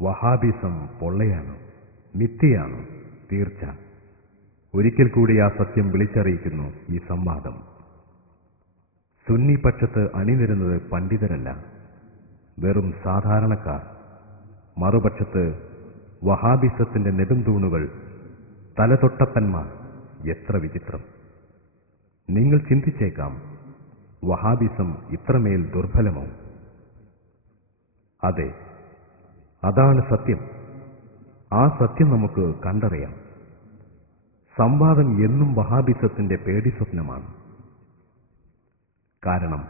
വഹാബിസം പൊള്ളയാണ്, മിഥ്യയാണ്, തീർച്ച. ഒരിക്കൽ കൂടി ആ സത്യം വിളിച്ചറിയിക്കുന്നു ഈ സംവാദം. സുന്നി പക്ഷത്ത് അണിനിരുന്നത് പണ്ഡിതരല്ല, വെറും സാധാരണക്കാർ. മറുപക്ഷത്ത് വഹാബിസത്തിന്റെ നെടുംതൂണുകൾ, തലതൊട്ടപ്പന്മാർ. എത്ര വിചിത്രം! നിങ്ങൾ ചിന്തിച്ചേക്കാം, വഹാബിസം ഇത്രമേൽ ദുർബലമോ? അതെ, അതാണ് സത്യം. ആ സത്യം നമുക്ക് കണ്ടറിയാം. സംവാദം എന്നും വഹാബിസത്തിന്റെ പേടിസ്വപ്നമാണ്. കാരണം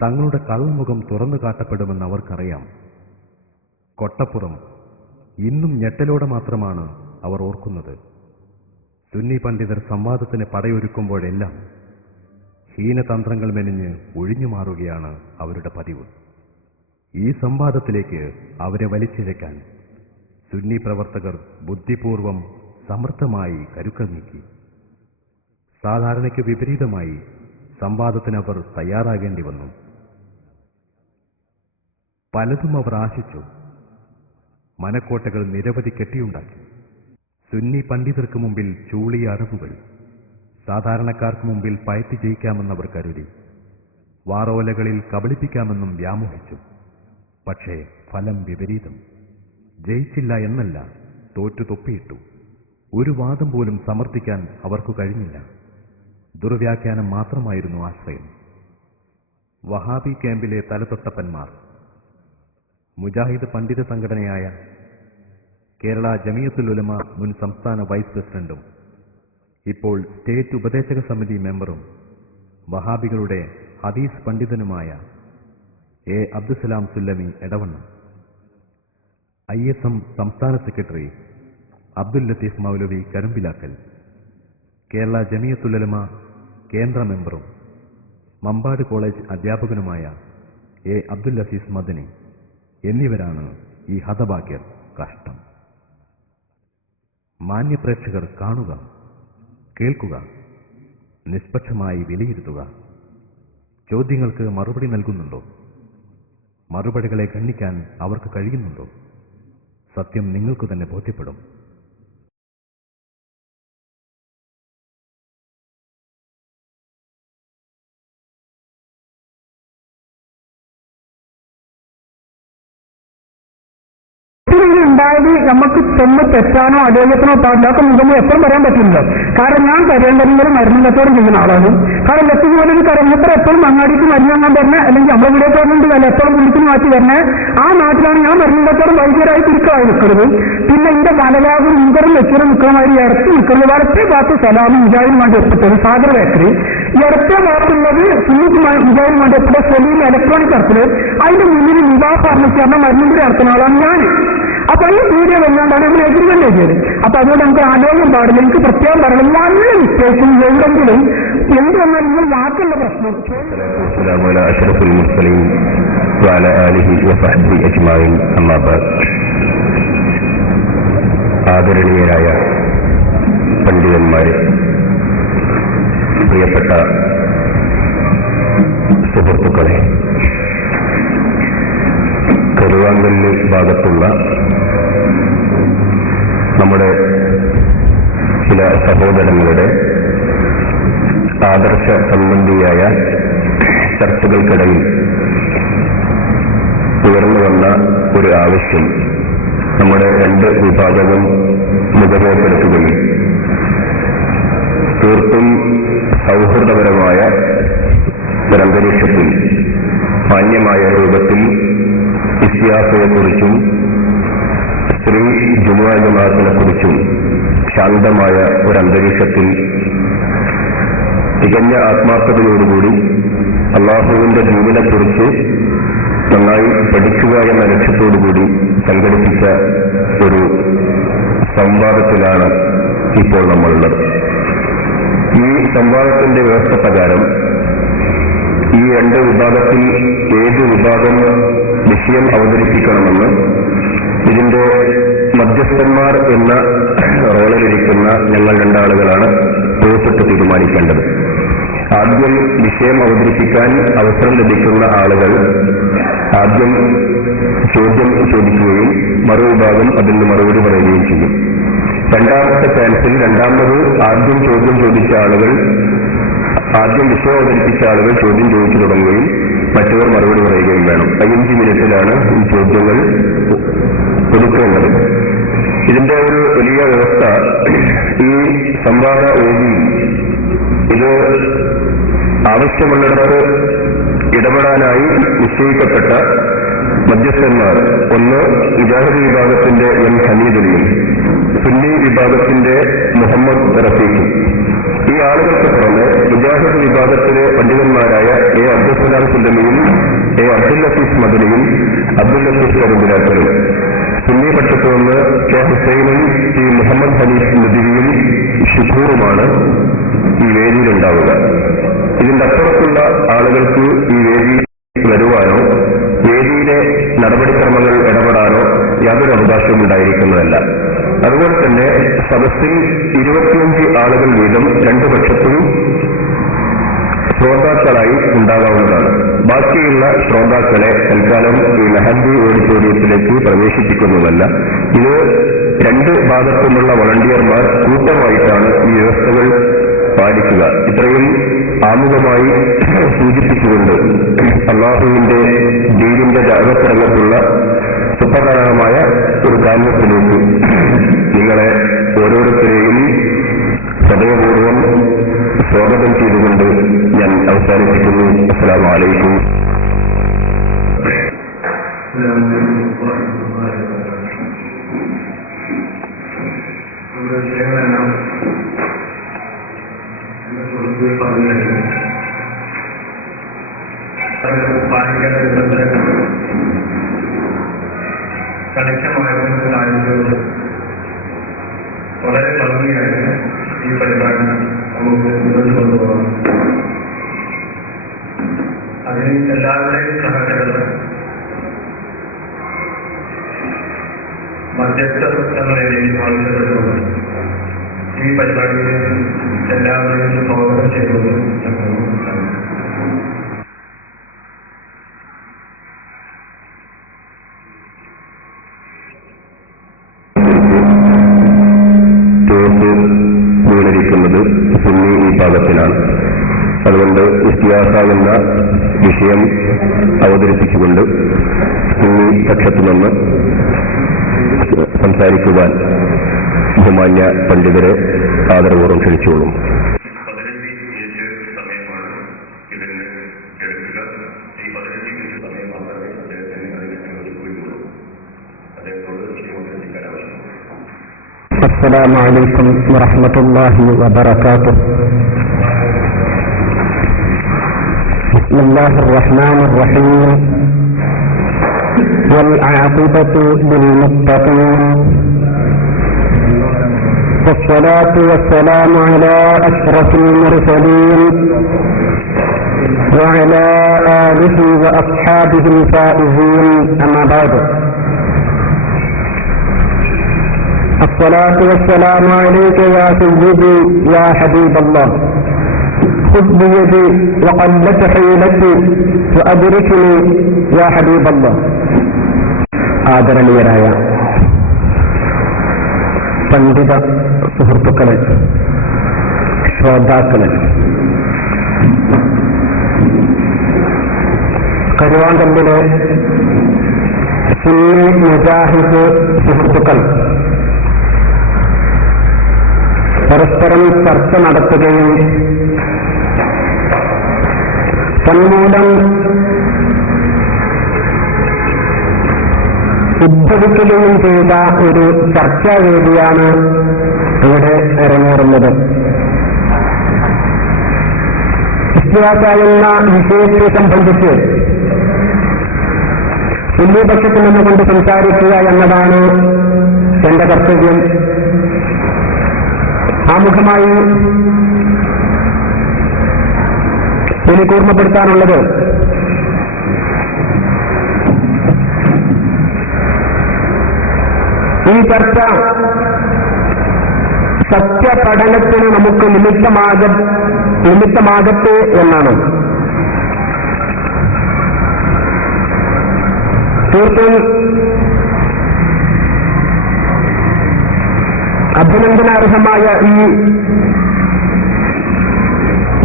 തങ്ങളുടെ കള്ളമുഖം തുറന്നു കാട്ടപ്പെടുമെന്ന് അവർക്കറിയാം. കൊട്ടപ്പുറം ഇന്നും ഞെട്ടലോടെ മാത്രമാണ് അവർ ഓർക്കുന്നത്. സുന്നി പണ്ഡിതർ സംവാദത്തിന് പടയൊരുക്കുമ്പോഴെല്ലാം ഹീനതന്ത്രങ്ങൾ മെനഞ്ഞ് ഒഴിഞ്ഞു മാറുകയാണ് അവരുടെ പതിവ്. ഈ സംവാദത്തിലേക്ക് അവരെ വലിച്ചിഴയ്ക്കാൻ സുന്നി പ്രവർത്തകർ ബുദ്ധിപൂർവം സമർത്ഥമായി കരുക്കൾ നീക്കി. സാധാരണയ്ക്ക് വിപരീതമായി സംവാദത്തിനവർ തയ്യാറാകേണ്ടി വന്നു. പലതും അവർ ആശിച്ചു. മനക്കോട്ടകൾ നിരവധി കെട്ടിയുണ്ടാക്കി. സുന്നി പണ്ഡിതർക്ക് മുമ്പിൽ ചൂളിയ അടവുകൾ സാധാരണക്കാർക്ക് മുമ്പിൽ പയറ്റി ജയിക്കാമെന്നവർ കരുതി. വാറോലകളിൽ കബളിപ്പിക്കാമെന്നും വ്യാമോഹിച്ചു. പക്ഷേ ഫലം വിപരീതം. ജയിച്ചില്ല എന്നല്ല, തോറ്റു തൊപ്പിയിട്ടു. ഒരു വാദം പോലും സമർത്ഥിക്കാൻ അവർക്കു കഴിഞ്ഞില്ല. ദുർവ്യാഖ്യാനം മാത്രമായിരുന്നു ആശ്രയം. വഹാബി ക്യാമ്പിലെ തലതൊട്ടപ്പന്മാർ, മുജാഹിദ് പണ്ഡിത സംഘടനയായ കേരള ജമിയത്തുൽ ഉലമ മുൻ സംസ്ഥാന വൈസ് പ്രസിഡന്റും ഇപ്പോൾ സ്റ്റേറ്റ് ഉപദേശക സമിതി മെമ്പറും വഹാബികളുടെ ഹദീസ് പണ്ഡിതനുമായ എ അബ്ദുസലാം സുല്ലമി എടവണ്ണം, ISM സംസ്ഥാന സെക്രട്ടറി അബ്ദുൽ ലത്തീഫ് മൗലവി കരുമ്പിലാക്കൽ, കേരള ജമിയത്തുൽ ഉലമ കേന്ദ്ര മെമ്പറും മമ്പാട് കോളേജ് അധ്യാപകനുമായ എ അബ്ദുൽ അസീസ് മദനി എന്നിവരാണ് ഈ ഹതഭാഗ്യർ. കഷ്ടം. മാന്യപ്രേക്ഷകർ കാണുക, കേൾക്കുക, നിഷ്പക്ഷമായി വിലയിരുത്തുക. ചോദ്യങ്ങൾക്ക് മറുപടി നൽകുന്നുണ്ടോ? മറുപടികളെ ഖണ്ഡിക്കാൻ അവർക്ക് കഴിയുന്നുണ്ടോ? സത്യം നിങ്ങൾക്കു തന്നെ ബോധ്യപ്പെടും. ഉണ്ടായത് നമുക്ക് ചെന്ന് തെറ്റാനോ ആരോഗ്യത്തിനോ പാടില്ല. അതൊക്കെ മുഖം എപ്പോഴും പറയാൻ പറ്റില്ല. കാരണം ഞാൻ കരയേണ്ടതിലും മരുന്നില്ലത്തോടും ചെയ്യുന്ന ആളാണ്. കാരണം ലക്ഷ്യം പോലെ കരഞ്ഞപ്പോൾ എപ്പോഴും അങ്ങാടിക്ക് മരുന്ന് വാങ്ങാൻ തന്നെ, അല്ലെങ്കിൽ നമ്മൾ ഇവിടെ പോകുന്നുണ്ട് വില എപ്പോഴും കുളിക്കുന്ന മാറ്റി തന്നെ. ആ നാട്ടിലാണ് ഞാൻ മരുന്നില്ലത്തോടും വൈദ്യരായി തിരിക്കായി നിൽക്കുന്നത്. പിന്നെ എന്റെ വലഭാഗം മുൻകറും വെച്ചിട്ട് നിൽക്കുന്നമാതിരി ഇടത്ത് നിൽക്കുന്നത്. വലത്തെ ഭാഗത്ത് സലാമും മുജാഹിദിന് വേണ്ടി എത്തിച്ചത് സാഗർ ബേക്കറി. ഇടത്തെ ഭാഗത്തുള്ളത് സുന്നത്ത് മുജാഹിദിന് വേണ്ടി എത്തിയ സെലീം ഇലക്ട്രോണിക് അർത്തില്. അതിന്റെ മുന്നിൽ വിവാഹ ഫാർമസി പറഞ്ഞ മരുന്നിന്റെ നടത്തുന്ന ആളാണ് ഞാൻ. അപ്പൊ ഈ വീഡിയോ വന്നാണ്ടാണ് നമ്മൾ എഗ്രിമെന്റ് എഴുതിയത്. അപ്പൊ അതുകൊണ്ട് നമുക്ക് ആലോചന പാടില്ല. എനിക്ക് പ്രത്യേകം പറയണം, നല്ല മിസ്റ്റേക്കും എവിടെങ്കിലും എന്ത് വന്നാൽ നിങ്ങൾ വാക്കുള്ള പ്രശ്നം. ആദരണീയരായ പണ്ഡിതന്മാരെ, പ്രിയപ്പെട്ട സുഹൃത്തുക്കളെ, കരുവാങ്കല്ല് ഭാഗത്തുള്ള നമ്മുടെ ചില സഹോദരങ്ങളുടെ ആദർശ സംബന്ധിയായ ചർച്ചകൾക്കിടയിൽ ഉയർന്നു വന്ന ഒരു ആവശ്യം നമ്മുടെ രണ്ട് വിഭാഗവും മുഖപെടുത്തുകയും തീർത്തും സൗഹൃദപരമായ ഒരന്തരീക്ഷത്തിൽ മാന്യമായ രൂപത്തിൽ ഇസ്തിയാസയെക്കുറിച്ചും സ്ത്രീ ജുമുഅ ജമാഅത്തിനെക്കുറിച്ചും ശാന്തമായ ഒരന്തരീക്ഷത്തിൽ തികഞ്ഞ ആത്മാർത്ഥതയോടുകൂടി അല്ലാഹുവിന്റെ ദീനിനെക്കുറിച്ച് നന്നായി പഠിക്കുക എന്ന ലക്ഷ്യത്തോടുകൂടി സംഘടിപ്പിച്ച ഒരു സംവാദത്തിലാണ് ഇപ്പോൾ നമ്മളുള്ളത്. ഈ സംവാദത്തിന്റെ വ്യവസ്ഥ പ്രകാരം ഈ രണ്ട് വിഭാഗത്തിൽ ഏത് വിഭാഗം വിഷയം അവതരിപ്പിക്കണമെന്ന് ഇതിന്റെ മധ്യസ്ഥന്മാർ എന്ന റോളിലിരിക്കുന്ന ഞങ്ങൾ രണ്ടാളുകളാണ് തോറ്റിട്ട് തീരുമാനിക്കേണ്ടത്. ആദ്യം വിഷയം അവതരിപ്പിക്കാൻ അവസരം ലഭിക്കുന്ന ആളുകൾ ആദ്യം ചോദ്യം ചോദിക്കുകയും മറുവിഭാഗം അതിന് മറുപടി പറയുകയും ചെയ്യും. രണ്ടാമത്തെ ചാൻസിൽ ആദ്യം ചോദ്യം ചോദിച്ച ആളുകൾ, ആദ്യം വിഷയം അവതരിപ്പിച്ച ആളുകൾ ചോദ്യം ചോദിച്ചു തുടങ്ങുകയും മറ്റവർ മറുപടി പറയുകയും വേണം. 5 മിനിറ്റിലാണ് ഈ ചോദ്യങ്ങൾ കൊടുക്കേണ്ടത്. ഇതിന്റെ ഒരു വലിയ വ്യവസ്ഥ ഈ സംവാദ വേദി ഇത് ആവശ്യമുള്ളിടത്ത് ഇടപെടാനായി നിശ്ചയിക്കപ്പെട്ട മധ്യസ്ഥന്മാർ, ഒന്ന് മുജാഹിദ് വിഭാഗത്തിന്റെ എം ഹമീദുലിയും സുന്നി വിഭാഗത്തിന്റെ മുഹമ്മദ് റഫീഖും, ഈ ആളുകൾക്ക് പുറമെ മുജാഹിദ് വിഭാഗത്തിലെ പണ്ഡിതന്മാരായ എ അബ്ദുസ്സലാം സുല്ലമിയും എ അബ്ദുൽ ലത്തീഫ് മദനിയും അബ്ദുൽ ലത്തീഫ് കറുബിലാക്കലും, സുന്നി പക്ഷത്തു നിന്ന് കെ ഹുസൈനും ഈ മുഹമ്മദ് ഹനീഫ് നദിവിയും ഷുക്കൂറുമാണ് ഈ വേദിയിലുണ്ടാവുക. ഇതിന്റെ അപ്പുറത്തുള്ള ആളുകൾക്ക് ഈ വേദി വരുവാനോ വേദിയിലെ നടപടിക്രമങ്ങൾ ഇടപെടാനോ യാതൊരു അവകാശവും ഉണ്ടായിരിക്കുന്നതല്ല. അതുപോലെ തന്നെ സദസ്സിൽ 25 ആളുകൾ വീതം 2 പക്ഷത്തും ശ്രോതാക്കളായി ഉണ്ടാകാവുന്നതാണ്. ബാക്കിയുള്ള ശ്രോതാക്കളെ തൽക്കാലം ഈ ലഹന്തി ഓഡിറ്റോറിയത്തിലേക്ക് പ്രവേശിപ്പിക്കുന്നതല്ല. ഇത് 2 ഭാഗത്തുമുള്ള വളണ്ടിയർമാർ കൂട്ടമായിട്ടാണ് ഈ വ്യവസ്ഥകൾ പാലിക്കുക. ഇത്രയും ആമുഖമായി സൂചിപ്പിച്ചുകൊണ്ട് അള്ളാഹുവിന്റെ ദീനിന്റെ ദഅവത്ത് സുപ്രധാനമായ ഒരു കാര്യത്തിലേക്ക് നിങ്ങളെ ഓരോരുത്തരെയും സദയപൂർവ്വം സ്വാഗതം ചെയ്തുകൊണ്ട് ഞാൻ അവസാനിപ്പിക്കുന്നു. അസ്സലാമു അലൈക്കും. കണിക്കമായിരുന്നതായതുകൊണ്ട് വളരെ ഭംഗിയായിട്ട് ഈ പരിപാടി നമുക്ക് മുന്നോട്ട് കൊണ്ടുപോകാം. അതിന് എല്ലാവരുടെയും സഹകരണം മധ്യസ്ഥർ എന്ന നിലയിൽ ആവശ്യപ്പെട്ടുകൊണ്ട് ഈ പരിപാടിയെ എല്ലാവരെയും സ്വാഗതം ചെയ്തുകൊണ്ട് വീണിരിക്കുന്നത് സുന്നി വിഭാഗത്തിലാണ്. അതുകൊണ്ട് ഇഖ്തിയാസാകുന്ന വിഷയം അവതരിപ്പിച്ചുകൊണ്ട് സുന്നി പക്ഷത്തു നിന്ന് സംസാരിക്കുവാൻ ബഹുമാന്യ പണ്ഡിതരെ ആദരപൂർവ്വം ക്ഷണിച്ചോളും. السلام عليكم ورحمة الله وبركاته. بسم الله الرحمن الرحيم. والعاقبة للمتقين، والصلاة والسلام على أشرف المرسلين وعلى آله وأصحابه الفائزين، أما بعد. الصلاة والسلام عليك يا سيدي يا حبيب الله، خذ بيدي وقلت حيلتي وأدركني يا حبيب الله. ആദരണീയരായ പണ്ഡിത സുഹൃത്തുക്കളെ, ശ്രോതാക്കളെ, കരുവാങ്കണ്ടിലെ സുന്നി മുജാഹിദ് സുഹൃത്തുക്കൾ പരസ്പരം ചർച്ച നടത്തുകയും തന്മൂലം ഉദ്ഭവിക്കുകയും ചെയ്ത ഒരു ചർച്ചാവേദിയാണ് ഇവിടെ അരങ്ങേറുന്നത്. ഇഖ്തിയാസാകുന്ന വിഷയത്തെ സംബന്ധിച്ച് സുന്നിപക്ഷത്തിൽ നിന്നുകൊണ്ട് സംസാരിക്കുക എന്നതാണ് എന്റെ കർത്തവ്യം. ആമുഖമായി എനിക്ക് ഓർമ്മപ്പെടുത്താനുള്ളത്, ഈ ചർച്ച സത്യപഠനത്തിന് നമുക്ക് നിമിത്തമാകട്ടെ എന്നാണ്. തീർത്തും അഭിനന്ദനാർഹമായ ഈ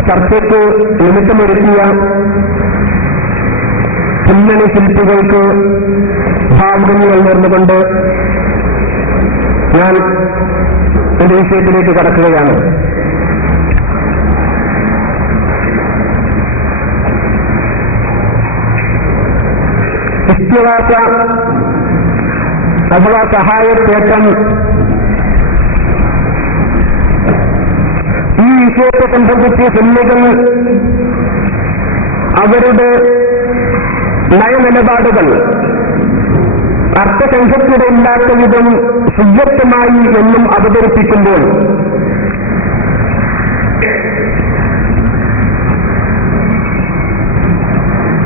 ചർച്ചയ്ക്ക് നിമിത്തമൊരുക്കിയ പിന്നണി ശില്പികൾക്ക് ഭാവങ്ങൾ നേർന്നുകൊണ്ട് ഞാൻ എന്റെ വിഷയത്തിലേക്ക് കടക്കുകയാണ്. ഇസ്തിഗാസ അഥവാ സഹായത്തേറ്റം ഈ വിഷയത്തെ സംബന്ധിച്ച് സുന്നികൾ അവരുടെ നയനിലപാടുകൾ അർത്ഥസംഖ്യത്തിലില്ലാത്ത വിധം സുവ്യക്തമായി എന്നും അവതരിപ്പിക്കുമ്പോൾ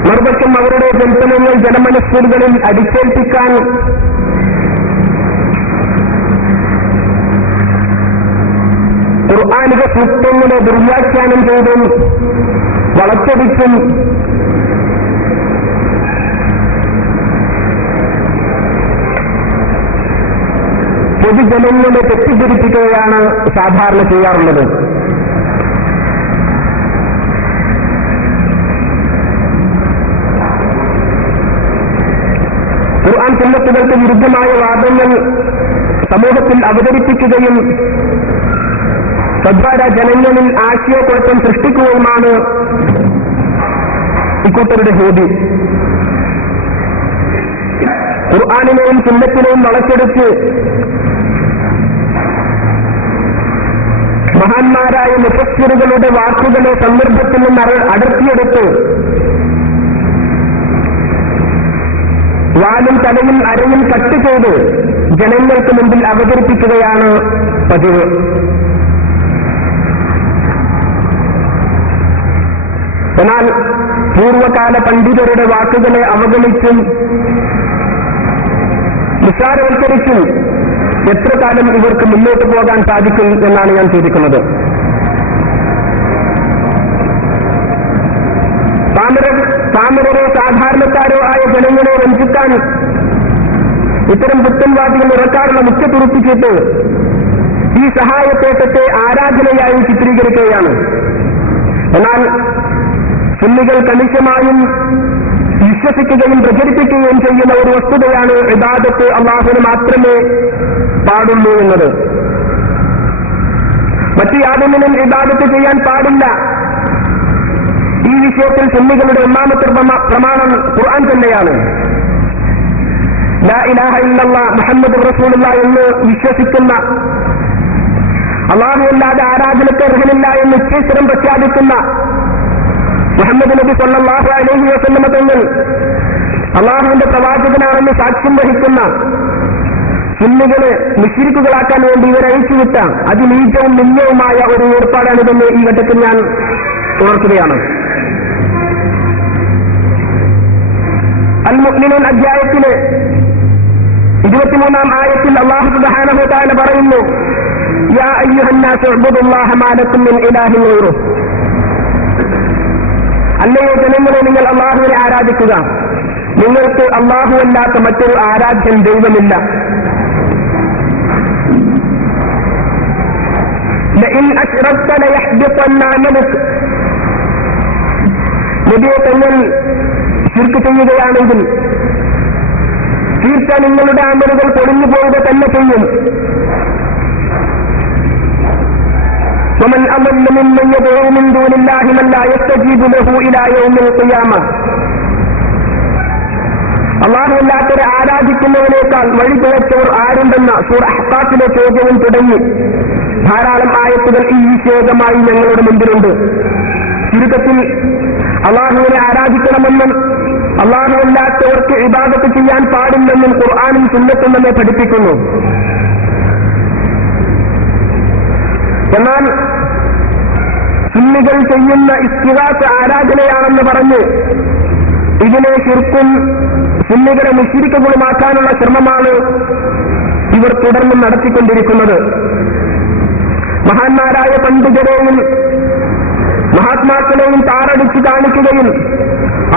മറുപക്ഷം അവരുടെ ചിന്തനങ്ങൾ ജനമനസ്സുകളിൽ അടിച്ചേൽപ്പിക്കാൻ ഖുർആനിക സൂക്തങ്ങളെ ദുർവ്യാഖ്യാനം ചെയ്തും വളച്ചൊടിച്ചും പൊതുജനങ്ങളെ തെറ്റിദ്ധരിപ്പിക്കുകയാണ് സാധാരണ ചെയ്യാറുള്ളത്. ഖുർആൻ സുന്നത്തുകൾക്ക് വിരുദ്ധമായ വാദങ്ങൾ സമൂഹത്തിൽ അവതരിപ്പിക്കുകയും തദ്വാര ജനങ്ങളിൽ ആശയക്കുഴപ്പം സൃഷ്ടിക്കുകയുമാണ് ഇക്കൂട്ടരുടെ ഹോബി. ഖുർആനിനെയും സുന്നത്തിനെയും വളച്ചെടുത്ത് മഹാന്മാരായ മുഫസ്സിറുകളുടെ വാക്കുകളെ സന്ദർഭത്തിൽ നിന്ന് അടർത്തിയെടുത്ത് വാലും തലയും അരയും കട്ട് ചെയ്ത് ജനങ്ങൾക്ക് മുമ്പിൽ അവതരിപ്പിക്കുകയാണ് പതിവ്. എന്നാൽ പൂർവകാല പണ്ഡിതരുടെ വാക്കുകളെ അവഗണിച്ചും നിസ്സാരവൽക്കരിച്ചും എത്ര കാലം ഇവർക്ക് മുന്നോട്ട് പോകാൻ സാധിക്കും എന്നാണ് ഞാൻ ചോദിക്കുന്നത്. പാമരരോ സാധാരണക്കാരോ ആയ ജനങ്ങളെ വഞ്ചിക്കാൻ ഇത്തരം പുത്തൻവാദികൾ ഇറക്കാറുള്ള മുഖ്യ തുറപ്പിച്ചിട്ട് ഈ സഹായത്തേറ്റത്തെ ആരാധനയായി ചിത്രീകരിക്കുകയാണ്. എന്നാൽ സുന്നികൾ കണിശമായും വിശ്വസിക്കുകയും പ്രചരിപ്പിക്കുകയും ചെയ്യുന്ന ഒരു വസ്തുതയാണ് ഇബാദത്ത് അല്ലാഹുവിന് മാത്രമേ പാടുള്ളൂ എന്നത്. മറ്റു യാതൊന്നിനും ഇബാദത്ത് ചെയ്യാൻ പാടില്ല. ഈ വിഷയത്തിൽ സുന്നികളുടെ ഒന്നാമത്തെ പ്രമാണം ഖുർആൻ തന്നെയാണ്. ലാ ഇലാഹ ഇല്ലല്ലാഹ് മുഹമ്മദ് റസൂലുള്ളാഹ് എന്ന് വിശ്വസിക്കുന്ന, അല്ലാഹുവല്ലാതെ ആരാധനയ്ക്ക് അർഹനില്ല എന്ന് ഉച്ചസ്ഥിരം പ്രഖ്യാപിക്കുന്ന മുഹമ്മദ് നബി സ്വല്ലല്ലാഹു അലൈഹി വസല്ലം തങ്ങൾ അല്ലാഹുവിന്റെ പ്രവാചകനാണെന്ന് സാക്ഷ്യം വഹിക്കുന്ന സുന്നികളെ മുശ്രിക്കുകളാക്കാൻ വേണ്ടി ഇവരയച്ചുവിട്ട അതിനീചവും നിന്ദ്യവുമായ ഒരു ഏർപ്പാടാണിതെന്ന് ഈ ഘട്ടത്തിൽ ഞാൻ ഉണർത്തുകയാണ്. അൽ-മുഅ്മിനൂൻ അധ്യായത്തിലെ 23-ാം ആയത്തിൽ അല്ലാഹു സുബ്ഹാനഹു വ തആല പറയുന്നു, യാ അയ്യുഹന്നാസു ഉബ്ദുല്ലാഹ മാ ലക്കും മിൻ ഇലാഹിൻ ഗൈറുഹു. അല്ലയോ ജനങ്ങളെ, നിങ്ങൾ അല്ലാഹുവിനെ ആരാധിക്കുക, നിങ്ങൾക്ക് അല്ലാഹുവല്ലാത്ത മറ്റൊരു ആരാധ്യൻ ദൈവമില്ല. ലഇൻ അശ്റക്ത ലയഹ്ബിതന്ന അമലുക. നബിയെ, തങ്ങൾ ശിർക്ക് ചെയ്യുകയാണെങ്കിൽ തീർച്ച നിങ്ങളുടെ അമലുകൾ പൊളിഞ്ഞു പോവുക തന്നെ ചെയ്യും. ومن أضل ممن يدعو من دون الله من لا يستجيب له إلى يوم القيامة. അല്ലാഹുവല്ലാത്തവരെ ആരാധിക്കുന്നവനേക്കാൾ വഴിപിഴച്ചവർ ആരുണ്ടെന്ന സൂറ അഹ്ഖാഫിലെ ചോദ്യവും തുടങ്ങി ധാരാളം ആയത്തുകൾ ഈ വിഷയകമായി ഞങ്ങളുടെ മുമ്പിലുണ്ട്. ചുരുക്കത്തിൽ അല്ലാഹുവിനെ ആരാധിക്കണമെന്നും അല്ലാഹുവല്ലാത്തവർക്ക് ഇബാദത്ത് ചെയ്യാൻ പാടില്ലെന്നും ഖുർആനും സുന്നത്തും നമ്മെ പഠിപ്പിക്കുന്നു. എന്നാൽ സുന്നികൾ ചെയ്യുന്ന ഇസ്തിഗാസ ആരാധനയാണെന്ന് പറഞ്ഞ് ഇതിനെ ശിർക്കും സുന്നികളെ മുശ്രിക്കുകളുമാക്കാനുള്ള ശ്രമമാണ് ഇവർ തുടർന്നും നടത്തിക്കൊണ്ടിരിക്കുന്നത്. മഹാന്മാരായ പണ്ഡിതരെയും മഹാത്മാക്കളെയും താറടിച്ചു കാണിക്കുകയും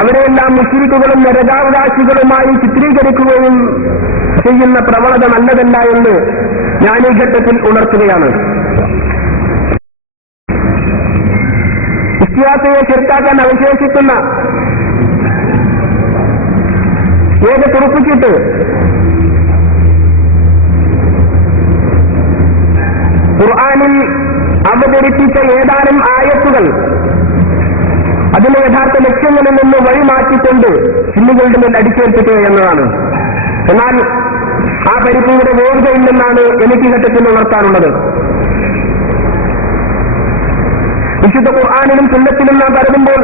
അവരെല്ലാം മുശ്രിക്കുകളും നരകാവകാശികളുമായി ചിത്രീകരിക്കുകയും ചെയ്യുന്ന പ്രവണത നല്ലതല്ല എന്ന് ഞാൻ ഈ ഘട്ടത്തിൽ ഉണർത്തുകയാണ്. ഇസ്തിഹാസയെ ശിർക്കാക്കാൻ അവശേഷിക്കുന്ന ഏത് തുറപ്പിച്ചിട്ട് ഖുർആനിൽ അവതരിപ്പിച്ച ഏതാനും ആയത്തുകൾ അതിലെ യഥാർത്ഥ ലക്ഷ്യങ്ങളിൽ നിന്ന് വഴിമാറ്റിക്കൊണ്ട് ചില്ലുകളുടെ മേൽ അടിച്ചേൽപ്പിക്കുക എന്നതാണ്. എന്നാൽ ആ പരിപൂർണ്ണ വേഗതയില്ലെന്നാണ് എനിക്ക് ഘട്ടത്തിൽ ഉണർത്താനുള്ളത്. വിശുദ്ധ ഖുർആനിലും സുന്നത്തിലും നാം കരുതുമ്പോൾ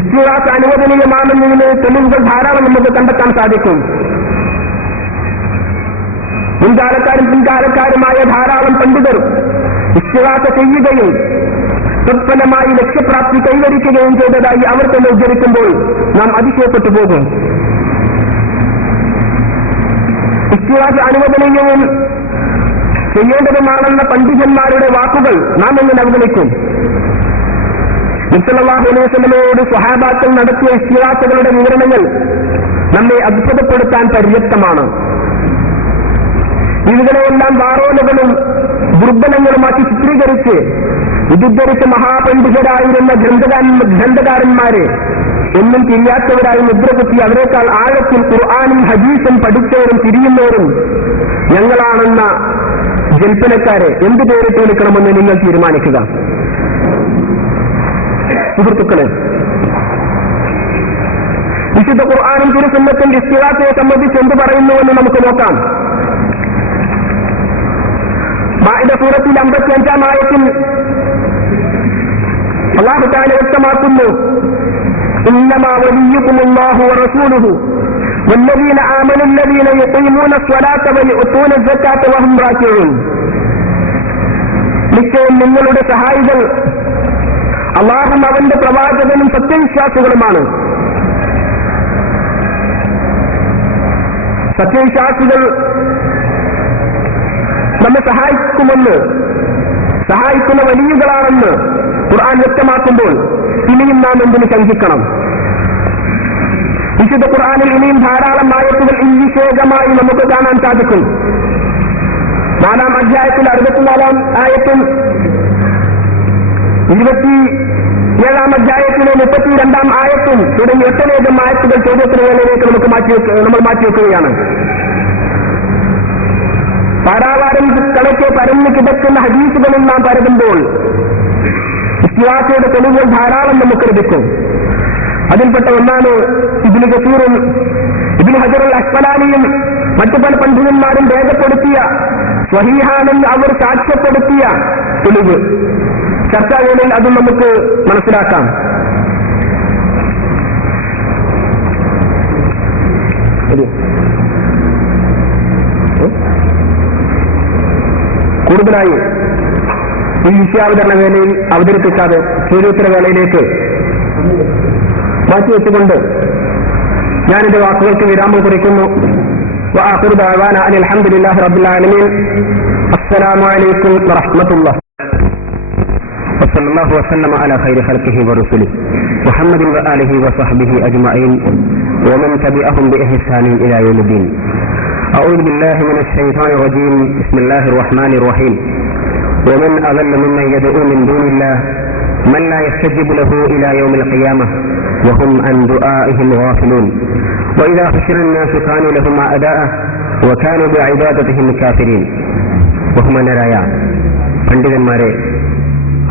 ഇസ്തിഹാസ അനുവദനീയമാണെന്നതിന് തെളിവുകൾ ധാരാളം നമുക്ക് കണ്ടെത്താൻ സാധിക്കും. മുൻകാലക്കാരും പിൻകാലക്കാരുമായ ധാരാളം പണ്ഡിതർ ഇസ്തിഹാസ ചെയ്യുകയും തത്ഫലമായി ലക്ഷ്യപ്രാപ്തി കൈവരിക്കുകയും ചെയ്തതായി അവർ തന്നെ ഉദ്ധരിക്കുമ്പോൾ നാം അതിശയപ്പെട്ടു പോകും. ഇസ്തിഹാസ അനുവദനീയവും ചെയ്യേണ്ടതുമാണെന്ന പണ്ഡിതന്മാരുടെ വാക്കുകൾ നാം എങ്ങനെ അവഗണിക്കും? സല്ലല്ലാഹു അലൈഹി വസല്ലമയോട് സ്വഹാബാക്കൾ നടത്തിയ ഇസ്തിഹാസകളുടെ വിവരണങ്ങൾ നമ്മെ അത്ഭുതപ്പെടുത്താൻ പര്യാപ്തമാണ്. ഇവകളെയെല്ലാം വാറോലകളും ദുർബലങ്ങളുമാക്കി ചിത്രീകരിച്ച് ഇതുദ്ധരിച്ച് മഹാപണ്ഡിതരായിരുന്ന ഗ്രന്ഥകാരന്മാരെ എന്നും തിരിയാത്തവരായി മുദ്രകുത്തി അവരെക്കാൾ ആഴത്തിൽ ഖുർആനും ഹദീസും പഠിച്ചവരും തിരിയുന്നവരും ഞങ്ങളാണെന്ന ജൽപ്പനക്കാരെ എന്ത് പേരിട്ട് വിളിക്കണമെന്ന് നിങ്ങൾ തീരുമാനിക്കുക. സുഹൃത്തുക്കളെ, വിശുദ്ധ ഖുർആനും തിരുസുന്നത്തിന്റെ ഇസ്തിഹാസയെ സംബന്ധിച്ച് എന്ത് പറയുന്നുവെന്ന് നമുക്ക് നോക്കാം. മാഇദ സൂറത്തിൽ 55-ാം ആയത്തിൽ അല്ലാഹു തആല വ്യക്തമാക്കുന്നു, ഇന്നമാ വലിയ്യുകുമുല്ലാഹു വറസൂലുഹു വല്ലദീന ആമനു അല്ലദീന യുഖീമൂന അസ്സലാത്ത വയുഊതൂന അസ്സകാത്ത വഹും റാക്കിഊൻ. നിശ്ചയം നിങ്ങളുടെ സഹായികൾ അല്ലാഹുവും അവന്റെ പ്രവാചകനും സത്യവിശ്വാസികളുമാണ്. സത്യവിശ്വാസികൾ നമ്മെ സഹായിക്കുന്ന വലിയകളാണെന്ന് ഖുർആൻ വ്യക്തമാക്കുമ്പോൾ ഇനിയും നാം എന്തിന് ശങ്കിക്കണം? വിശുദ്ധ ഖുർആനിൽ ഇനിയും ധാരാളം ആയത്തുകൾ ഈ വിഷയകമായി നമുക്ക് കാണാൻ സാധിക്കും. 4-ാം അധ്യായത്തിൽ 64-ാം ആയത്തും 27-ാം അധ്യായത്തിലെ 32-ാം ആയത്തും തുടങ്ങി ഒട്ടനേകം ആയത്തുകൾ ചോദ്യത്തിന് വേളയിലേക്ക് നമ്മൾ മാറ്റിവെക്കുകയാണ്. പാരാവാരം കണക്കെ പരന്നു കിടക്കുന്ന ഹദീസുകളിൽ നാം പരതുമ്പോൾ ഇസ്തിഹാസയുടെ തെളിവുകൾ ധാരാളം നമുക്ക് ലഭിക്കും. അതിൽപ്പെട്ട ഒന്നാണ് ഇബ്നു കസീറും ഇബ്നു ഹജറുൽ അസ്ഖലാനിയും മറ്റു പല പണ്ഡിതന്മാരും രേഖപ്പെടുത്തിയ സ്വഹീഹാണെന്ന് അവർ സാക്ഷ്യപ്പെടുത്തിയ തെളിവ്. ചർച്ചാവേളയിൽ അതും നമുക്ക് മനസ്സിലാക്കാം. കൂടുതലായി ഈ വിഷയാവതരണ വേളയിൽ അവതരിപ്പിക്കാതെ ചോദ്യോത്തര വേളയിലേക്ക് മാറ്റിവെച്ചുകൊണ്ട് ഞാനിന്റെ വാക്കുകൾക്ക് വിരാമം കുറിക്കുന്നു. വആഖിറു ദഅവാനാ അനിൽ ഹംദുലില്ലാഹി റബ്ബിൽ ആലമീൻ. അസ്സലാമു അലൈക്കും വറഹ്മത്തുള്ളാഹി വസല്ലല്ലാഹു വസല്ലമ അലാ ഖൈരി ഖൽഖിഹി വറസൂലിഹി മുഹമ്മദിൻ വആലിഹി വസഹ്ബിഹി അജ്മഈൻ വമൻ തബിഅഹും ബിഇഹ്സാനിൻ ഇലാ യൗമിദ്ദീൻ. أعوذ بالله من الشيطان الرجيم. بسم الله الرحمن الرحيم. ومن أضل ممن يدعو من دون الله من لا يستجيب له إلى يوم القيامة وهم عن دعائهم غافلون. وإذا حشر الناس كانوا لهم أعداء وكانوا بعبادتهم كافرين. ബഹുമാന്യരായ പണ്ഡിതന്മാരെ,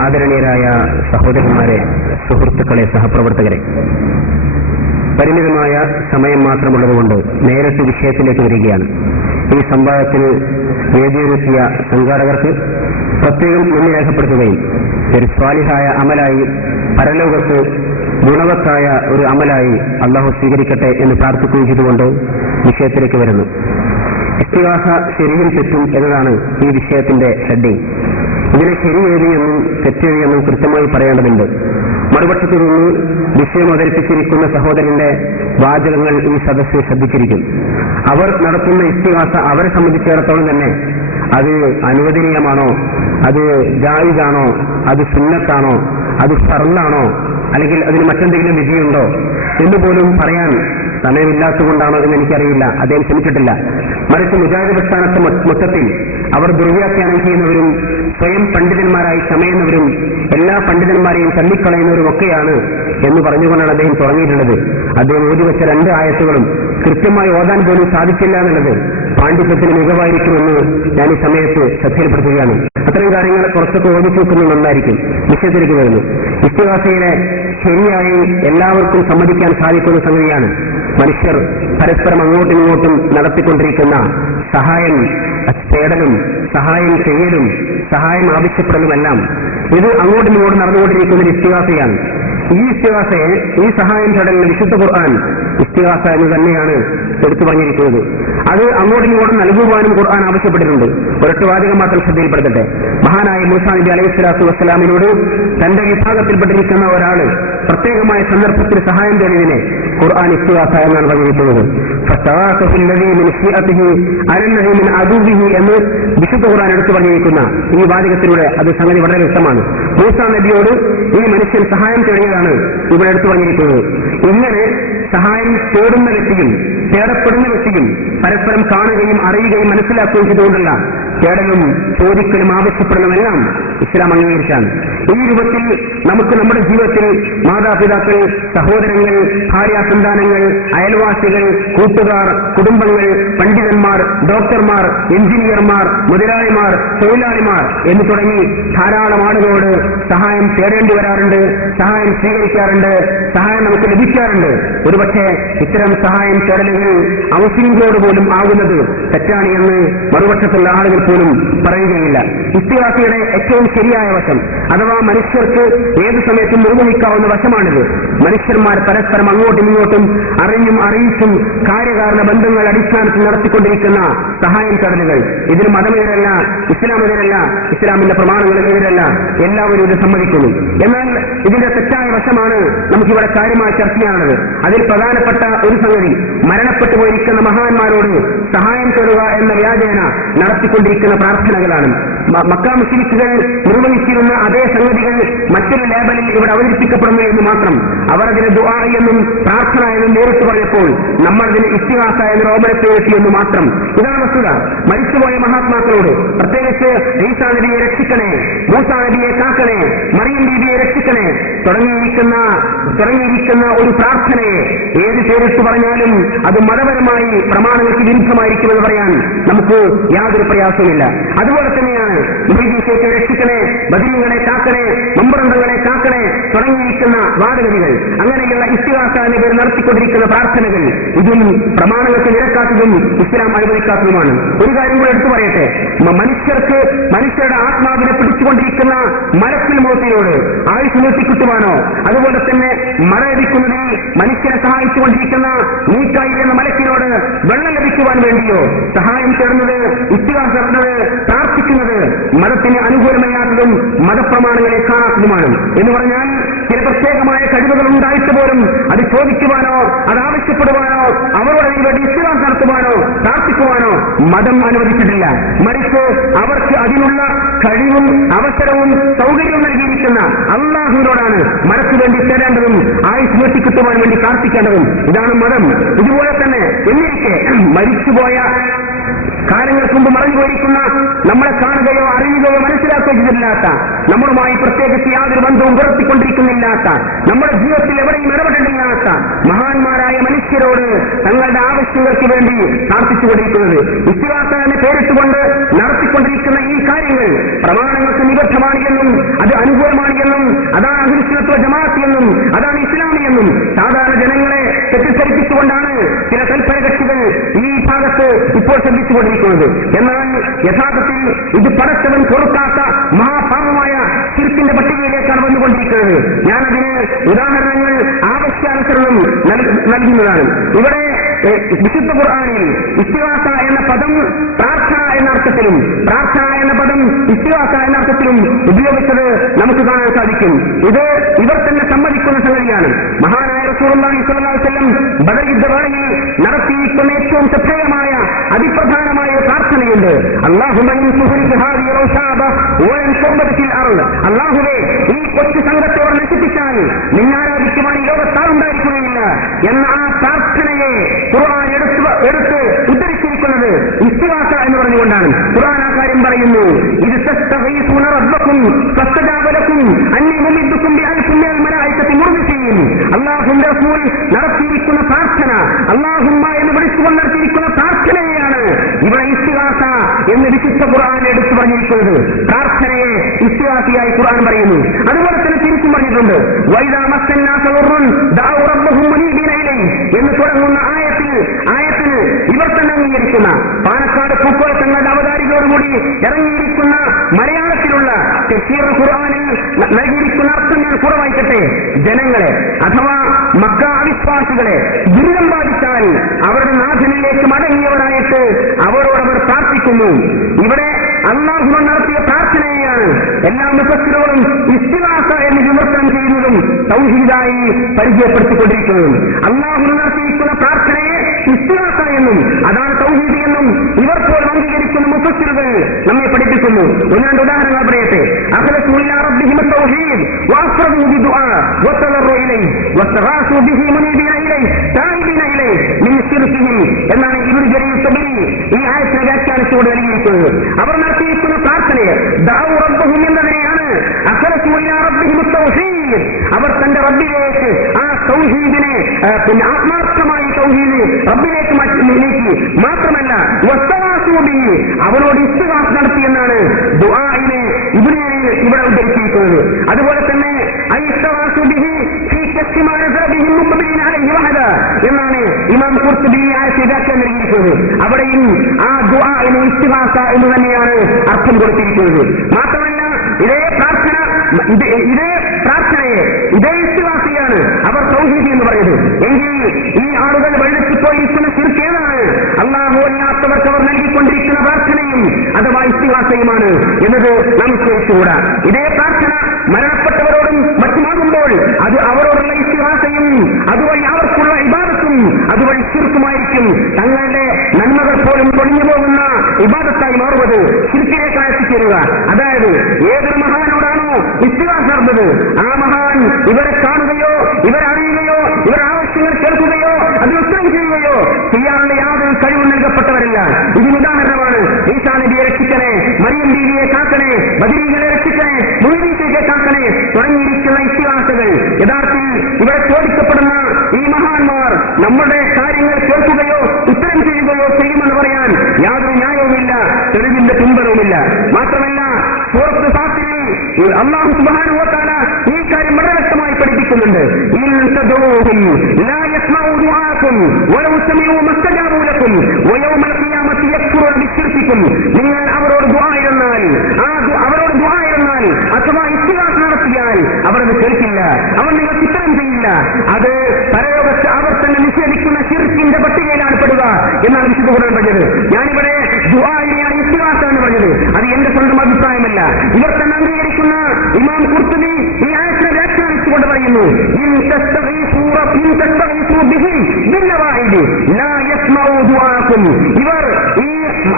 ആദരണീയരായ സഹോദരന്മാരെ, സുഹൃത്തുക്കളെ, സഹപ്രവർത്തകരെ, പരിമിതമായ സമയം മാത്രമുള്ളതുകൊണ്ട് നേരിട്ട് വിഷയത്തിലേക്ക് വരികയാണ്. ഈ സംവാദത്തിന് വേദിയൊരുക്കിയ സംഘാടകർക്ക് പ്രത്യേകം നന്ദി രേഖപ്പെടുത്തുകയും ഒരു സ്വാലിഹായ അമലായി, പരലോകത്ത് ഗുണവത്തായ ഒരു അമലായി അള്ളാഹു സ്വീകരിക്കട്ടെ എന്ന് പ്രാർത്ഥിക്കുകയും ചെയ്തുകൊണ്ട് വിഷയത്തിലേക്ക് വരുന്നു. ഇസ്തിഹാസ ശരിയും തെറ്റും എന്നതാണ് ഈ വിഷയത്തിന്റെ ഹെഡിങ്. ഇതിനെ ശരിയേറിയെന്നും തെറ്റേറിയെന്നും കൃത്യമായി പറയേണ്ടതുണ്ട്. മറുപക്ഷത്തിൽ നിന്ന് വിഷയം അവതരിപ്പിച്ചിരിക്കുന്ന സഹോദരന്റെ വാചകങ്ങൾ ഈ സദസ്സ് ശ്രദ്ധിച്ചിരിക്കും. അവർ നടത്തുന്ന ഇസ്തിഹാസ അവരെ സംബന്ധിച്ചിടത്തോളം തന്നെ അത് അനുവദനീയമാണോ, അത് ജായിസാണോ, അത് സുന്നത്താണോ, അത് ഫർളാണോ, അല്ലെങ്കിൽ അതിന് മറ്റെന്തെങ്കിലും വിധിയുണ്ടോ എന്നുപോലും പറയാൻ സമയമില്ലാത്തതുകൊണ്ടാണോ എന്ന് എനിക്കറിയില്ല. അദ്ദേഹം ശ്രമിച്ചിട്ടില്ല. മറിച്ച് മുജാഹിദ് പ്രസ്ഥാനത്തെ മൊത്തത്തിൽ അവർ ദുർവ്യാഖ്യാനം ചെയ്യുന്നവരും സ്വയം പണ്ഡിതന്മാരായി ചമയുന്നവരും എല്ലാ പണ്ഡിതന്മാരെയും തള്ളിക്കളയുന്നവരും ഒക്കെയാണ് എന്ന് പറഞ്ഞുകൊണ്ടാണ് അദ്ദേഹം തുടങ്ങിയിട്ടുള്ളത്. അദ്ദേഹം ഓതിവെച്ച 2 ആയത്തുകളും കൃത്യമായി ഓതാൻ പോലും സാധിച്ചില്ല എന്നുള്ളത് പാണ്ഡിത്യത്തിന് മികവായിരിക്കുമെന്ന് ഞാൻ ഈ സമയത്ത് ശ്രദ്ധയിൽപ്പെടുത്തുകയാണ്. അത്തരം കാര്യങ്ങൾ കുറച്ചൊക്കെ ഓടിച്ചു വെക്കുന്നത് നന്നായിരിക്കും. വിഷയത്തിലേക്ക് വരുന്നു. ഇസ്തിഗാസയിലെ ശരിയായി എല്ലാവർക്കും സമ്മതിക്കാൻ സാധിക്കുന്ന സംഗതിയാണ് മനുഷ്യർ പരസ്പരം അങ്ങോട്ടും ഇങ്ങോട്ടും നടത്തിക്കൊണ്ടിരിക്കുന്ന സഹായം തേടലും സഹായം ചെയ്യലും സഹായം ആവശ്യപ്പെടലുമെല്ലാം ഇത് അങ്ങോട്ടും ഇങ്ങോട്ടും നടന്നുകൊണ്ടിരിക്കുന്ന ഒരു ഇസ്തിഗാസയാണ്. ഈ ഇസ്തിഗാസയെ, ഈ സഹായം തേടലിന് വിശുദ്ധ ഖുർആൻ ഇസ്തിഗാസ എന്ന് തന്നെയാണ് എടുത്തു പറഞ്ഞിരിക്കുന്നത്. അത് അങ്ങോട്ടും ഇങ്ങോട്ടും നൽകുവാനും ഖുർആൻ ആവശ്യപ്പെട്ടിട്ടുണ്ട്. ഒരൊറ്റ വാചകം മാത്രം ശ്രദ്ധയിൽപ്പെടുത്തട്ടെ. മഹാനായ മൂസാ നബി അലൈഹി സ്വലാത്തു വസ്സലാമിനോട് തന്റെ വിഭാഗത്തിൽപ്പെട്ടിരിക്കുന്ന ഒരാള് പ്രത്യേകമായ സന്ദർഭത്തിൽ സഹായം തേടിയതിനെ ഖുർആൻ ഇസ്തിഗാസ എന്നാണ് പറഞ്ഞിരിക്കുന്നത്. എന്ന് വിശുദ്ധ ഖുർആൻ എടുത്തു പറഞ്ഞിരിക്കുന്ന ഈ വാചകത്തിലൂടെ അത് സംഗതി വളരെ വ്യക്തമാണ്. മൂസാ നബിയോട് ഈ മനുഷ്യൻ സഹായം തേടിയതാണ് ഇവിടെ എടുത്തു പറഞ്ഞിരിക്കുന്നത്. ഇങ്ങനെ സഹായം തേടുന്ന വ്യക്തിയും തേടപ്പെടുന്ന വ്യക്തിയും പരസ്പരം കാണുകയും അറിയുകയും മനസ്സിലാക്കുകയും ചെയ്തുകൊണ്ടല്ല തേടലും ചോദിക്കലും ആവശ്യപ്പെടലുമെല്ലാം ഇസ്ലാം അംഗീകരിച്ചാണ്. ഈ രൂപത്തിൽ നമുക്ക് നമ്മുടെ ജീവിതത്തിൽ മാതാപിതാക്കൾ, സഹോദരങ്ങൾ, ഭാര്യാസന്താനങ്ങൾ, അയൽവാസികൾ, കൂട്ടുകാർ, കുടുംബങ്ങൾ, പണ്ഡിതന്മാർ, ഡോക്ടർമാർ, എഞ്ചിനീയർമാർ, മുതലാളിമാർ, തൊഴിലാളിമാർ എന്ന് തുടങ്ങി ധാരാളം ആളുകളോട് സഹായം തേടേണ്ടി വരാറുണ്ട്, സഹായം സ്വീകരിക്കാറുണ്ട്, സഹായം നമുക്ക് ലഭിക്കാറുണ്ട്. ഒരുപക്ഷെ ഇത്തരം സഹായം തേടലുകൾ അമുസ്ലിംകളോട് പോലും ആകുന്നത് തെറ്റാണ് എന്ന് മറുപക്ഷത്തുള്ള ആളുകൾ പോലും പറയുകയില്ല. ഇസ്തിഗാസയുടെ ഏറ്റവും ശരിയായ വശം, അഥവാ മനുഷ്യർക്ക് ഏതു സമയത്തും നിർവഹിക്കാവുന്ന വശമാണിത്. മനുഷ്യന്മാർ പരസ്പരം അങ്ങോട്ടും ഇങ്ങോട്ടും അറിഞ്ഞും അറിയിച്ചും കാര്യകാരണ ബന്ധങ്ങൾ അടിസ്ഥാനത്തിൽ നടത്തിക്കൊണ്ടിരിക്കുന്ന സഹായം തേടലുകൾ ഇതിന് മതമെതിരല്ല, ഇസ്ലാമെതിരല്ല, ഇസ്ലാമിന്റെ പ്രമാണങ്ങളെതിരല്ല, എല്ലാവരും ഇത് സമ്മതിക്കുന്നു. എന്നാൽ ഇതിന്റെ തെറ്റായ വശമാണ് നമുക്കിവിടെ കാര്യമായ ചർച്ചയാണത്. അതിൽ പ്രധാനപ്പെട്ട ഒരു സംഗതി മരണപ്പെട്ടു പോയിരിക്കുന്ന മഹാന്മാരോട് സഹായം തേടുക എന്ന വ്യാജേന നടത്തിക്കൊണ്ടിരിക്കുന്ന പ്രാർത്ഥനകളാണ്. മക്ക മുശ്രിക്കുകൾ നിർവഹിച്ചിരുന്ന അതേ സംഗതികൾ മറ്റൊരു ലേബലിൽ ഇവിടെ അവതരിപ്പിക്കപ്പെടുന്നു എന്ന് മാത്രം. അവർ അതിന് ദുആ എന്നും പ്രാർത്ഥന എന്നും നേരിട്ട് പറഞ്ഞപ്പോൾ നമ്മൾ അതിന് ഇസ്തിഗാസ എന്ന റോബലത്തെ എന്ന് മാത്രം. ഇതാണ് വസ്തുത. മരിച്ചുപോയ മഹാത്മാക്കളോട്, പ്രത്യേകിച്ച് ഈസാ നബിയെ രക്ഷിക്കണേ, മൂസാ നബിയെ കാക്കണേ, മറിയം ബീബിയെ രക്ഷിക്കണേ തുടങ്ങിയിരിക്കുന്ന ഒരു പ്രാർത്ഥനയെ ഏത് പേരിട്ട് പറഞ്ഞാലും അത് മതപരമായി പ്രമാണങ്ങൾക്ക് വിരുദ്ധമായിരിക്കുമെന്ന് പറയാൻ നമുക്ക് യാതൊരു പ്രയാസവുമില്ല. അതുപോലെ തന്നെയാണ് മുഹീദ്ദീൻ രക്ഷിക്കണേ, ബദരീങ്ങളെ കാക്കണേ, മമ്പറന്തങ്ങളെ കാക്കണേ തുടങ്ങിയിരിക്കുന്ന വാദഗതികൾ, അങ്ങനെയുള്ള ഇസ്തിഗാസ എന്ന പേര് നടത്തിക്കൊണ്ടിരിക്കുന്ന പ്രാർത്ഥനകൾ ഇതും പ്രമാണങ്ങൾക്ക് നിരക്കാത്തതും ഇസ്ലാം അനുവദിക്കാത്തതുമാണ്. ഒരു കാര്യം കൂടെ എടുത്തു പറയട്ടെ. മനുഷ്യരുടെ ആത്മാവിനെ പിടിച്ചുകൊണ്ടിരിക്കുന്ന മരത്തിൽ മോത്തിനോട് ആയുസ് നീട്ടിക്കിട്ടുവാനോ, അതുപോലെ തന്നെ മറയടിക്കുന്നതിൽ മനുഷ്യനെ സഹായിച്ചുകൊണ്ടിരിക്കുന്ന നീക്കായി എന്ന മലക്കിനോട് വെള്ളം ലഭിക്കുവാൻ വേണ്ടിയോ സഹായം തേടുന്നത്, ഇസ്തിഗാസ നടത്തുന്നത്, പ്രാർത്ഥിക്കുന്നത് മതത്തിന് അനുകൂലമല്ലാത്തതും മതപ്രമാണങ്ങളെ കാണാത്തതുമാണ്. എന്ന് പറഞ്ഞാൽ ചില പ്രത്യേകമായ കഴിവുകൾ ഉണ്ടായിട്ട് പോലും അത് ചോദിക്കുവാനോ, അത് ആവശ്യപ്പെടുവാനോ, അവരുടെ വേണ്ടി ഇസ്തിഗാസ നടത്തുവാനോ, പ്രാർത്ഥിക്കുവാനോ മതം അനുവദിച്ചിട്ടില്ല. മറിച്ച് അവർക്ക് അതിനുള്ള കഴിവും അവസരവും സൗകര്യവും നൽകിയിരിക്കുന്ന അല്ലാഹുവിനോടാണ് മനസ്സ് വേണ്ടി തേടേണ്ടതും ആയുസ് നീട്ടിക്കിട്ടുവാൻ വേണ്ടി പ്രാർത്ഥിക്കേണ്ടതും. ഇതാണ് മതം. ഇതുപോലെ തന്നെ എന്നിരിക്കെ മരിച്ചുപോയ കാലങ്ങൾക്ക് മുമ്പ് മറഞ്ഞുപോയിരിക്കുന്ന, നമ്മളെ കാണുകയോ അറിയുകയോ മനസ്സിലാക്കുകയോ ചെയ്തിട്ടില്ലാത്ത, നമ്മളുമായി പ്രത്യേകിച്ച് യാതൊരു ബന്ധവും പുലർത്തിക്കൊണ്ടിരിക്കുന്നില്ലാത്ത, നമ്മുടെ ജീവിതത്തിൽ എവിടെയും ഇടപെട്ടിട്ടില്ലാത്ത മഹാന്മാരായ മനുഷ്യരോട് തങ്ങളുടെ ആവശ്യങ്ങൾക്ക് വേണ്ടി പ്രാർത്ഥിച്ചുകൊണ്ടിരിക്കുന്നത്, ഇസ്തിഗാസ എന്ന് പേരിട്ടുകൊണ്ട് നടത്തിക്കൊണ്ടിരിക്കുന്ന ഈ കാര്യങ്ങൾ പ്രമാണങ്ങൾക്ക് നിബദ്ധമാണ് എന്നും അത് അനുകൂലമാണ് എന്നും അതാണ് അഹ്ലുസുന്നത്ത് വൽ ജമാഅത്ത് എന്നും അതാണ് ഇസ്ലാമി എന്നും സാധാരണ ജനങ്ങളെ തെറ്റിദ്ധരിപ്പിച്ചുകൊണ്ടാണ് ചില തൽപരകക്ഷികൾ ഈ ഭാഗത്ത് ഇപ്പോൾ ശ്രദ്ധിച്ചുകൊണ്ടിരിക്കുന്നത്. എന്നാൽ യഥാർത്ഥത്തിൽ ഇത് പടച്ചവൻ പൊറുക്കാത്ത മഹാപാപമായ ശിർക്കിന്റെ പട്ടികയിലേക്കാണ് വന്നുകൊണ്ടിരിക്കുന്നത്. ഞാനതിന് ഉദാഹരണങ്ങൾ ആവശ്യാനുസരണം നൽകുന്നതാണ്. ഇവിടെ വിശുദ്ധ ഖുർആനിൽ ഇസ്തിഗാസ എന്ന പദം പ്രാർത്ഥന എന്ന അർത്ഥത്തിലും പ്രാർത്ഥന എന്ന പദം ഇസ്തിഗാസ എന്ന അർത്ഥത്തിലും ഉപയോഗിച്ചത് നമുക്ക് കാണാൻ സാധിക്കും. ഇത് ഇവർ തന്നെ സമ്മതിക്കുന്ന സംഗതിയാണ്. മഹാനായ റസൂലുള്ളാഹി സ്വല്ലല്ലാഹു അലൈഹി വസല്ലം ബദർ യുദ്ധവേളയിൽ നടത്തിയിരിക്കുന്ന ഏറ്റവും ശ്രദ്ധേയമായ അതിപ്രധാനമായ പ്രാർത്ഥനയുണ്ട്. അല്ലാഹുവേ, ഈ കൊച്ചു സംഘത്തോട് നശിപ്പിച്ചാൽ നിന്നാരാധിക്കുവാൻ ഈ ലോകത്താറുണ്ടായിരിക്കുകയില്ല എന്ന ആ പ്രാർത്ഥനയെ ഖുർആൻ എടുത്ത് ഉദ്ധരിച്ചിരിക്കുന്നത് ഇസ്തിഗാസ എന്ന് പറഞ്ഞുകൊണ്ടാണ്. ഖുർആൻ ആ കാര്യം പറയുന്നു. ഇത് തസ്തഗീസുന റബ്ബക്കും ഫസ്തജാബ ലക്കും അന്നീ മുമിദ്ദുക്കും ബിഅൽഫിൻ മിനൽ മലായികത്തി മുർദിഫീൻ. അല്ലാഹുവിന്റെ റസൂൽ നടത്തിയിരിക്കുന്ന പ്രാർത്ഥന, അല്ലാഹുമ്മ എന്ന് വിളിച്ചുകൊണ്ട് നടത്തിയിരിക്കുന്ന പ്രാർത്ഥനയെയാണ് ഇവിടെ ഇസ്തിഗാസ എന്ന് വിശുദ്ധ ഖുർആൻ എടുത്തു പറഞ്ഞിരിക്കുന്നത്. പ്രാർത്ഥനയെ ഇസ്തിഗാസയായി ഖുർആൻ പറയുന്നു. അതുപോലെ തന്നെ തിരിച്ചും പറഞ്ഞിട്ടുണ്ട്. വൈദാ മസ്സന്നാസ ദുർറുൻ ദഅഉ റബ്ബഹും മുനീബീന ഇലൈഹി എന്ന് തുടങ്ങുന്ന ആയത്തിന് ഇവർ തന്നെ അംഗീകരിക്കുന്ന പാലക്കാട് പൂക്കോൾ തങ്ങളുടെ അവതാരികളോടുകൂടി ഇറങ്ങിയിരിക്കുന്ന മലയാളത്തിലുള്ള തഫ്സീർ ഖുർആനിൽ നൽകിയിരിക്കുന്ന അർത്ഥം ഞാൻ കൂടെ വായിക്കട്ടെ. ജനങ്ങളെ അഥവാ മക്ക അവിശ്വാസികളെ ദുരിതം ബാധിച്ചാൽ അവരുടെ നാഥനിലേക്ക് മടങ്ങിയവരായിട്ട് അവരോടവർ പ്രാർത്ഥിക്കുന്നു. ഇവിടെ അല്ലാഹു നടത്തിയ പ്രാർത്ഥനയെയാണ് എല്ലാ മുഫസ്സിറുകളും ഇസ്തിഗാസ എന്ന് വിമർശനം ചെയ്യുന്നതും തൗഹീദായി പരിചയപ്പെടുത്തിക്കൊണ്ടിരിക്കുന്നതും. അല്ലാഹു നടത്തിയിരിക്കുന്ന പ്രാർത്ഥനയെ ഇസ്തിഗാസ എന്നും അതാണ് തൗഹീദ് എന്നും ഇവർ പോലും അംഗീകരിക്കുന്ന മുഫസ്സിറുകൾ നമ്മെ പഠിപ്പിക്കുന്നു. ഒന്ന് രണ്ട് ഉദാഹരണങ്ങൾ പറയട്ടെ. അഖ്ലസു ഇലാ റബ്ബിഹിം തൗഹീദ് വഅസ്റബു ബിദുആ വതദറു ഇലൈഹി വസ്തഗാസു ബിഹി മുനീബീന ഇലൈഹി തായിബീന ഇലൈഹി മിൻ ശിർകിഹിം എന്നാണ് ഇബ്നു ജരീർ തബരി ഈ ആയത്തിനെ വ്യാഖ്യാനിച്ചുകൊണ്ട് നൽകിയിരിക്കുന്നത്. അവർ നടത്തിയിരിക്കുന്ന പ്രാർത്ഥനയെ ദഅഉ റബ്ബഹും എന്നതിനെയാണ് അഖ്ലസു ഇലാ റബ്ബിഹിം തൗഹീദ്. അവർ തന്റെ റബ്ബിലേക്ക് ആ തൗഹീദിനെ പിന്നെ ആത്മാർത്ഥമായി തൗഹീദ് റബ്ബിലേക്ക് മാത്രമല്ല വസ്തഗാസു ബിഹി അവരോട് ഇസ്തിഗാസ നടത്തിയെന്നാണ് ദുആഇനെ ഇബ്നു ജരീർ ഇവിടെ ഉദ്ധരിച്ചിരിക്കുന്നത്. അതുപോലെ തന്നെ ഐസ്തഗാസു ബിഹി ഫീ കശ്ഫി മാ നസല ബിഹി മുഖ്ബിരീന അലൈഹി വഹദ എന്നാണ് ഇമാം ഖുർത്തുബി ആയത്തെ വ്യാഖ്യാനം നൽകിയിരിക്കുന്നത്. അവിടെയും ആ ദുആഇനെ ഇസ്തിഗാസ എന്ന് തന്നെയാണ് അർത്ഥം കൊടുത്തിരിക്കുന്നത്. മാത്രമല്ല ഇതേ പ്രാർത്ഥനയെ ഇതേ ഇസ്തിഗാസയാണ് അവർ തൗഹീദ് എന്ന് പറയുന്നത്. എങ്കിൽ ഈ ആളുകൾ വഴിതെറ്റിപ്പോയിരിക്കുന്ന ശിർക്ക് ഏതാണ്? അല്ലാഹു അല്ലാത്തവർക്ക് അവർ നൽകിക്കൊണ്ടിരിക്കുന്ന പ്രാർത്ഥനയും അഥവാ ഇസ്തിഗാസയുമാണ് എന്നത് നാം വിശ്വസിച്ചുകൂടാ. ഇതേ പ്രാർത്ഥന മരണപ്പെട്ടവരോടും മറ്റുമാകുമ്പോൾ അത് അവരോടുള്ള ഇസ്തിഗാസയും അതുവഴി അവർക്കുള്ള ഇബാദത്തും അതുവഴി ശിർക്കുമായിരിക്കും. തങ്ങളുടെ നന്മകൾ പോലും പൊളിഞ്ഞു പോകുന്ന ഇബാദത്തായി മാറുന്നത് ശിർക്കിലേക്കാണ് എത്തിച്ചേരുക. അതായത് ഏതൊരു മഹാനോടാണോ ഇസ്തിഗാസ നടന്നത് ആ മഹാൻ ഇവരെ കാണുകയോ ഇവരറിയുകയോ ഇവർ ആവശ്യങ്ങൾ കേൾക്കുകയോ അതിന് ഉത്തരം ചെയ്യുകയോ ചെയ്യാനുള്ള യാതൊരു കഴിവും നൽകപ്പെട്ടവരല്ല. ഇതിന് ഉദാഹരണമാണ് ഈസാ നബിയെ രക്ഷിക്കണേ, മറിയം ബീവിയെ കാക്കണേ, ബദരീകളെ രക്ഷിക്കണേ, മുഹമ്മദിനെ കാക്കണേ തുടങ്ങിയിരിക്കുന്ന ഇസ്തിഗാസകൾ യഥാർത്ഥത്തിൽ ഇവിടെ ചോദിക്കപ്പെടുന്ന ഈ മഹാന്മാർ നമ്മുടെ കാര്യങ്ങൾ കേൾക്കുകയോ ഉത്തരം ചെയ്യുകയോ ചെയ്യുമെന്ന് പറയാൻ യാതൊരു ന്യായവുമില്ല, തെളിവിന്റെ പിൻബലവുമില്ല. മാത്രമല്ല സൂറത്ത് ഫാത്തിറിൽ അല്ലാഹു സുബ്ഹാനഹു വ തആല ഈ കാര്യം വളരെ വ്യക്തമായി പഠിപ്പിക്കുന്നുണ്ട്. ഇൻ തദഊഹും ലാ യസ്മഉ ദുആക്കും വലൗ സമിഉ മസ്തജാബു ലക്കും വയൗമൽ ഖിയാമത്തി യക്ഫുറൂന ബിശ്ശിർകിക്കും. നിങ്ങൾ അവരോട് ദുആ ഇരുന്നാൽ അഥവാ ഇസ്തിഗാസ നടത്തിയാൽ അവർ അത് കേൾക്കില്ല, അവർ നിങ്ങൾക്ക് ഉത്തരം ചെയ്യില്ല. അത് പരലോകത്ത് അവർ തന്നെ നിഷേധിക്കുന്ന ശിർക്കിന്റെ പട്ടികയിലാണ് പെടുക എന്നാണ് വിശുദ്ധ ഖുർആൻ പറഞ്ഞത്. ഞാനിവിടെ ദുആഇനെയാണ് ഇസ്തിഗാസ എന്ന് പറഞ്ഞത്. അത് എന്റെ സ്വന്തം അഭിപ്രായമല്ല. ഇവർ തന്നെ അംഗീകരിക്കുന്ന ഇമാം ഖുർത്തുബി ഈ ആയത്തിനെ വ്യാഖ്യാനിച്ചുകൊണ്ട് പറയുന്നു. ഇൻ തസ്തഗീസു ബിഹി ബിന്നവാഇദി ലാ യസ്മഉ ദുആക്കും. ഇവർ ഈ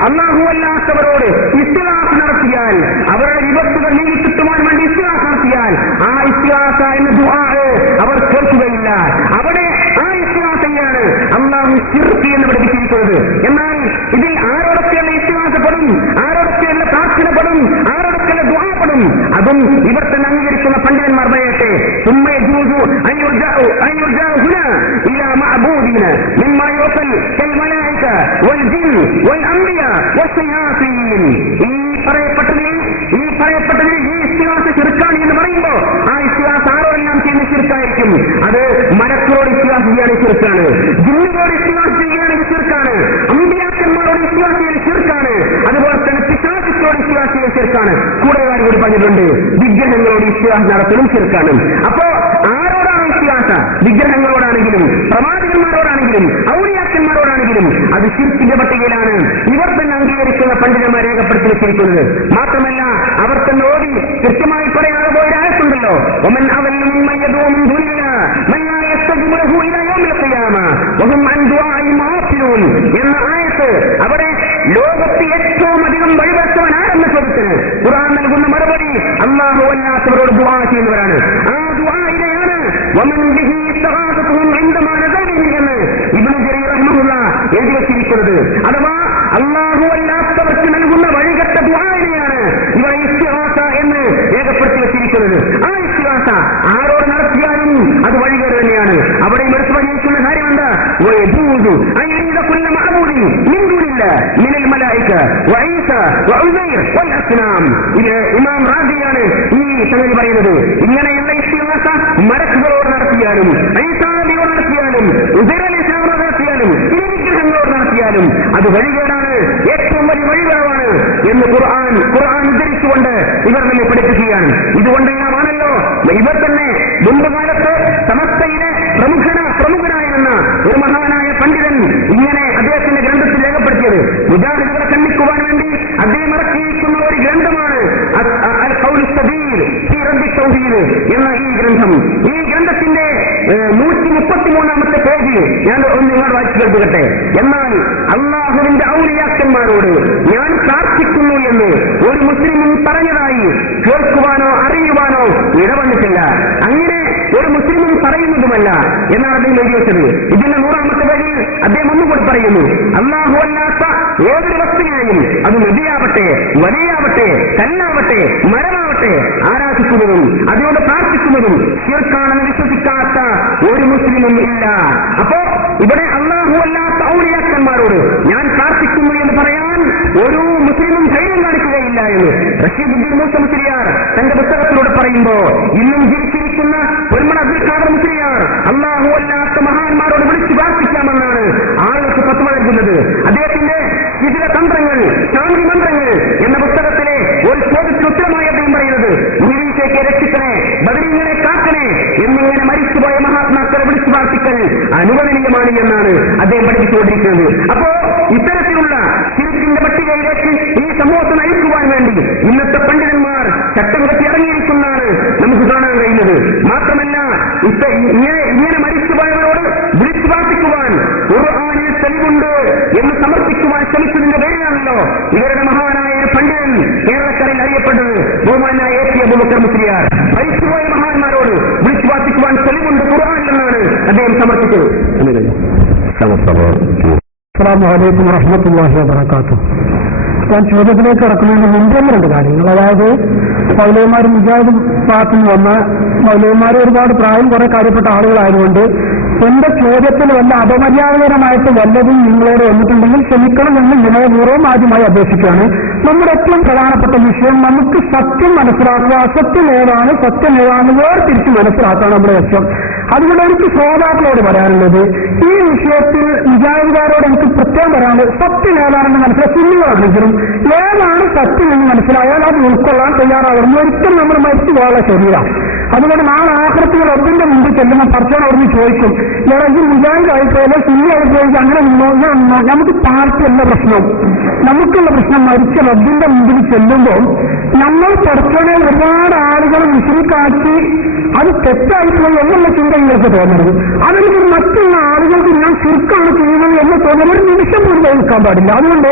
അല്ലാഹു അല്ലാത്തവരോട് ഇസ്തിഗാസ നടത്തിയാൽ അവരുടെ വിപത്തുകൾ നീങ്ങിക്കിട്ടുവാൻ വേണ്ടി ഇസ്തിഗാസ നടത്തിയാൽ ആ ഇസ്തിഗാസ എന്ന ദുആ അവർ കേൾക്കുകയില്ല. അവിടെ ആ ഇസ്തിഗാസയാണ് അല്ലാഹു ശിർക്ക് എന്ന് പഠിപ്പിച്ചിരിക്കുന്നത്. എന്നാൽ ഇതിൽ ആരോടൊക്കെയുള്ള ഇസ്തിഗാസപ്പെടും, ആരോടൊക്കെയുള്ള പ്രാർത്ഥനപ്പെടും, ആരോടൊക്കെയുള്ള ദുആപ്പെടും അതും ഇവർ തന്നെ അംഗീകരിക്കുന്ന പണ്ഡിതന്മാർ പറയട്ടെ. ഈ പറയപ്പെട്ടതിൽ ഈ ഇസ്തിഗാസ ശിർക്കാണ് എന്ന് പറയുമ്പോ ആ ഇസ്തിഗാസ ആരോടെല്ലാം ചെയ്യുന്ന ശിർക്കായിരിക്കും. അത് മലക്കുകളോട് ഇസ്തിഗാസ ചെയ്യുകയാണെങ്കിൽ ശിർക്കാണ്, ജിന്നുകളോട് ഇസ്തിഗാസ ചെയ്യുകയാണെങ്കിൽ ശിർക്കാണ്, അമ്പിയാക്കന്മാരോട് ഇസ്തിഗാസ ചെയ്യുന്ന ശിർക്കാണ്, അതുപോലെ തന്നെ പിശാചുക്കളോട് ഇസ്തിഗാസ ചെയ്യുന്ന ശിർക്കാണ്. കൂടെ കൂടി പറഞ്ഞിട്ടുണ്ട് വിഗ്രഹങ്ങളോട് ഇസ്തിഗാസ നടത്തലും ശിർക്കാണ്. അപ്പോ ആരോടാണ് ഇസ്തിഗാസ? വിഗ്രഹങ്ങളോടാണെങ്കിലും പ്രവാചകന്മാരോടാണെങ്കിലും ഔലിയാക്കന്മാരോടാണെങ്കിലും അത് ശിർക്കിന്റെ പട്ടികയിലാണ് ഇവർ തന്നെ അംഗീകരിക്കുന്ന പണ്ഡിതന്മാർ രേഖപ്പെടുത്തി വെച്ചിരിക്കുന്നത്. മാത്രമല്ല അവർ തന്നെ ഓടി കൃത്യമായി പറയാതെ പോയൊരായത്തുണ്ടല്ലോ. ഒമൻ അവനും എന്ന ആയത്ത് അവിടെ ലോകത്ത് ഏറ്റവും അധികം വഴിവെച്ചവൻ ആരെന്ന ചോദ്യത്തിന് ഖുർആൻ നൽകുന്ന മറുപടി അല്ലാഹു അല്ലാത്തവരോട് ദുആ ചെയ്യുന്നവരാണ്. ആ ദുആയിനെയാണ് വമൻ ബിഹി ഇസ്തഗാസതുഹും ഇൻദമാ നസല ബിഹി എന്ന് ഇബ്നു ജരീർ റഹ്മഹുല്ലാഹ് എഴുതി വെച്ചിരിക്കുന്നത്. അഥവാ അല്ലാഹു അല്ലാത്തവർക്ക് നൽകുന്ന വഴികെട്ട ദുആയാണ് ഇവിടെ ഇസ്തിഗാസ എന്ന് രേഖപ്പെടുത്തി വെച്ചിരിക്കുന്നത്. ആ ഇസ്തിഗാസ ആരോട് നടത്തിയാലും അത് വഴികേട് തന്നെയാണ്. അവിടെ എടുത്തു പറഞ്ഞിരിക്കുന്ന കാര്യം എന്താ? ഇത് ഇമാം റാദിയാണ് ഈ സംഗതി പറയുന്നത്. ഇങ്ങനെയുള്ള ഇസ്തിഗാസ മലക്കുകളോട് നടത്തിയാലും ഈസാനബിയോട് നടത്തിയാലും ഉസൈർ അലൈഹിസ്സലാമോട് നടത്തിയാലും ഈ വിഗ്രഹങ്ങളോട് നടത്തിയാലും അത് വഴികേടാണ്, ഏറ്റവും വലിയ വഴികേടാണ് എന്ന് ഖുർആൻ ഉദ്ധരിച്ചുകൊണ്ട് ഇവർ നമ്മെ പഠിപ്പിക്കുകയാണ്. ഇതുകൊണ്ടെല്ലാമാണല്ലോ ഇവർ തന്നെ മുമ്പുകാലത്ത് സമസ്തയിലെ പ്രമുഖനായിരുന്ന ഒരു മഹാനായ പണ്ഡിതൻ ഇങ്ങനെ അദ്ദേഹത്തിന്റെ ഗ്രന്ഥത്തിൽ രേഖപ്പെടുത്തിയത്. മുജാഹിദുകളെ ഖണ്ഡിക്കുവാൻ വേണ്ടി അദ്ദേഹം ഇറക്കിയിരിക്കുന്ന ഒരു ഗ്രന്ഥമാണ് അൽ ഖൗലു സദീദ് ഫീ റദ്ദി തൗഹീദ് എന്ന ഈ ഗ്രന്ഥം. ഈ ഗ്രന്ഥത്തിന്റെ 133-ാമത്തെ പേജ് ഞാൻ നിങ്ങൾ വായിച്ചു കേൾപ്പിക്കട്ടെ. എന്നാൽ അള്ളാഹുവിന്റെ ഔലിയാക്കന്മാരോട് ഞാൻ പ്രാർത്ഥിക്കുന്നു എന്ന് ഒരു മുസ്ലിമും പറഞ്ഞതായി കേൾക്കുവാനോ അറിയുവാനോ ഇടവന്നിട്ടില്ല. അങ്ങനെ ഒരു മുസ്ലിമും പറയുന്നതുമല്ല എന്നാണ് അദ്ദേഹം എഴുതി വെച്ചത്. ഇതിന്റെ 100-ാമത്തെ പേജിൽ അദ്ദേഹം ഒന്നുകൂടി പറയുന്നു, അള്ളാഹു അല്ലാത്ത ഏതൊരു വസ്തുവിനെയും അത് നദിയാവട്ടെ, വലിയാവട്ടെ, കല്ലാവട്ടെ, മരമാവട്ടെ ആരാധിക്കുന്നതും അതിനോട് പ്രാർത്ഥിക്കുന്നതും ശിർക്കാണെന്ന് വിശ്വസിക്കാത്ത ഒരു മുസ്ലിമും ഇല്ല. അപ്പോ ഇവിടെ അള്ളാഹു അല്ലാത്ത ഔലിയാക്കന്മാരോട് ഞാൻ പ്രാർത്ഥിക്കുന്നു എന്ന് പറയാൻ ഒരു മുസ്ലിമും ധൈര്യം കാണിക്കുകയില്ല എന്ന് റഷീദുദ്ദീൻ മൂസ മുസ്ലിയാർ തന്റെ പുസ്തകത്തിലൂടെ പറയുമ്പോ, ഇന്നും ജീവിച്ചിരിക്കുന്ന പൊന്മള അബ്ദുൽ ഖാദർ മുസ്ലിയാർ അള്ളാഹു അല്ലാത്ത മഹാന്മാരോട് വിളിച്ചു പ്രാർത്ഥിക്കാമെന്നാണ് ആളുകൾക്ക് ഫത്വ നൽകുന്നത്. അദ്ദേഹത്തിന്റെ വിവിധ തന്ത്രങ്ങൾ, ശാന്തി മന്ത്രങ്ങൾ എന്ന പുസ്തകത്തിലെ ഒരു ചോദ്യത്തിന് ഉത്തരമായി അദ്ദേഹം പറയുന്നത്, മുഹീദിലേക്ക് രക്ഷിക്കണേ, ബദരീങ്ങളെ കാക്കണേ എന്നിങ്ങനെ മരിച്ചുപോയ മഹാത്മാക്കളെ വിളിച്ചു പ്രാർത്ഥിക്കൽ അനുവദനീയമാണ് എന്നാണ് അദ്ദേഹം പഠിപ്പിച്ചുകൊണ്ടിരിക്കുന്നത്. അപ്പോ ഇത്തരത്തിലുള്ള ശിർക്കിന്റെ പട്ടികയിലേക്ക് ഈ സമൂഹത്തെ നയിക്കുവാൻ വേണ്ടി ഇന്നത്തെ പണ്ഡിതന്മാർ ചട്ടം കെട്ടി ഇറങ്ങിയിരിക്കുന്നതാണ് നമുക്ക് കാണാൻ കഴിയുന്നത്. മാത്രമല്ല ഇങ്ങനെ മരിച്ചുപോയവരോട് വിളിച്ചു പ്രാർത്ഥിക്കുവാൻ ഖുർആനിൽ തെളിവുണ്ട് എന്ന് സമർപ്പിക്കുവാൻ ശ്രമിച്ചതിന്റെ പേരിലാണല്ലോ ഇവരുടെ മഹാനായ ഒരു പണ്ഡിതൻ കേരളക്കരയിൽ അറിയപ്പെട്ടത് ബഹുമാനായ എ.പി. അബൂബക്കർ മുസ്ലിയാർ. മരിച്ചുപോയ മഹാന്മാരോട് വിളിച്ചു പ്രാർത്ഥിക്കുവാൻ തെളിവുണ്ട് ഖുർആനിലെന്നാണ് അദ്ദേഹം സമർപ്പിച്ചത്. അസ്സലാമു അലൈക്കും വറഹ്മത്തുള്ളാഹി വബറകാതുഹു. ഞാൻ ചോദ്യത്തിലേക്ക് ഇറക്കുന്നതിന് മുമ്പേ 2 കാര്യങ്ങൾ. അതായത് മൗലവിമാരും മുജാഹിദ് ഭാഗത്ത് വന്ന മൗലവിമാർ ഒരുപാട് പ്രായം കുറെ കാര്യപ്പെട്ട ആളുകളായതുകൊണ്ട് എന്റെ ചോദ്യത്തിൽ വല്ല അപമര്യാദകരമായിട്ട് വല്ലതും നിങ്ങളോട് വന്നിട്ടുണ്ടെങ്കിൽ ക്ഷമിക്കണമെന്ന് വിനയപൂർവ്വം ആദ്യമായി അപേക്ഷിക്കുകയാണ്. നമ്മുടെ ഏറ്റവും പ്രധാനപ്പെട്ട വിഷയം നമുക്ക് സത്യം മനസ്സിലാക്കുക, അസത്യം ഏതാണ് സത്യം ഏതാണെന്ന് വേർതിരിച്ച് മനസ്സിലാക്കാൻ നമ്മുടെ ലക്ഷ്യം. അതുകൊണ്ട് എനിക്ക് ശ്രോതാക്കളോട് പറയാനുള്ളത്, ഈ വിഷയത്തിൽ മുജാഹിദുകാരോട് എനിക്ക് പ്രത്യേകം പറയാനുള്ളത്, സത്യം ഏതാണെന്ന് മനസ്സിലാക്കുന്നതാണെങ്കിലും ഏതാണ് സത്യം എന്ന് മനസ്സിലായാൽ അത് ഉൾക്കൊള്ളാൻ തയ്യാറാകുന്നു. ഒരിക്കലും നമ്മൾ മരിച്ചു പോകാനുള്ള ശരീരമാണ്. അതുകൊണ്ട് നാളെ ആഖിറത്തിൽ റബ്ബിന്റെ മുമ്പിൽ ചെല്ലുമ്പോൾ പർച്ചോൻ അവിടുന്ന് ചോദിക്കും, ഈ മുജാഹിദ് ആയിപ്പോയാലോ സുന്നി ആയിപ്പോയാലും അങ്ങനെ നിന്നോ നമുക്ക് പാർട്ടിയല്ല പ്രശ്നം. നമുക്കുള്ള പ്രശ്നം മരിച്ച റബ്ബിന്റെ മുമ്പിൽ ചെല്ലുമ്പോൾ നമ്മൾ പർച്ചോനെ ഒരുപാട് ആളുകൾ മുസ്ലിക്കാക്കി അത് തെറ്റായിപ്പോയി എന്നുള്ള ചിന്ത നിങ്ങൾക്ക് തോന്നരുത്. അതിന് മറ്റുള്ള ആളുകൾക്ക് ഞാൻ ശിർക്കാണ് ചെയ്യുന്നത് എന്ന് തോന്നുന്ന ഒരു നിമിഷം പോലും നിൽക്കാൻ പാടില്ല. അതുകൊണ്ട്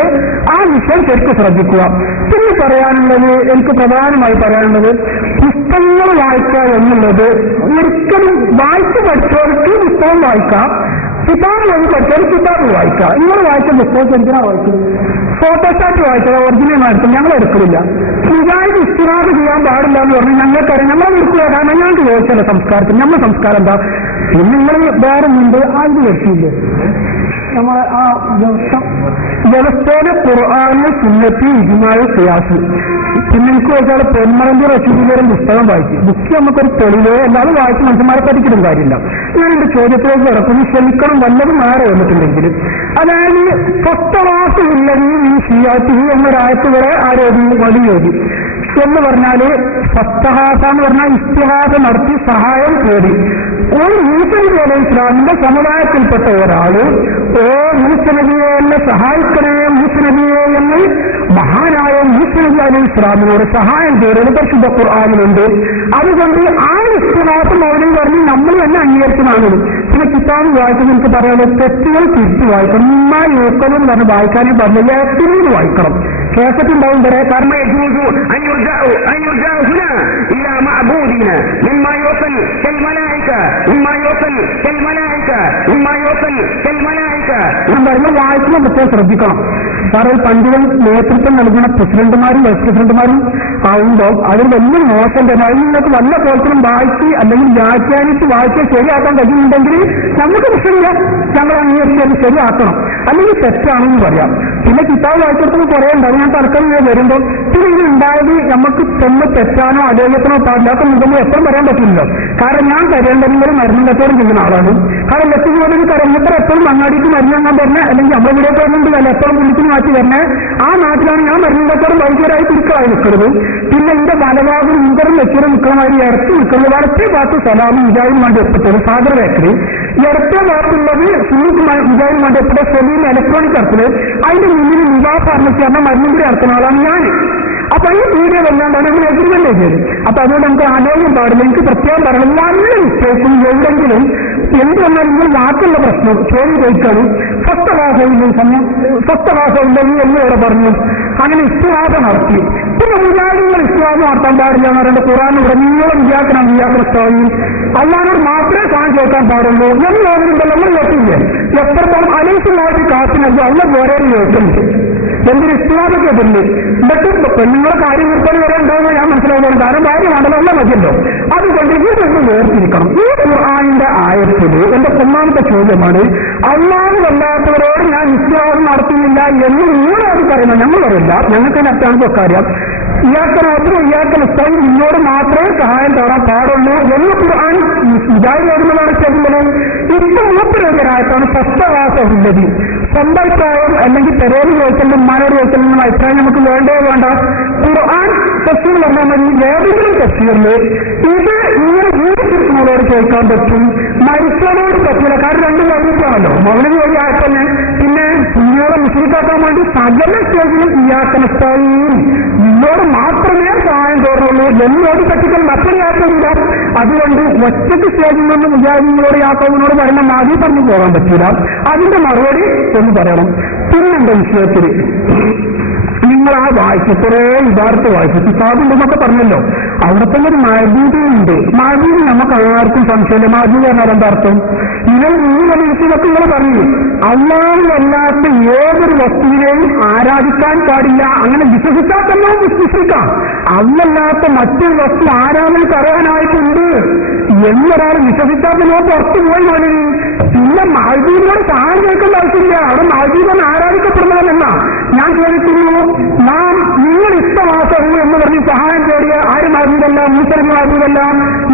ആ വിഷയം ശരിക്കും ശ്രദ്ധിക്കുക. പിന്നെ പറയാനുള്ളത്, എനിക്ക് പ്രധാനമായി പറയാനുള്ളത്, പുസ്തകങ്ങൾ വായിക്കുക എന്നുള്ളത് ഒരിക്കലും വായിച്ചു പഠിച്ചവർക്ക് പുസ്തകം വായിക്കാം, കിതാബ് വഴി പഠിച്ചവർ കിതാബ് വായിക്കാം. നിങ്ങൾ വായിച്ച പുസ്തകം എന്തിനാ വായിക്കുന്നത്? ഫോട്ടോസ്റ്റാറ്റ് വായിച്ചത് ഒറിജിനൽ വായിച്ചത് ഞങ്ങൾ എടുക്കുന്നില്ല. മുജാഹിദ് ഇസ്തിഹാദ് ചെയ്യാൻ പാടില്ല എന്ന് പറഞ്ഞാൽ ഞങ്ങൾക്കറിയാം, ഞങ്ങളെ എടുക്കുക. കാരണം ഞങ്ങൾക്ക് ചോദിച്ചല്ലോ സംസ്കാരത്തിൽ നമ്മുടെ സംസ്കാരം എന്താ. പിന്നെ നിങ്ങൾ വേറെ മുമ്പ് ഇത് വെച്ചില്ലേ നമ്മളെ ആ വ്യവസ്ഥയിലെ ഖുർആന് സുന്നത്തി ഇജ്മാഅ് ഖിയാസ്. പിന്നെ എനിക്ക് ചോദിച്ചാൽ പൊന്മളന്റെ റഷീദിന്റെ പുസ്തകം വായിച്ചു. ബുക്ക് നമുക്കൊരു തെളിവോ അല്ലാതെ വായിച്ച് മനുഷ്യന്മാരെ പഠിക്കണം കാര്യമില്ല. ഞാൻ എന്റെ ചോദ്യത്തിലേക്ക് ഇറക്കുന്നു, ക്ഷമിക്കണം വല്ലതും മാറി വന്നിട്ടുണ്ടെങ്കിൽ. അതായത് സ്വസ്ഥവാസമില്ലെങ്കിൽ ഈ ഷിയാത്തി എന്നൊരായത്ത് വരെ ആരോഗ്യം വലിയോതി എന്ന് പറഞ്ഞാല് ഫസ്തഹാസ എന്ന് പറഞ്ഞാൽ ഇസ്തിഹാസ നടത്തി സഹായം തേടി. ഒരു മൂസ നബി അലൈഹി ഇസ്ലാമിന്റെ സമുദായത്തിൽപ്പെട്ട ഒരാള് മൂസ നബിയെ എന്നെ സഹായിക്കണേ മൂസ നബിയെ എന്ന് മഹാനായ മൂസ നബി അലൈഹി ഇസ്ലാമിനോട് സഹായം തേടുന്നത് പരിശുദ്ധ ഖുർആനിലുണ്ട്. അതുകൊണ്ട് ആ ഇസ്തിഹാസം മൗലവി പറഞ്ഞ് നമ്മൾ തന്നെ അംഗീകരിക്കുന്നതാണ്. പിന്നെ കിതാബ് വായിക്കുന്നത് എനിക്ക് പറയാനുള്ളത്, തെറ്റുകൾ തിരിച്ചു വായിക്കണം. നന്നായി നോക്കണം എന്ന് പറഞ്ഞ് വായിക്കാനേ പറഞ്ഞില്ല, തിരിഞ്ഞ് വായിക്കണം. കേസറ്റുണ്ടാവും വരെ കാരണം വായിക്കുന്ന പ്രത്യേകം ശ്രദ്ധിക്കണം. കാരണം പണ്ഡിതൻ നേതൃത്വം നൽകുന്ന പ്രസിഡന്റുമാരും വൈസ് പ്രസിഡന്റുമാരും ആവുമ്പോൾ അതിൽ വലിയ മോശം തന്നെ നിങ്ങൾക്ക് വല്ല പോലത്തിനും വായിച്ച് അല്ലെങ്കിൽ വ്യാഖ്യാനിച്ച് വായിച്ച് ശരിയാക്കാൻ കഴിയുന്നുണ്ടെങ്കിൽ നമുക്ക് പ്രശ്നമില്ല, ഞങ്ങൾ അന്വേഷിച്ച് ശരിയാക്കണം, അല്ലെങ്കിൽ തെറ്റാണെന്ന് പറയാം. പിന്നെ കിതാബ് വായിച്ചിടത്തും കുറേ ഉണ്ടാവും. ഞാൻ തർക്കം വരുമ്പോൾ പിന്നെ ഇത് ഉണ്ടായത് നമുക്ക് ചെന്ന് തെറ്റാനോ അലോചനത്തിനോ പാടില്ല. അതൊക്കെ നമുക്ക് എപ്പോഴും പറയാൻ പറ്റില്ലല്ലോ. കാരണം ഞാൻ കരയേണ്ടതിൽ മരുന്നും കച്ചവടം ചെയ്യുന്ന ആളാണ്. കാരണം ലക്ഷങ്ങളോട് കരഞ്ഞത്ര എപ്പോഴും അങ്ങാടിക്ക് മരുന്നാൻ പറഞ്ഞ അല്ലെങ്കിൽ നമ്മുടെ ഇവിടെ പോകുന്നുണ്ട് അല്ല എപ്പോഴും വിളിക്കുന്ന മാറ്റി തന്നെ ആ നാട്ടിലാണ് ഞാൻ മരുന്നും കച്ചവടം വൈദ്യരായി തിരിക്കായി നിൽക്കുന്നത്. പിന്നെ എന്റെ വലഭാഗം ഇന്തരം വെച്ചിട്ട് നിൽക്കുന്നമാതിരി ഇടത്ത് നിൽക്കുന്നത് വടക്കേ ഭാഗത്ത് സലാമും മുജാഹിദിന് വേണ്ടി എത്തിട്ടത് സാദർ ബേക്കറി, ഇടത്തെ ഭാഗത്തുള്ളത് സുനീത് മുജാഹിദിന് വേണ്ടി എത്തിയ സെലീം ഇലക്ട്രോണിക് ഇറക്കല്, അതിന്റെ മുന്നിൽ നിവാ ഫാർമസി പറഞ്ഞ മരുന്നും കൂടി ഇറക്കുന്ന ആളാണ് ഞാൻ. അപ്പൊ ഈ വീഡിയോ വല്ലാണ്ടാണ് നമ്മൾ എഗ്രിമെന്റ് ചെയ്തത്. അപ്പൊ അതുകൊണ്ട് നമുക്ക് ആലോചന പാടില്ല. എനിക്ക് പ്രത്യേകം പറയണം, നല്ല മിസ്റ്റേക്കും എവിടെങ്കിലും എന്ത് വന്നാൽ നിങ്ങൾ വാക്കുള്ള പ്രശ്നം ചോദ്യം ചോദിക്കാണ്. സ്വസ്ഥഭാഷയില്ലെങ്കിൽ എന്ന് ഇവിടെ പറഞ്ഞു. അങ്ങനെ ഇസ്തിഹാസ നടത്തി. പിന്നെ മുജാഹിദുകൾ ഇസ്തിഹാസം നടത്താൻ പാടില്ല എന്ന് പറയുന്നത് ഖുർആൻ ഉടനീളം വിചാരിക്കണം. അള്ളാനോട് മാത്രമേ സാധനം ചോദിക്കാൻ പാടുള്ളൂ എന്ന് തോന്നുന്നുണ്ടല്ലോ. നമ്മൾ കേട്ടില്ലേ എത്രത്തോളം അലീസുള്ളവർക്ക് കാത്തിനല്ല അല്ല വേറെ ചോദിക്കുന്നുണ്ട്. എന്തൊരു ഇസ്തിഹാസൊക്കെ എതിരില്ല. എന്നിട്ട് പെണ്ണുങ്ങളെ കാര്യം നിർത്താൻ വരെ ഉണ്ടാവുന്ന ഞാൻ മനസ്സിലാവുന്നത്. കാരണം കാര്യമാണല്ലോ അല്ല മതിയല്ലോ. അതുകൊണ്ട് ഇതൊന്ന് വേർതിരിക്കണം. ഈ ഖുർആനിന്റെ ആയത്തില് എന്റെ ഒന്നാമത്തെ ചോദ്യമാണ്, അല്ലാത്തവരോട് ഞാൻ ഇസ്തിഹാസം നടത്തുന്നില്ല എന്ന് നിങ്ങളോട് പറയുന്നത്. ഞങ്ങൾ പറയില്ല, ഞങ്ങൾക്ക് അതിനകത്താണെന്നൊക്കെ അറിയാം. ഇയാൾക്കനോടും ഇയാൾക്കനുസ്താൻ നിന്നോട് മാത്രമേ സഹായം തേടാൻ പാടുള്ളൂ എന്ന് ഖുർആൻ ഇതായി വരുന്നതാണ് ചെയ്യുന്നത്. ഇപ്പൊ മൂപ്പരൊരായിട്ടാണ് സ്വസ്ഥവാസമുള്ളത്. സ്വന്തഭിപ്രായം അല്ലെങ്കിൽ പെരേര് ചോദിക്കലും ഉമ്മാനോട് ചോദിക്കലും അഭിപ്രായം നമുക്ക് വേണ്ടേ വേണ്ട. ഖുർആൻ തഫ്സീർ പറഞ്ഞാൽ മതി. ഏതെങ്കിലും തഫ്സീറില് ഇത് ഇങ്ങനെ ജീവിച്ചിരിക്കുന്നവരോട് ചോദിക്കാൻ പറ്റും, മരിച്ചവരോട് പറ്റില്ല. കാരണം രണ്ടും കഴിഞ്ഞിട്ടാണല്ലോ മൗലിക വഴി ആയത്തന്നെ. പിന്നെ നിന്നോട് മുസ്ലിക്കാക്കാൻ വേണ്ടി സകല സ്റ്റേജിലും ഇയാക്കനസ്ഥായി നിന്നോട് മാത്രമേ സഹായം തോന്നുള്ളൂ. എന്നോട് പറ്റിക്കൽ മറ്റൊരു യാത്രയില്ല. അതുകൊണ്ട് ഒറ്റയ്ക്ക് സ്റ്റേജിൽ നിന്ന് മുജാഹിദിനോട് യാക്കോവിനോട് പറയുന്ന മാതി പറഞ്ഞു പോകാൻ പറ്റില്ല. അതിന്റെ മറുപടി എന്ന് പറയണം. പിന്നെന്റെ വിഷയത്തിൽ നിങ്ങൾ ആ വായിച്ചു കുറേ ഇതാർത്ത് വായിച്ചു കിതാബുണ്ടെന്നൊക്കെ പറഞ്ഞല്ലോ. അവിടെ തന്നെ ഒരു മഹബൂബുണ്ട്. മഹബൂബ് നമുക്ക് ആർക്കും സംശയമില്ല. മഹബൂബ് പറഞ്ഞാൽ എന്താർത്ഥം? നിങ്ങൾ വിഷയമൊക്കെ നിങ്ങൾ പറഞ്ഞു അല്ലാത്ത ഏതൊരു വസ്തുവിനെയും ആരാധിക്കാൻ പാടില്ല. അങ്ങനെ വിശ്വസിച്ചാൽ തന്നെ വിശ്വസിക്കാം. അല്ലാത്ത മറ്റൊരു വസ്തു ആരാധനയ്ക്ക് അറിയാനായിട്ടുണ്ട് എന്നൊരാൾ വിശ്വസിച്ചാൽ തന്നെ പുറത്തു പോയി പോലെ. പിന്നെ മഹബൂബിനോട് സഹായം കേൾക്കേണ്ട ആവശ്യമില്ല. അവിടെ മഹബൂബൻ ആരാധിക്കപ്പെടുന്നതല്ല. ഞാൻ ചോദിക്കുന്നു, നാം നിങ്ങൾ ഇഷ്ടമാസവും എന്ന് പറഞ്ഞ് സഹായം തേടിയ ആരും മഹബൂബല്ല, മൂസറിന് മഹബൂബല്ല.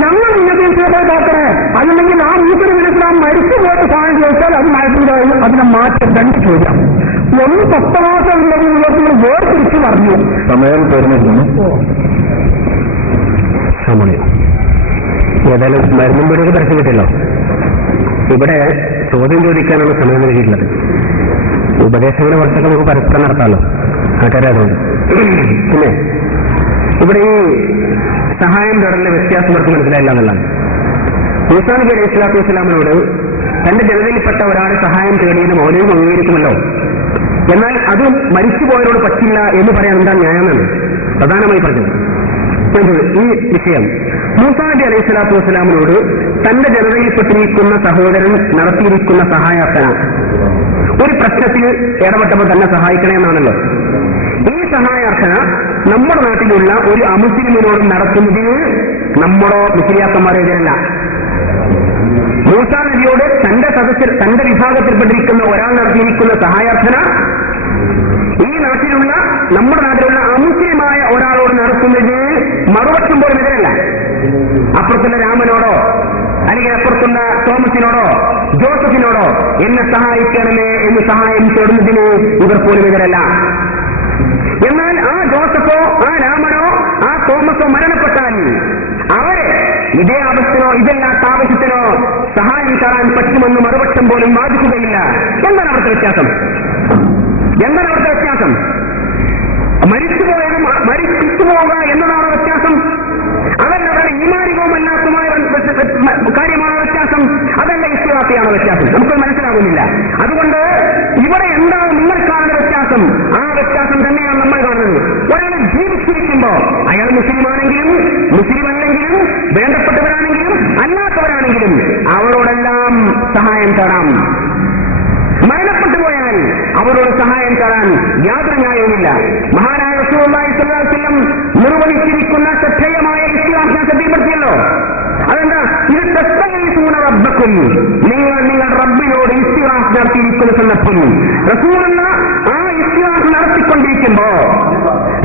ഞങ്ങൾ ഇന്നത്തെ വിഷയത്തെ കാക്കണേ. അല്ലെങ്കിൽ ആ മൂസറി മനസ്സിലാൻ മരിച്ചു പോയിട്ട് സഹായം ചോദിച്ചാൽ അത് മഹബൂബായി. അതിനെ മാറ്റം രണ്ട് ചോദ്യം. ഒന്ന് സ്വസ്ഥമാസം ഉണ്ടെങ്കിൽ വേർതിരിച്ച് പറഞ്ഞു. സമയം തീർന്നിരുന്നു. ഏതായാലും മരുന്നും വീടൊക്കെ പരസ്യം കിട്ടില്ലോ. ഇവിടെ ചോദ്യം ചോദിക്കാനുള്ള സമയം നൽകിയിട്ടുള്ളത്. ഉപദേശങ്ങളെ കുറച്ചൊക്കെ നമുക്ക് പരസ്പരം നടത്താമല്ലോ നാട്ടുകാരായതുകൊണ്ട്. പിന്നെ ഇവിടെ ഈ സഹായം തേടലിന്റെ വ്യത്യാസം അവർക്ക് മനസ്സിലായില്ല എന്നുള്ളതാണ്. മൂസാ നബി അലൈഹി സ്വലാത്തു വസ്സലാമിനോട് തന്റെ ജനതയിൽപ്പെട്ട ഒരാൾ സഹായം തേടിയത് മൗലവി അംഗീകരിക്കുമല്ലോ. എന്നാൽ അത് മരിച്ചുപോയവരോട് പറ്റില്ല എന്ന് പറയാൻ എന്താ ന്യായമെന്നാണ് പ്രധാനമായി പറഞ്ഞത്. ഈ വിഷയം മൂസാ നബി അലൈഹി സ്വലാത്തു വസ്സലാമിനോട് തന്റെ ജനതയിൽപ്പെട്ടിരിക്കുന്ന സഹോദരൻ നടത്തിയിരിക്കുന്ന സഹായാർത്ഥന ഒരു പ്രശ്നത്തിൽ ഇടപെട്ടപ്പോൾ തന്നെ സഹായിക്കണേ എന്നാണല്ലോ. ഈ സഹായാർത്ഥന നമ്മുടെ നാട്ടിലുള്ള ഒരു അമുസ്ലിമിനോടും നടത്തുന്നതിന് നമ്മുടെ മുസ്ലിയാക്കന്മാരെ എതിരല്ല. മൂസാ നബിയോട് തന്റെ വിഭാഗത്തിൽപ്പെട്ടിരിക്കുന്ന ഒരാൾ നടത്തിയിരിക്കുന്ന സഹായാർത്ഥന ഈ നാട്ടിലുള്ള നമ്മുടെ നാട്ടിലുള്ള അമുസ്ലിമായ ഒരാളോട് നടത്തുന്നതിന് മറുപക്ഷം പോലും എതിരല്ല. അപ്പുറത്തുള്ള രാമനോടോ അല്ലെങ്കിൽ അപ്പുറത്തുള്ള തോമസിനോടോ ജോസഫിനോടോ എന്നെ സഹായിക്കണമേ എന്ന് സഹായം തേടുന്നതിന് ഇവർ പോലും എതിരല്ല. എന്നാൽ ആ ജോസഫോ ആ രാമനോ ആ തോമസോ മരണപ്പെട്ടാൽ അവരെ ഇതേ ആവശ്യത്തിനോ ഇതല്ലാത്ത ആവശ്യത്തിനോ സഹായം തേടാൻ പറ്റുമെന്ന് മറുപക്ഷം പോലും വാദിക്കുകയില്ല. എന്താണ് അവിടുത്തെ വ്യത്യാസം? മരിച്ചു പോവുക എന്നതാണ് വ്യത്യാസം. അതല്ല അവരുടെ ഈമാനികവുമല്ലാത്തതുമായ കാര്യമാണ് വ്യത്യാസം. അതല്ല ഇസ്തിഹാസയാണ് വ്യത്യാസം. നമുക്ക് മനസ്സിലാകുന്നില്ല. അതുകൊണ്ട് ഇവിടെ എന്താണ് നിങ്ങൾ കാണുന്ന വ്യത്യാസം? ആ വ്യത്യാസം തന്നെയാണ് നമ്മൾ കാണുന്നത്. ഒരാൾ ജീവിച്ചിരിക്കുമ്പോ അയാൾ മുസ്ലിമാണെങ്കിലും മുസ്ലിം അല്ലെങ്കിലും വേണ്ടപ്പെട്ടവരാണെങ്കിലും അല്ലാത്തവരാണെങ്കിലും അവരോടെല്ലാം സഹായം തേടാം. മരണപ്പെട്ടു പോയാൽ അവർ അവരോട് സഹായം തരാൻ യാതൊരു ന്യായവുമില്ല. മഹാനായ റസൂലുള്ളാഹി സ്വല്ലല്ലാഹു അലൈഹി വസല്ലം നിർവഹിച്ചിരിക്കുന്ന ശ്രദ്ധേയമായ ഇസ്തിഗ്ഹാസ ശ്രദ്ധയിൽപ്പെടുത്തിയല്ലോ. അതെന്താ? ഇത് തസ്തഗീസൂന റബ്ബക്കും, നിങ്ങൾ റബ്ബിനോട് ഇസ്തിഗ്ഹാസ നടത്തിയിരിക്കുന്ന സന്ദർഭം. റസൂലുള്ള ആ ഇസ്തിഗ്ഹാസ നടത്തിക്കൊണ്ടിരിക്കുമ്പോ,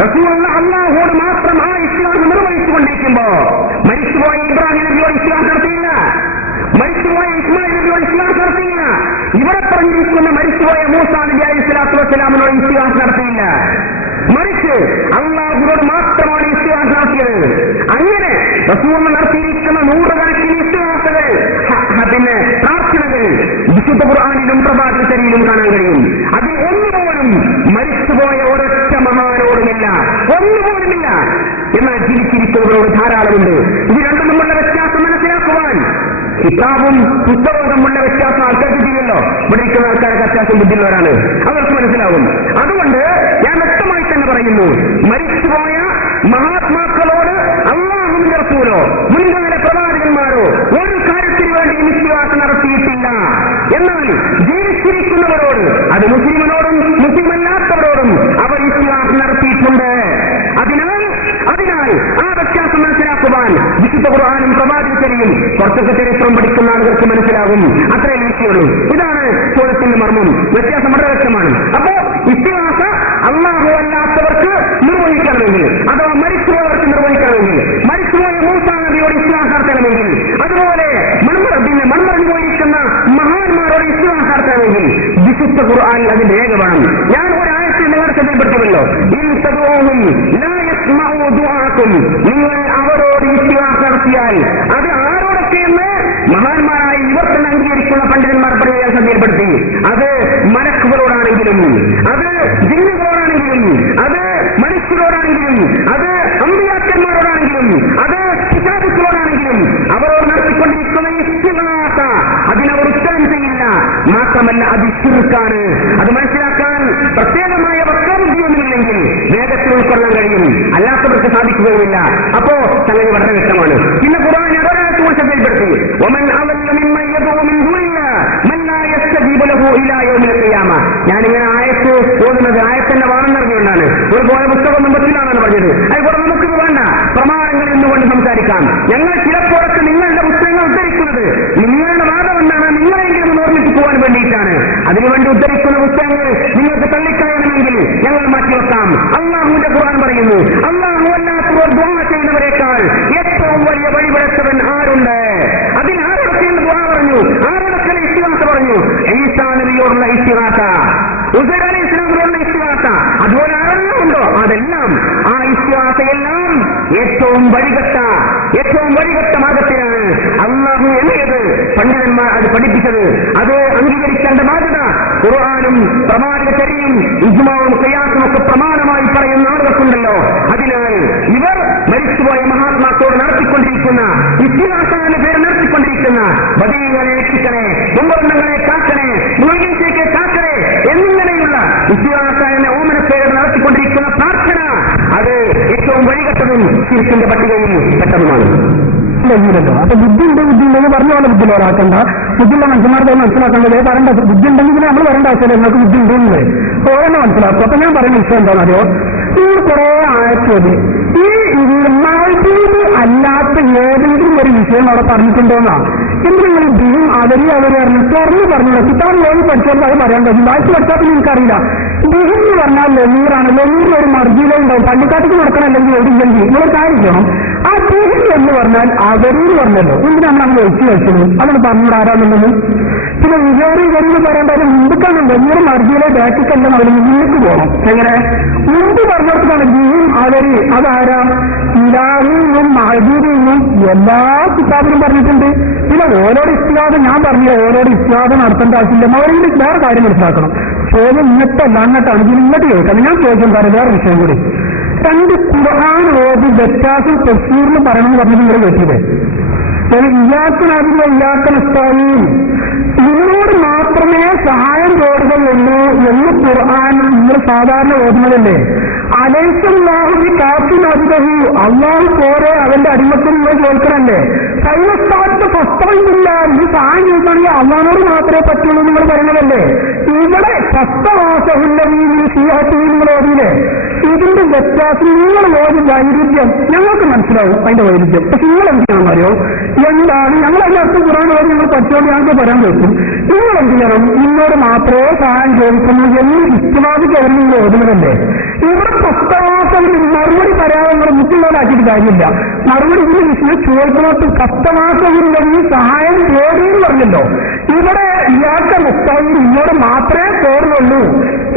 റസൂലുള്ള അല്ലാഹുവോട് മാത്രം ആ ഇസ്തിഗ്ഹാസ നിർവഹിച്ചുകൊണ്ടിരിക്കുമ്പോ മരിച്ചുപോയ ഇബ്രാഹിം നബിയോട് ഇസ്തിഗ്ഹാസ നടത്തിയില്ല, മരിച്ചുപോയ ഇസ്മായിൽ നബിയോട് ഇസ്തിഗ്ഹാസ നടത്തിയില്ല, ഇവിടെ പറഞ്ഞിരിക്കുന്ന മരിച്ചുപോയ മൂസാ നബി അലൈഹിസ്സലാത്തു വസ്സലാമിനോട് ഇസ്തിഗ്ഹാസ നടത്തിയില്ല. മറിച്ച് അല്ലാഹുവോട് മാത്രമാണ് ഇസ്തിഗ്ഹാസ നടത്തിയത്. അങ്ങനെ റസൂൽ നടത്തിയിരിക്കുന്ന നൂറുകണക്കിന് ഇസ്തിഗ്ഹാസകൾ, പിന്നെ പ്രാർത്ഥനകൾ വിശുദ്ധ ഖുർആനിലും പ്രവാചകചര്യയിലും കാണാൻ കഴിയും. അതിൽ ഒന്നുപോലും മരിച്ചുപോയ ഒരൊറ്റ മഹാനോടുമില്ല, ഒന്നുപോലുമില്ല. എന്നാൽ ജീവിച്ചിരിക്കുന്നവരോട് ധാരാളമുണ്ട്. ഇത് രണ്ടും തമ്മിലുള്ള വ്യത്യാസം മനസ്സിലാക്കുവാൻ കിതാബും പുസ്തകവും തമ്മിലുള്ള വ്യത്യാസം ആൾക്കാർക്ക് ചെയ്യല്ലോ. ഇവിടെ ഇരിക്കുന്ന ആൾക്കാർക്ക് അത്യാവശ്യം ബുദ്ധിയുള്ളവരാണ്, അവർക്ക് മനസ്സിലാവും. അതുകൊണ്ട് ഞാൻ വ്യക്തമായി തന്നെ പറയുന്നു, മരിച്ചുപോയ മഹാത്മാക്കളോട് അല്ലാഹുവിന്റെ റസൂലോ മുൻകാല പ്രവാചകന്മാരോ ഒരു കാര്യത്തിന് വേണ്ടി ഇസ്തിഗ്ഹാസ നടത്തിയിട്ടില്ല. എന്നാൽ ജീവിച്ചിരിക്കുന്നവരോട്, അത് മുസ്ലിമിനോടും മുസ്ലിമല്ലാത്തവരോടും അവർ ഇസ്തിഗ്ഹാസ നടത്തിയിട്ടുണ്ട്. അതിനാൽ ആ വ്യത്യാസം മനസ്സിലാക്കുവാൻ വിശുദ്ധ ഖുർആനും പ്രവാചകചര്യയും കുറച്ചൊക്കെ ചരിത്രം പഠിക്കുന്ന ആളുകൾക്ക് മനസ്സിലാകും. അത്രയും വിഷയമുള്ളൂ. ഇതാണ് ചോദ്യത്തിന്റെ മർമ്മം. വ്യത്യാസം വളരെ വ്യക്തമാണ്. അപ്പോ ഇസ്തിഗ്ഹാസ അല്ലാഹു അല്ലാത്തവർക്ക് നിർവഹിക്കണമെങ്കിൽ, അഥവാ മരിച്ചുപോയവർക്ക് നിർവഹിക്കണമെങ്കിൽ, മരിച്ചുപോയ മൂസാ നബിയോട് ഇസ്തിഗ്ഹാസ നടത്തണമെങ്കിൽ, അതുപോലെ മൺമറഞ്ഞു പോയിരിക്കുന്ന മഹാന്മാരോട് ഇസ്തിഗ്ഹാസ നടത്തണമെങ്കിൽ വിശുദ്ധ ഖുർആൻ അതിന്റെ രേഖ വേണം. ഞാൻ ഒരാഴ്ച നിങ്ങളുടെ ശ്രദ്ധയിൽപ്പെടുത്തുമല്ലോ, നിങ്ങൾ അവരോട് ഇസ്തിഗ്ഹാസ നടത്തിയാൽ അത് ആരോടൊക്കെയെന്ന് മഹാന്മാരായി ഇവർ തന്നെ അംഗീകരിക്കുന്ന പണ്ഡിതന്മാർ പറയാൻ ശ്രദ്ധയിൽപ്പെടുത്തി. അത് മലക്കുകളോടാണെങ്കിലും, അത് ജിന്നുകളോടാണെങ്കിലും, അത് മനുഷ്യരോടാണെങ്കിലും, അത് അമ്പിയാക്കന്മാരോടാണെങ്കിലും, അത് പിശാചുക്കളോടാണെങ്കിലും അവരോട് നടത്തിക്കൊണ്ടിരിക്കുന്ന ഇസ്തിഗ്ഹാസ അതിനവർ ഉത്തരം ചെയ്യില്ല. മാത്രമല്ല അത് ശിർക്കാണ്. അത് മനസ്സിലാക്കാൻ പ്രത്യേകമായ വക്രബുദ്ധിയൊന്നുമില്ലെങ്കിൽ വേഗത്തിൽ ഉൾക്കൊള്ളാൻ കഴിയും, അല്ലാത്തവർക്ക് സാധിക്കുകയുമില്ല. അപ്പോ സംഗതി വളരെ വ്യക്തമാണ്. പിന്നെ ഖുർആൻ ഒരാൾക്ക് ശ്രദ്ധയിൽപ്പെടുത്തി, ഞാനിങ്ങനെ ആയത്ത് ഓതുന്നത് ആയത്തിന്റെ വാണെന്നറിഞ്ഞുകൊണ്ടാണ്. ഒരു പോലെ പുസ്തകം മുമ്പത്തിലാണെന്ന് പറഞ്ഞത്. അതുപോലെ നമുക്കിത് വേണ്ട, പ്രമാണങ്ങൾ എന്നുകൊണ്ട് സംസാരിക്കാം. ഞങ്ങൾ ചിലപ്പോഴൊക്കെ നിങ്ങളുടെ പുസ്തകങ്ങൾ ഉദ്ധരിക്കുന്നത് നിങ്ങളുടെ വാദം എന്താണ്, നിങ്ങളെങ്കിലും ഓർമ്മിപ്പിക്കുവാൻ വേണ്ടിയിട്ടാണ്. അതിനുവേണ്ടി ഉദ്ധരിക്കുന്ന പുസ്തകങ്ങൾ നിങ്ങൾക്ക് തള്ളിക്കളയണമെങ്കിൽ ഞങ്ങൾ മാറ്റിവെക്കാം. അല്ലാഹുവിന്റെ ഖുർആൻ പറയുന്നു, അല്ലാഹു അല്ലാത്തവർ ദുആ ചെയ്യുന്നവരെക്കാൾ ഏറ്റവും വലിയ വഴിപഴച്ചവൻ ആരുണ്ട്? അതിൽ ആരൊക്കെ ദുആ പറഞ്ഞു, ആരൊക്കെ ഇസ്തിഗ്ഹാസ പറഞ്ഞു? ഈസാ നബിയോടുള്ള ഇസ്തിഗ്ഹാസ, ഉസൈർ അലൈഹിസ്സലാമിനോടുള്ള ഇസ്തിഗ്ഹാസ, അതുപോലെ ആരെല്ലാം ഉണ്ടോ അതെല്ലാം, ആ ഇസ്തിഗ്ഹാസയെല്ലാം ഏറ്റവും വഴികെട്ട മാർഗത്തിലാണ് അല്ലാഹു എന്നത് പണ്ഡിതന്മാർ അത് പഠിപ്പിച്ചത്. അത് അംഗീകരിക്കേണ്ട ബാധ്യത ഖുർആനും പ്രവാചകചര്യയും ഇജ്മാഉം ഖിയാസും ഒക്കെ പ്രമാണമായി പറയുന്ന ആളുകൾക്കുണ്ടല്ലോ. അതിനാൽ ഇവർ മരിച്ചുപോയ മഹാത്മാക്കളോട് നടത്തിക്കൊണ്ടിരിക്കുന്ന ഇസ്തിഗ്ഹാസയുടെ പേര് നടത്തിക്കൊണ്ടിരിക്കുന്ന ബദീങ്ങളെ രക്ഷിക്കണേ, മുമ്പങ്ങളെ കാക്കണേ, മുഴുവീശയ്ക്ക് കാക്കണേ എന്നിങ്ങനെയുള്ള ഇസ്തിഗ്ഹാസയുടെ ഓമനപ്പേര് നടത്തിക്കൊണ്ടിരിക്കുന്ന പ്രാർത്ഥന അത് ഏറ്റവും വഴികെട്ടതും ശിർക്കിന്റെ പട്ടികയിൽ പെട്ടതുമാണ്. അപ്പൊ ബുദ്ധിയുണ്ടെന്ന് പറഞ്ഞ പോലെ ബുദ്ധി ഒരാക്കണ്ട. ബുദ്ധിയുള്ള മനുഷ്യന്മാർക്ക് മനസ്സിലാക്കേണ്ടത് പറയേണ്ട ബുദ്ധി ഉണ്ടെങ്കിൽ നമ്മൾ വരേണ്ട ആവശ്യമില്ല, നിങ്ങൾക്ക് ബുദ്ധി ഉണ്ടെന്ന് ഓരോന്ന് മനസ്സിലാക്കും. അപ്പൊ ഞാൻ പറയുന്ന വിഷയം എന്താണെന്നറിയോ, ഈ കുറെ ആയച്ചത് ഈ മൗജൂദ് അല്ലാത്ത ഏതെങ്കിലും ഒരു വിഷയം അവിടെ പറഞ്ഞിട്ടുണ്ടോന്നാ. എന്തെങ്കിലും ദീൻ അവര് തുറന്നു കിട്ടാൻ ലോകം പഠിച്ചവർക്ക് അത് പറയാൻ പറ്റും. വായിച്ചു പഠിച്ചാൽ എനിക്കറിയില്ല. ദീൻ എന്ന് പറഞ്ഞാൽ ലമീറാണ്. ലമീറിന് ഒരു മർജിയിലുണ്ടാവും. പള്ളിക്കാട്ടിക്ക് നടക്കണമല്ലെങ്കിൽ എവിടെയില്ലെങ്കിൽ നിങ്ങൾ കാര്യം ആ ദീൻ എന്ന് പറഞ്ഞാൽ അവരെന്ന് പറഞ്ഞല്ലോ. എന്തിനാണ് നമ്മൾ ഒഴിച്ചു വെച്ചത്? അതാണ് പറഞ്ഞത് ആരാന്നുള്ളത്. പിന്നെ വിചാരിന്ന് പറയേണ്ടത് മുമ്പുക്കാണ് വലിയൊരു മർജിയിലെ ബാക്കിക്കല്ല അവർ മുന്നിലേക്ക് പോകണം. എങ്ങനെ മുമ്പ് പറഞ്ഞിടത്താണ് ദീൻ അവര് അതാരാ ഇലാഹിയും മഹദൂരിയും എല്ലാ കിതാബിലും പറഞ്ഞിട്ടുണ്ട്. പിന്നെ ഓരോട് ഇസ്ലാദ് ഞാൻ പറഞ്ഞ ഓരോട് ഇസ്ലാദ് നടത്തേണ്ട ആവശ്യമില്ല. അവരെങ്കിലും വേറെ കാര്യം മനസ്സിലാക്കണം. ചോദ്യം ഇങ്ങോട്ടല്ല അങ്ങോട്ടാണ്. ഇതിൽ ഇങ്ങോട്ട് ചോദിക്കാം. ഞാൻ ചോദിക്കാൻ പറയാം വേറെ വിഷയം കൂടി. രണ്ട് ഖുർആൻ ഓതി വ്യത്യാസം തഫ്സീറിന് പറയണമെന്ന് പറഞ്ഞത് നിങ്ങൾ കേട്ടില്ലേ? ഇയാക്കനാവില്ല ഇയാക്കനസ്തായും നിങ്ങളോട് മാത്രമേ സഹായം ചോടുകയുള്ളൂ എന്ന് ഖുർആൻ നിങ്ങൾ സാധാരണ ഓതുന്നതല്ലേ? അലൈസല്ലാഹുബി കാഫിൻ അബ്ദഹു, അള്ളാഹു പോരെ അവന്റെ അടിമത്തിൽ നിങ്ങൾ ചോദിക്കണല്ലേ? ശൈവസ്ഥാനത്ത് സ്വസ്ഥമില്ല, ഈ സഹായം ചോദിക്കുകയാണെങ്കിൽ അള്ളാനോട് മാത്രമേ പറ്റുള്ളൂ നിങ്ങൾ പറയുന്നതല്ലേ. ഇവിടെ സ്വസ്ഥവാസമില്ല നിങ്ങൾ ഓതിയില്ലേ, ഇതിന്റെ വ്യത്യാസം നിങ്ങൾ ഓതി വൈരുദ്ധ്യം ഞങ്ങൾക്ക് മനസ്സിലാവും, അതിന്റെ വൈരുദ്ധ്യം. പക്ഷെ നിങ്ങൾ എന്തിനാണെന്നറിയോ, എന്താണ് ഞങ്ങൾ അതിന്റെ അർത്ഥം ഖുർആൻ ഓതി ഞങ്ങൾ പഠിച്ചോണ്ട് ഞങ്ങൾക്ക് പറയാൻ പറ്റും. നിങ്ങൾ എന്ത് ചെയ്യണം, നിന്നോട് മാത്രമേ സഹായം ചോദിക്കുന്നു എന്ന് ഇസ്ലാമിക് നിങ്ങൾ ഓതുന്നതല്ലേ. ഇവിടെ സ്വസ്ഥവാസം മറുപടി പറയാതെ നിങ്ങൾ മുറ്റുള്ളവരാക്കിയിട്ട് കാര്യമില്ല. മറുപടി ഇതിന് വിഷയം ചോദിക്കുന്നത് സ്വസ്ഥവാസമില്ലെങ്കിൽ സഹായം തേടിയെന്ന് പറഞ്ഞല്ലോ. ഇവിടെ ഇയാൾക്ക് മുസ്താവിൽ ഇങ്ങോട്ട് മാത്രമേ തോന്നുള്ളൂ.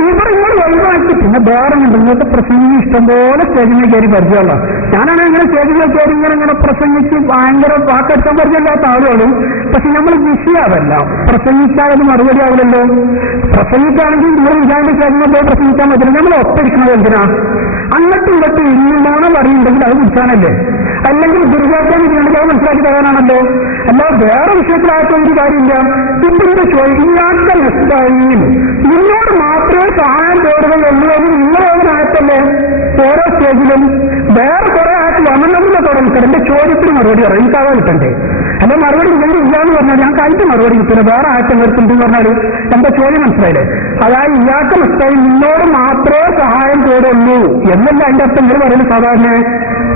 ഇവിടെ ഇങ്ങനെ ഒഴിവാക്കി പിന്നെ വേറെ നിങ്ങൾക്ക് പ്രസംഗിച്ച് ഇഷ്ടംപോലെ സ്റ്റേജിനെ കയറി പരിചയമുള്ള ഞാനാണ് ഇങ്ങനെ സ്റ്റേജിനെ കയറി ഇങ്ങനെ പ്രസംഗിച്ച് ഭയങ്കര വാക്കെടുക്കാൻ പരിചയമില്ലാത്ത ആളുകളും. പക്ഷെ നമ്മൾ വിഷയമല്ല, പ്രസംഗിച്ചാൽ മറുപടി ആവില്ലല്ലോ. പ്രസംഗിക്കുകയാണെങ്കിൽ നിങ്ങൾ വിചാരിച്ച സ്റ്റേജിനെ പോയി പ്രസംഗിക്കാൻ പറ്റില്ല. നമ്മൾ ഒപ്പിടിക്കുന്നത് എന്തിനാ? അങ്ങോട്ടും ഇങ്ങോട്ടും ഇന്നോണ പറയുന്നുണ്ടെങ്കിൽ അത് വിളിച്ചാണല്ലേ, അല്ലെങ്കിൽ ദുർഗാപ്രം അത് മനസ്സിലാക്കി തരാനാണല്ലോ. അല്ലാതെ വേറെ വിഷയത്തിലായിട്ട് ഒരു കാര്യമില്ല. ഇതിന്റെ ചോദിക്കാത്ത മുസ്താഹിൽ നിന്നോട് മാത്രമേ സഹായം തേടുകയുള്ളൂ എന്ന് നിങ്ങളോടായിട്ടല്ലേ ഓരോ സ്റ്റേജിലും വേറെ കുറെ ആയിട്ട് വന്നതിനെ തുടങ്ങി എന്റെ ചോദ്യത്തിന് മറുപടി പറയാം, എനിക്കാവാൻ കിട്ടണ്ടേ. അല്ലെ മറുപടി ഇല്ലെങ്കിൽ ഇല്ലാന്ന് പറഞ്ഞാൽ ഞാൻ കഴിഞ്ഞ മറുപടി കിട്ടുന്നത് വേറെ ആയിട്ട് നിർത്തുണ്ടെന്ന് പറഞ്ഞാൽ എന്റെ ചോദ്യം മനസ്സിലായില്ലേ. അതായത് ഇയാൾക്ക് മുസ്താഹിൽ നിന്നോട് മാത്രമേ സഹായം തേടുള്ളൂ എന്നല്ല അതിന്റെ അർത്ഥം നിങ്ങൾ പറയുന്നത് സാധാരണ.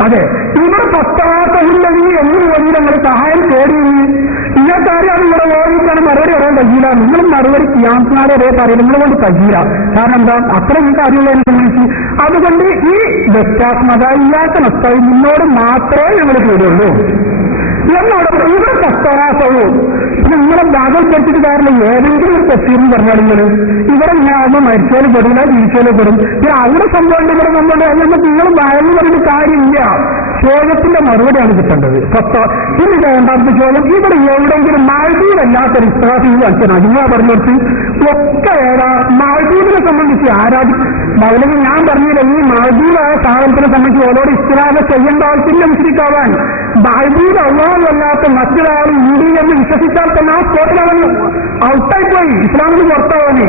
അതെ, ഇവിടെ പത്താസമില്ലെങ്കിൽ എന്ന് വഴി ഞങ്ങൾ സഹായം തേടി ഇങ്ങനത്താരെയാണ് നിങ്ങളുടെ ഓടിക്കാണ് മറുപടി പറയാൻ കഴിയില്ല. നിങ്ങൾ മറുപടി ക്യാൻസനാരെ ഒരേ പറയും നിങ്ങളെ കൊണ്ട് കഴിയില്ല. കാരണം എന്താ, അത്ര നിങ്ങൾക്ക് അറിയുള്ളതിനെ സംബന്ധിച്ച്. അതുകൊണ്ട് ഈ വ്യത്യാസം അതായത് ഇയാൾക്ക് നഷ്ടമായി നിന്നോട് മാത്രമേ ഞങ്ങൾ തേടുള്ളൂ എന്നോട് ഇവിടെ പത്താസവും പിന്നെ നിങ്ങളെ ഭാഗം പഠിച്ചിട്ട് കാരണം ഏതെങ്കിലും ഒരു തെറ്റീർന്ന് പറഞ്ഞാൽ നിങ്ങൾ ഇവിടെ ഇങ്ങനെ ആകുമ്പോൾ മരിച്ചാലും പെടില്ല, ജീവിച്ചാലും പെടും. അവിടെ സംഭവം ഇവിടെ നമ്മുടെ നമുക്ക് നിങ്ങൾ ഭയന്ന് പറഞ്ഞ കാര്യമില്ല. ചോദ്യത്തിന്റെ മറുപടിയാണ് കിട്ടേണ്ടത്. പിന്നെ രണ്ടാമത്തെ ചോദ്യം, ഇവിടെ എവിടെയെങ്കിലും മാൽദീവല്ലാത്തൊരു വിശ്വാസം കാണിച്ചാൽ നിങ്ങൾ പറഞ്ഞിടത്ത് ഒക്കെ ഏതാ മാൽദീവിനെ സംബന്ധിച്ച് മൗലവി ഞാൻ പറഞ്ഞില്ല, ഈ മാൽദീവായ സാധനത്തിനെ സംബന്ധിച്ച് ഓരോട് ഇസ്ലാമ ചെയ്യേണ്ട ആവശ്യമില്ല വിശ്വസിക്കാവാൻ. മാൽദീവ് അള്ളാഹുവല്ലാത്ത മറ്റൊരാൾ ഇന്ത്യയിൽ എന്ന് വിശ്വസിച്ചാൽ തന്നെ ആ സ്പോട്ടിലവൻ ഔട്ടായി പോയി, ഇസ്ലാമിന് പുറത്താവാനേ.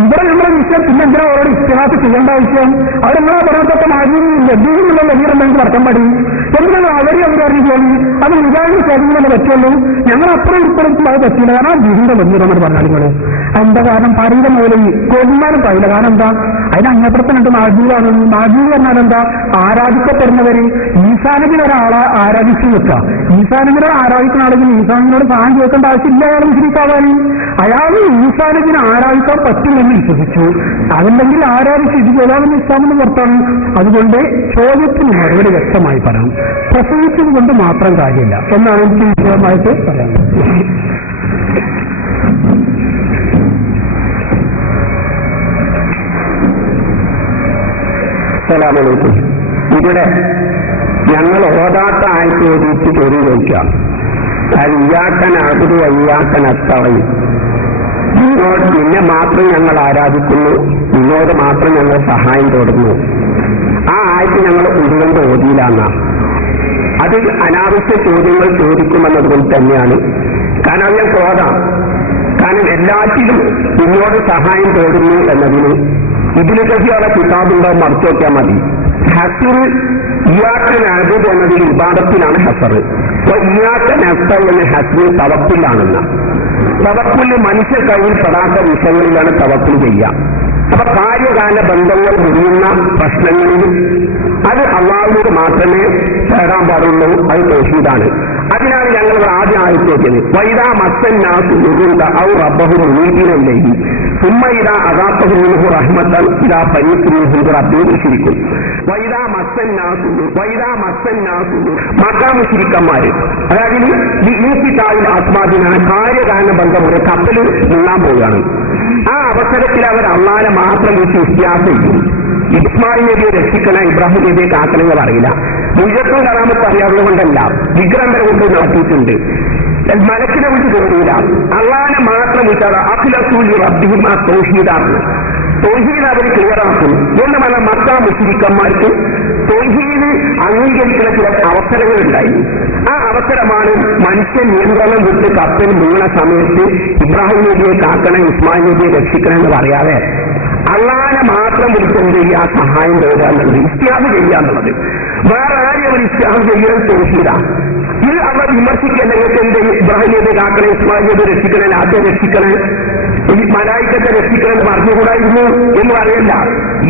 ഇവിടെ നമ്മുടെ വിഷയം പിന്നെ എന്തിനാ അവരോട് ഇസ്ലാമത്ത് ചെയ്യേണ്ട ആവശ്യം? അവരെന്താ പറഞ്ഞിട്ടൊക്കെ മാലിന്യമില്ല ദീനിലുള്ള വലിയ പറക്കാൻ പാടി എന്തിനാണ് അവരറിഞ്ഞു തോന്നി അത് മുജാഹിദ് ചോദ്യം പറ്റുള്ളൂ. ഞങ്ങൾ അപ്പുറം ഇപ്പുറത്തും അത് പറ്റില്ല. കാരണം ദീനിന്റെ വലിയ പറഞ്ഞാൽ നിങ്ങൾ എന്താ കാരണം പാടിയുടെ മൂലം കൊല്ലാനും പാടില്ല. കാരണം എന്താ, അതിന് അങ്ങേപ്പുറത്തിനുണ്ട് മാജീവാണ്. മാജീവ് പറഞ്ഞാൽ എന്താ, ആരാധിക്കപ്പെടുന്നവര് ഈസാനബിന് ഒരാളെ ആരാധിച്ചു വെക്കുക. ഈസാനബിനെ ആരാധിക്കുന്ന ആണെങ്കിൽ ഈസാനബിനോട് സഹായം ചോദിക്കേണ്ട ആവശ്യമില്ല അയാൾ വിശ്വസിക്കാവാൻ. അയാൾ ഈസാനബിനെ ആരാധിക്കാൻ പറ്റുമെന്ന് വിശ്വസിച്ചു. അതുണ്ടെങ്കിൽ ആരാധിച്ച് ഇത് ചെയ്താലും ഇസ്ലാമിന് പുറത്താണ്. അതുകൊണ്ട് ചോദ്യത്തിന് മറുപടി വ്യക്തമായി പറയാം. പ്രസംഗിച്ചത് കൊണ്ട് മാത്രം കാര്യമില്ല എന്നാണ് എനിക്ക് വിശദമായിട്ട് പറയാനുള്ളത്. അസ്സലാമലൈക്കും. ഇവിടെ ഞങ്ങൾ ഓതാത്ത ആയിട്ട് ഓടിച്ച് ചോദ്യം ചോദിക്കാം. ഇയ്യാക്കൻ അഅ്ബുദു വഇയ്യാക്കൻ നസ്തഈൻ, നിന്നെ മാത്രം ഞങ്ങൾ ആരാധിക്കുന്നു, നിന്നോട് മാത്രം ഞങ്ങൾ സഹായം തേടുന്നു. ആ ആയിട്ട് ഞങ്ങൾ ഉരുകൊണ്ട് ഓതിയില്ലാന്ന അത് അനാവശ്യ ചോദ്യങ്ങൾ ചോദിക്കുമെന്നതുകൊണ്ട് തന്നെയാണ്. കാരണം അത് ഞാൻ ഓതാം. കാരണം എല്ലാറ്റിലും നിന്നോട് സഹായം തേടുന്നു എന്നതിന് ഇതിന് കൃഷിയുള്ള കിതാബുണ്ടോ മറിച്ചു നോക്കിയാൽ മതി. ഹസർ ഇയ്യാക്കൻ അഅ്ബുദു എന്നതിൽ ഇബാദത്തിലാണ് ഹസർ. ഇയ്യാക്കൻ നസ്തഈൻ എന്ന ഹസർ തവക്കുലാണെന്ന. തവക്കുല് മനുഷ്യ കഴിവിൽ പെടാത്ത വിഷയങ്ങളിലാണ് തവക്കുൽ ചെയ്യുക. അപ്പൊ കാര്യകാല ബന്ധങ്ങൾ മുറിയുന്ന പ്രശ്നങ്ങളിൽ അത് അള്ളാഹുവിനോട് മാത്രമേ ചേരാൻ പാടുള്ളൂ. അത് തൗഹീദാണ്. അതിനാണ് ഞങ്ങൾ ആദ്യം ആയിട്ടേക്കുന്നത്. വൈദാ മസ്സന്നാസു ദുർഗ ഔ റബ്ബഹു മുനീബിനല്ലൈഹി സുമ്മ ഇദാ അദാഖഹു മിൻഹു റഹ്മത്തൻ ഇലാ ഫരീഖിൻ മിൻഹും റബ്ബിഹി യുശ്രികൂൻ. വൈദാ മസ്സന്നാസു മക്കാ മുശ്രിക്കന്മാര്, അതായത് ഈ ഇൻകിതാഇൽ അസ്മാദിനാണ് കാര്യകാല ബന്ധമുള്ള കപ്പൽ മുങ്ങാൻ പോവുകയാണ്. ആ അവസരത്തിൽ അവർ അള്ളാഹനെ മാത്രം വിശ്വസിക്കാതെ ചെയ്യും. ഇസ്മായിൽ നബിയെ രക്ഷിക്കണ, ഇബ്രാഹിം നബിയെ കാക്കണമെന്ന് പറയില്ല. മുജത്തും കറാമത്ത് അറിയാവുന്നത് കൊണ്ടല്ല, വിഗ്രഹം കൊണ്ട് നടത്തിയിട്ടുണ്ട്. മലക്കിനെ വിളിച്ച് തോന്നിയില്ല, അള്ളാഹനെ മാത്രം വിളിച്ചാൽ അഖ്ലസൂലി റബ്ബിഹിം ആ തൗഹീദാണ്. തൗഹീദ് അവർ ക്ലിയറാക്കും എന്ന് പറഞ്ഞാൽ മക്കാ മുശ്രിക്കന്മാർക്ക് തൗഹീദ് അംഗീകരിക്കുന്ന ചില അവസരങ്ങളുണ്ടായി. ആ അവസരമാണ് മനുഷ്യൻ നിയന്ത്രണം വിട്ട് കപ്പൽ മുങ്ങുന്ന സമയത്ത് ഇബ്രാഹിം നബിയെ കാക്കണം, ഇസ്മായിൽ നബിയെ രക്ഷിക്കണം എന്ന് പറയാതെ അള്ളാഹനെ മാത്രം വിളിച്ചെന്ത് ചെയ്യുക, സഹായം തേടുക എന്നുള്ളത്, ഇസ്തിഹാദ് ചെയ്യുക എന്നുള്ളത്. വേറെ ആരും അവർ ഇസ്തിഹാദ് ചെയ്യുന്നത് തൗഹീദാണ്. ഇത് അവർ വിമർശിക്കാൻ നിങ്ങൾക്ക് എന്ത് ഇബ്രാഹിം നബി കാക്കണേ, ഇസ്മായിൽ നബി രക്ഷിക്കണേ, ആദ്യം രക്ഷിക്കണേ, ഈ മലായിക്കത്തെ രക്ഷിക്കണമെന്ന് പറഞ്ഞുകൂടായിരുന്നു എന്ന് പറയല്ല.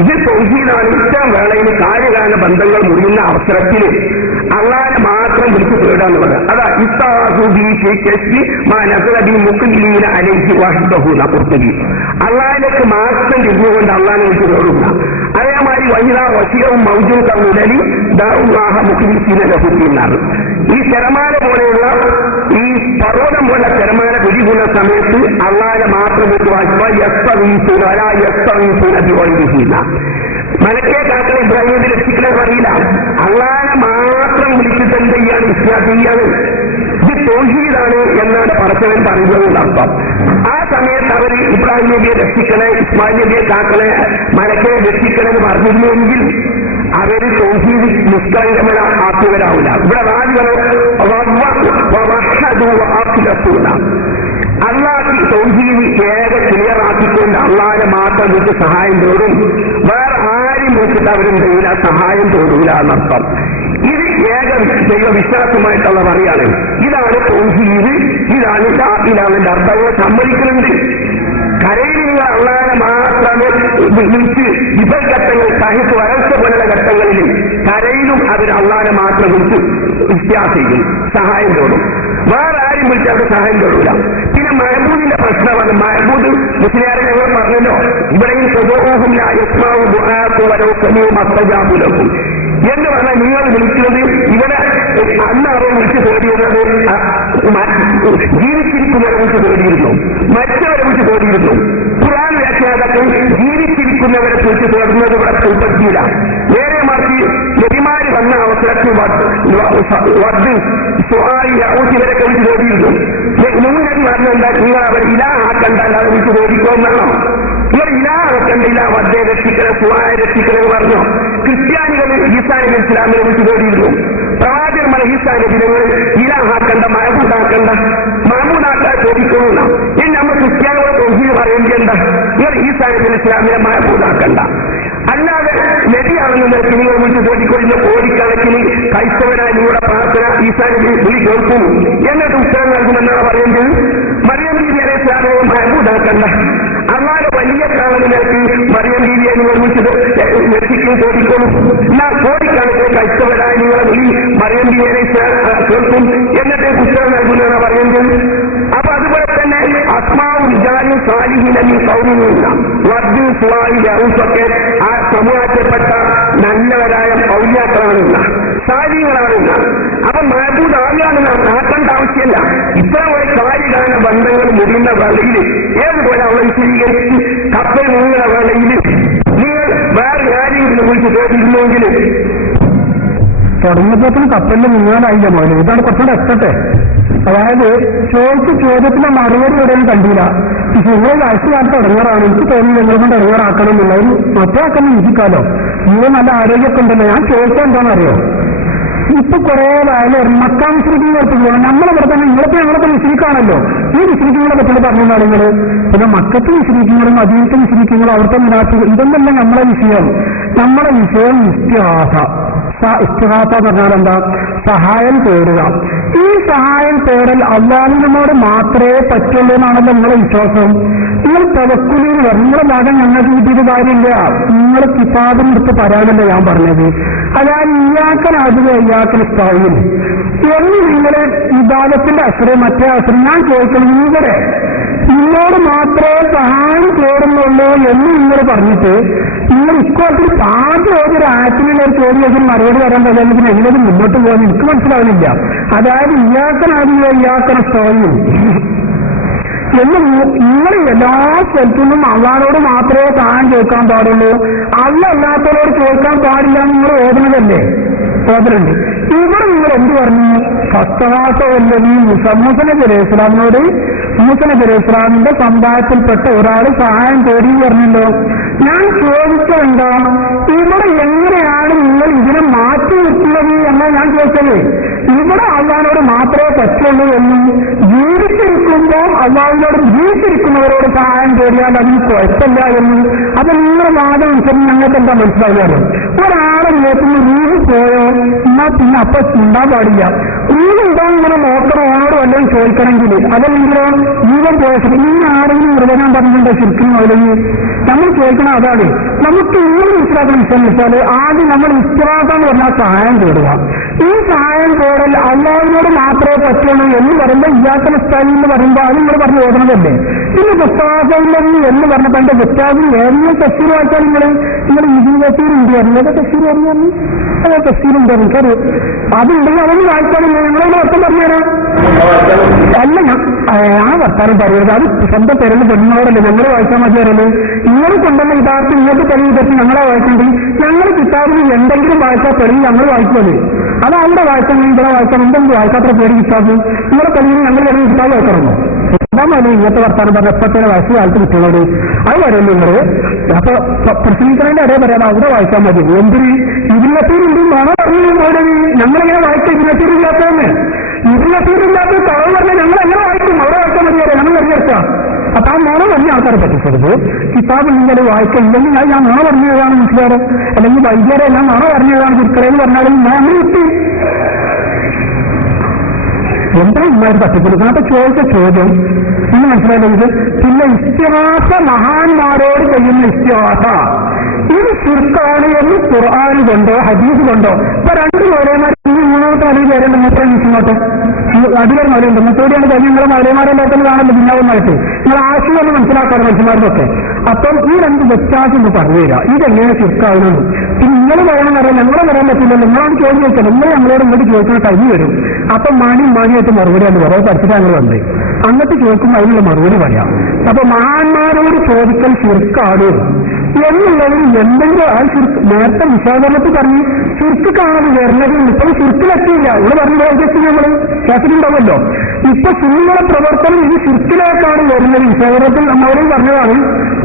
ഇത് തൗഹീദാണ്. ഇത്തരം വേളയിൽ കാര്യകാല ബന്ധങ്ങൾ മുറിയുന്ന അവസരത്തിൽ അള്ളാഹനെ മാത്രം വിളിച്ച് തേടാന്ന് പറയാം. അതാ അള്ളാഹിലേക്ക് മാത്രം തിരിഞ്ഞുകൊണ്ട് അള്ളാഹിനെ വിളിച്ച് തേടുക. അതേമാതിരി വനിതാ വശീരവും മൗജും കമുലലി ദാഹ മുഖ്ലിസീന ലഹുദ്ദീനാണ്. ഈ തിരമാല പോലെയുള്ള ഈ പർവ്വതം പോലെ തിരമാല പിടിക്കുന്ന സമയത്ത് അള്ളാഹിനെ മാത്രം വിളിച്ച് വായിക്കുന്ന മലക്കെ കാക്കളെ ഇബ്രാഹിമിനെ രക്ഷിക്കണേ പറയില്ല. അള്ളാഹിനെ മാത്രം വിളിച്ചിട്ട് എന്ത് ചെയ്യാണ്? വിശ്വാസിയാണ്. ഇത് തൗഹീദാണ് എന്നാണ് പടച്ചവൻ പറയുന്നത് അർത്ഥം. ആ സമയത്ത് അവർ ഇബ്രാഹിം നബിയെ രക്ഷിക്കണേ, ഇസ്മായിൽ നബിയെ കാക്കണേ, മലക്കെ രക്ഷിക്കണമെന്ന് പറഞ്ഞിരുന്നെങ്കിൽ അവര് തൗഹീദ് നിഷ്കളങ്കമന ആക്കുവരാവില്ല. ഇവിടെ അള്ളാഹ് തൗഹീദ് ഏക ക്ലിയറാക്കിക്കൊണ്ട് അള്ളാഹിനെ മാത്രം വിളിച്ച് സഹായം തേടും. വേറെ ആരും വിളിച്ചിട്ട് അവരെന്തെയില്ല, സഹായം തേടൂല എന്നർത്ഥം. ഇത് ഏക ദൈവവിശ്വാസമായിട്ടുള്ള പറയാണ്. ഇതാണ് തൗഹീദ്, ഇതാണ് ഇലാഹിന്റെ അർത്ഥങ്ങൾ സമ്മതിക്കുന്നുണ്ട്. കരയിൽ നിങ്ങൾ അള്ളാഹിനെ മാത്രമേ വിളിച്ച് ഇതർ ഘട്ടങ്ങൾ സാഹിത്യ വരൾച്ച പോലുള്ള ഘട്ടങ്ങളിൽ കരയിലും അവർ അള്ളാഹിനെ മാത്രം വിളിച്ച് വിശ്വാസിക്കും, സഹായം തേടും. വേറെ ആരും വിളിച്ച് അവർ സഹായം തേടൂല. പിന്നെ മഹബൂദിന്റെ പ്രശ്നമാണ്. മഹബൂദ് മുസ്ലിയാരെ ഞങ്ങൾ പറഞ്ഞല്ലോ, ഇവിടെയും സ്വതോഹും മസ്തജാബുലക്കും എന്ന് പറഞ്ഞാൽ നിങ്ങൾ വിളിക്കുന്നത് ഇവിടെ അന്ന് അവർ വിളിച്ച് തേടിയിരുന്നത് ജീവിച്ചിരിക്കുന്നവരെ വിളിച്ച് തേടിയിരുന്നു, മറ്റവരെ വിളിച്ച് തേടിയിരുന്നു. ഖുർആൻ വ്യാഖ്യാതാക്കൾ ജീവിച്ചിരിക്കുന്നവരെ വിളിച്ച് തേടുന്നത് ഇവിടെ ഉൾപ്പെടുത്തിയില്ല. നേരെ മറിച്ച് നബിമാര് വന്ന അവസരത്തിൽ ഊസിവരൊക്കെ വിളിച്ച് തേടിയിരുന്നു. നബി പറഞ്ഞെന്താ, നിങ്ങൾ അവർ ഇലാഹാക്കണ്ട, അല്ലാതെ വിളിച്ച് തേടിക്കോന്നാണോ? ഇവർ ഇലാഹാക്കണ്ടില്ല, വദ്ദയെ രക്ഷിക്കണം, സുഹായെ രക്ഷിക്കണം എന്ന് പറഞ്ഞു. ക്രിസ്ത്യാനികൾ ഈസാ നബി ഇസ്ലാമിനെ വിളിച്ച് തേടിയിരുന്നു. പ്രവാചകന്മാർ ഈസാ നബികൾ ഇലാഹാക്കണ്ട, മഹബൂദാക്കണ്ട, മഹബൂദാക്കാൻ ചോദിക്കുന്നു. ഇനി നമ്മൾ ക്രിസ്ത്യാനികളെ തൗഹീദ് പറയേണ്ടി എന്താ? ഇവർ ഈസാ നബി ഇസ്ലാമിനെ മഹബൂദാക്കണ്ട. അല്ലാതെ നബിയാണെന്ന് നിനക്ക് നിങ്ങൾ വിളിച്ച് ചോദിക്കൊള്ളുന്ന കോടിക്കണക്കിന് ക്രൈസ്തവനായി നിങ്ങളുടെ പ്രാർത്ഥന ഈസാ നബി വിളി കേൾക്കും എന്നിട്ട് ഉത്തരം നൽകുമെന്നാണ് പറയുന്നത്. മറിയം ബീവി അലൈഹി ഇസ്ലാമിനെ മഹബൂദാക്കണ്ട. അള്ളാഹ് വലിയ കാണുന്ന നിനക്ക് മറിയം ബീവിയെ നിങ്ങൾ വിളിച്ച് രക്ഷിക്കും ചോദിക്കൊള്ളും. എന്നാൽ കോടിക്കണക്കിന് ക്രൈസ്തവനായി നിങ്ങളെ വിളി മറിയം ബീവി അലൈഹി ഇസ്ലാം കേൾക്കും എന്നിട്ട് ഉത്തരം നൽകുന്നതാണ് പറയുന്നത്. അപ്പൊ അതുപോലെ തന്നെ അസ്മാവും വിജാനും സാലിഹിനും സൗര്യമില്ല വർദ്ദു സുവായി യഹൂസൊക്കെ ആ സമൂഹത്തിൽപ്പെട്ട നല്ലവരായ ഔലിയാക്കളാണെന്ന സാലികളാണെന്ന. അപ്പൊ മഹബൂദ് ആകാണെന്ന് ആക്കേണ്ട ആവശ്യമില്ല. ഇത്തരം ഒരു കാര്യകാല ബന്ധങ്ങൾ മുറിയുന്ന വേളയിൽ ഏതുപോലെ അവളെ വിശദീകരിച്ച് കപ്പൽ മുങ്ങുന്ന വേളയിൽ നിങ്ങൾ വേറെ കാര്യങ്ങൾ വിളിച്ച് ചോദിക്കുന്നെങ്കിൽ തുടങ്ങിയപ്പോഴത്തേന് കപ്പലിൽ മുങ്ങാനായില്ല മോനെ. ഇതാണ് കുറച്ചുകൂടെ എത്തട്ടെ. അതായത് ചോദിച്ച ചോദ്യത്തിന് മറുപടി എവിടെയും കണ്ടില്ല. നിങ്ങൾ വയസ്സുകാലത്ത് ഇടങ്ങാറാണ്, എനിക്ക് തോന്നി നിങ്ങളെ കൊണ്ട് ഇടങ്ങാറാക്കണം എന്നുള്ളതിന് മറ്റാക്കാൻ ഇരിക്കാലോ. നിങ്ങൾ നല്ല ആരോഗ്യമൊക്കെ ഉണ്ടല്ലോ. ഞാൻ ചോദിച്ചാൽ എന്താണെന്നറിയോ, ഇപ്പൊ കുറെ മക്കാൻ വിശ്രമിക്കുന്നവർക്ക് പോകണം. നമ്മളിവിടെ തന്നെ നിങ്ങളിപ്പോ ഞങ്ങളൊക്കെ വിശ്രമിക്കാണല്ലോ. ഈ വിശ്രമിക്കുന്നതിനെ പറ്റി പറഞ്ഞാൽ നിങ്ങൾ പിന്നെ മക്കത്ത് വിശ്രമിക്കുന്നതും അതീത്തെ വിശ്രമിക്കുന്നതും അവിടുത്തെ മുനാഫികൾ ഇതൊന്നല്ല നമ്മളെ വിഷയം. നമ്മളെ വിഷയം ഇസ്തിഹാസ. ഇസ്തിഹാസ പറഞ്ഞാൽ എന്താ? സഹായം തേടുക. ഈ സഹായം തേടൽ അള്ളാഹുവിനോട് മാത്രമേ പറ്റുള്ളൂ എന്നാണല്ലോ നിങ്ങളെ വിശ്വാസം. നിങ്ങൾ തവക്കുലിൽ പറഞ്ഞു, നിങ്ങളുടെ മകൻ ഞങ്ങൾക്ക് കിട്ടിയത് കാര്യമില്ല, നിങ്ങൾ കിതാബിനെടുത്ത് പറയാനല്ലോ ഞാൻ പറഞ്ഞത്. അതായത് ഇയാക്കനാകുക ഇയാക്കൽ സ്ഥായിൽ എന്ന് നിങ്ങളെ വിഭാഗത്തിന്റെ അശ്രയം മറ്റേ അശ്രയം ഞാൻ ചോദിക്കണം. ഇവിടെ നിങ്ങളോട് മാത്രമേ സഹായം തേടുന്നുള്ളൂ എന്ന് നിങ്ങൾ പറഞ്ഞിട്ട് നിങ്ങൾ ഇക്കോളത്തിൽ ആദ്യം ഏതൊരു ആറ്റിനുള്ള ഒരു ചോദ്യം മറുപടി വരാൻ കഴിയുന്നതിന് എങ്ങനെ മുന്നോട്ട് പോകാൻ എനിക്ക് മനസ്സിലാവുന്നില്ല. അതായത് ഇയാക്കനാകുക ഇയാക്കന സ്ഥായിൽ എന്ന് നിങ്ങൾ എല്ലാ സ്ഥലത്തുനിന്നും അള്ളാഹോട് മാത്രമേ സഹായം ചോദിക്കാൻ പാടുള്ളൂ, അള്ള അല്ലാത്തവരോട് ചോദിക്കാൻ പാടില്ല നിങ്ങൾ ഓതുന്നതല്ലേ? ഓതുന്നുണ്ട്. ഇവിടെ നിങ്ങൾ എന്ത് പറഞ്ഞു? ഫസ്തവാസമല്ലീ മൂസ നബി അലൈഹി ഇസ്ലാമിനോട് മൂസ നബി അലൈഹി ഇസ്ലാമിന്റെ സമുദായത്തിൽപ്പെട്ട ഒരാൾ സഹായം തേടി പറഞ്ഞല്ലോ. ഞാൻ ചോദിച്ചതെന്താ, ഇവിടെ എങ്ങനെയാണ് നിങ്ങൾ ഇതിനെ മാറ്റി നിർത്തുന്നത് എന്നാണ് ഞാൻ ചോദിച്ചത്. ഇവിടെ അള്ളാഹിനോട് മാത്രമേ പറ്റുള്ളൂ എന്നും ജീവിച്ചിരിക്കുമ്പോൾ അള്ളാഹിനോട് ജീവിച്ചിരിക്കുന്നവരോട് സഹായം തേടിയാൽ അതിന് കുഴപ്പമില്ല എന്നും അത് നിങ്ങളുടെ വാദം അനുസരിച്ച് ഞങ്ങൾക്ക് എന്താ മനസ്സിലാകാറ്? ഒരാളെ നോക്കുന്ന റൂഹ് പോയോ എന്നാൽ പിന്നെ അപ്പൊ ഉണ്ടാൻ പാടില്ല. ഇന്നുണ്ടോ ഇങ്ങനെ മോട്ടർ ഓണോട് വല്ലതും ചോദിക്കണമെങ്കിൽ അതല്ലെങ്കിലോ ജീവൻ പോയ ഇങ്ങനെ ആരെങ്കിലും നിർവചനം പറഞ്ഞിട്ടുണ്ടോ ശരിക്കും അല്ലെങ്കിൽ നമ്മൾ ചോദിക്കണം അതാണ്. നമുക്ക് ഇങ്ങനെ മനസ്സിലാക്കുന്ന വിഷയം വെച്ചാൽ ആദ്യം നമ്മൾ ഇസ്തിറാത്തെന്ന് പറഞ്ഞാൽ സഹായം തേടുക. ഈ സഹായം തേടൽ അള്ളാഹുവിനോട് മാത്രമേ പറ്റുള്ളൂ എന്ന് പറയുമ്പോൾ ഇയാക്കൽ സ്ഥലം എന്ന് പറയുമ്പോൾ അത് നിങ്ങൾ പറഞ്ഞ് ഓർമ്മതല്ലേ. പിന്നെ പുസ്തകമില്ലെന്ന് എന്ന് പറഞ്ഞപ്പോൾ എന്റെ പുസ്തകം ഏതെങ്കിലും തെസ്റ്റീർ വായിച്ചാൽ നിങ്ങൾ ഇബിൻ കസീർ ഉണ്ട് അറിയാതെ തെസ്റ്റീർ പറഞ്ഞു അതേ തെസ്റ്റീർ ഉണ്ട് എനിക്കത് അതുണ്ടെങ്കിൽ അതൊന്നും വായിച്ചാലില്ല. നിങ്ങളതിന് അർത്ഥം പറഞ്ഞുതരാം. അല്ല ആ വർത്താനം പറയുന്നത് അത് സ്വന്തം പെരല് പെണ്ണുങ്ങളോടല്ലേ ഞങ്ങൾ വായിക്കാൻ മതി അറിയുന്നത്. നിങ്ങൾ കൊണ്ടുവന്ന യഥാർത്ഥം ഇങ്ങോട്ട് തെളിവ് തെറ്റി ഞങ്ങളെ വായിക്കുന്നുണ്ടെങ്കിൽ ഞങ്ങൾ കിതാബിൽ എന്തെങ്കിലും വായിച്ചാൽ തെളിവ് ഞങ്ങൾ വായിക്കുമത്. അത് അവിടെ വായിക്കാൻ ഇവിടെ വായിക്കാൻ എന്തെങ്കിലും വായിക്കാത്ര പേര് കിതാബ് നിങ്ങളെ തെളിവിന് ഞങ്ങൾ ചെറിയ കിതാബ് വായിക്കണമോ? എന്താ ഇങ്ങനത്തെ വർത്താനം പറഞ്ഞ എപ്പോഴത്തേനെ വയസ്സ് കാലത്ത് കിട്ടുന്നത് അത് പറയുന്നു നിങ്ങൾ. അപ്പൊ പ്രസംഗിക്കുന്നതിന്റെ ഇടയിൽ പറയാം അവിടെ വായിക്കാൻ മതി. എന്തിന് ഇബിൻ കസീറുണ്ട് മണോ പറഞ്ഞു പോയത് ഞങ്ങളിങ്ങനെ വായിച്ച ഇബിൻ കസീറില്ലാത്തതെന്ന്. ഇബിൻ കസീറില്ലാത്ത തളവ് പറഞ്ഞാൽ ഞങ്ങൾ എങ്ങനെ വായിക്കും? അവിടെ വായിക്കാൻ മതിയല്ലേ ഞങ്ങൾ തെരഞ്ഞെടുക്കാം. അപ്പൊ ആ മോണ പറഞ്ഞ ആൾക്കാരെ പറ്റിച്ചത് കിതാബ് നിങ്ങൾ വായിക്കാം. ഇല്ലെങ്കിൽ ഞാൻ മോണ പറഞ്ഞതാണ് മനസ്സിലാറ് അല്ലെങ്കിൽ വൈദ്യരെ ഞാൻ മോണ പറഞ്ഞതാണ് കുരുക്കളെന്ന് പറഞ്ഞാലും ഞാൻ കിട്ടി എന്താ ഇമാര് തട്ടിക്കൊടുക്കണം. അപ്പൊ ചോദിച്ച ചോദ്യം ഇന്ന് മനസ്സിലായത്. പിന്നെ ഇസ്തിഹാസ മഹാന്മാരോട് ചെയ്യുന്ന ഇസ്തിഹാസ ഇത് ശിർക്കാണ് എന്ന് ഖുർആൻ കൊണ്ടോ ഹദീസ് കൊണ്ടോ ഇപ്പൊ രണ്ട് മൗലവിമാർ മൂന്നാമത്തെ അടി പേരുണ്ട് മൂത്ര ഇങ്ങോട്ട് അടിവർ മൗലുണ്ട് മുത്തോടിയാണ് കഴിഞ്ഞ് നിങ്ങളെ മൗലവിമാരെല്ലാത്തും കാണുന്നത് ഭിന്നാവുന്നതായിട്ട് നിങ്ങൾ ആശയമൊന്നും മനസ്സിലാക്കാറ് മനുഷ്യന്മാർക്കൊക്കെ. അപ്പം ഈ രണ്ട് വ്യത്യാസം ഒന്ന് പറഞ്ഞു തരാം. ഇതെങ്ങനെ ശിർക്കാവുന്നത്. പിന്നെ നിങ്ങൾ പറയണം പറയാൻ ഞങ്ങളെ പറയാൻ പറ്റില്ല. നിങ്ങളോട് ചോദ്യം ചോദിച്ചാൽ നിങ്ങൾ ഞങ്ങളോട് ഇങ്ങോട്ട് ചോദിക്കുന്ന കഴിഞ്ഞു വരും. അപ്പൊ മാനിയായിട്ട് മറുപടി എന്ന് പറയാം. പഠിച്ചിട്ട് ഞങ്ങൾ വന്നേ അങ്ങോട്ട് ചോദിക്കുമ്പോൾ അതിനുള്ള മറുപടി പറയാം. അപ്പൊ മഹാന്മാരോട് ചോദിക്കൽ ശിർക്കാണ് എന്നുള്ളതിൽ എന്തെങ്കിലും ആ നേരത്തെ വിശാകരണത്തിൽ പറഞ്ഞ് ശിർക്ക് കാണാതെ വരുന്നത് ഇപ്പോഴും ശിർക്കിലെത്തിയില്ല. ഇവിടെ പറഞ്ഞു ഞങ്ങൾ കേട്ടിട്ടുണ്ടാവുമല്ലോ. ഇപ്പൊ സുന്നികളെ പ്രവർത്തനം ഇത് ശിർക്കിലേക്കാണ് വരുന്നത്. വിശാകരണത്തിൽ നമ്മളും പറഞ്ഞതാണ്.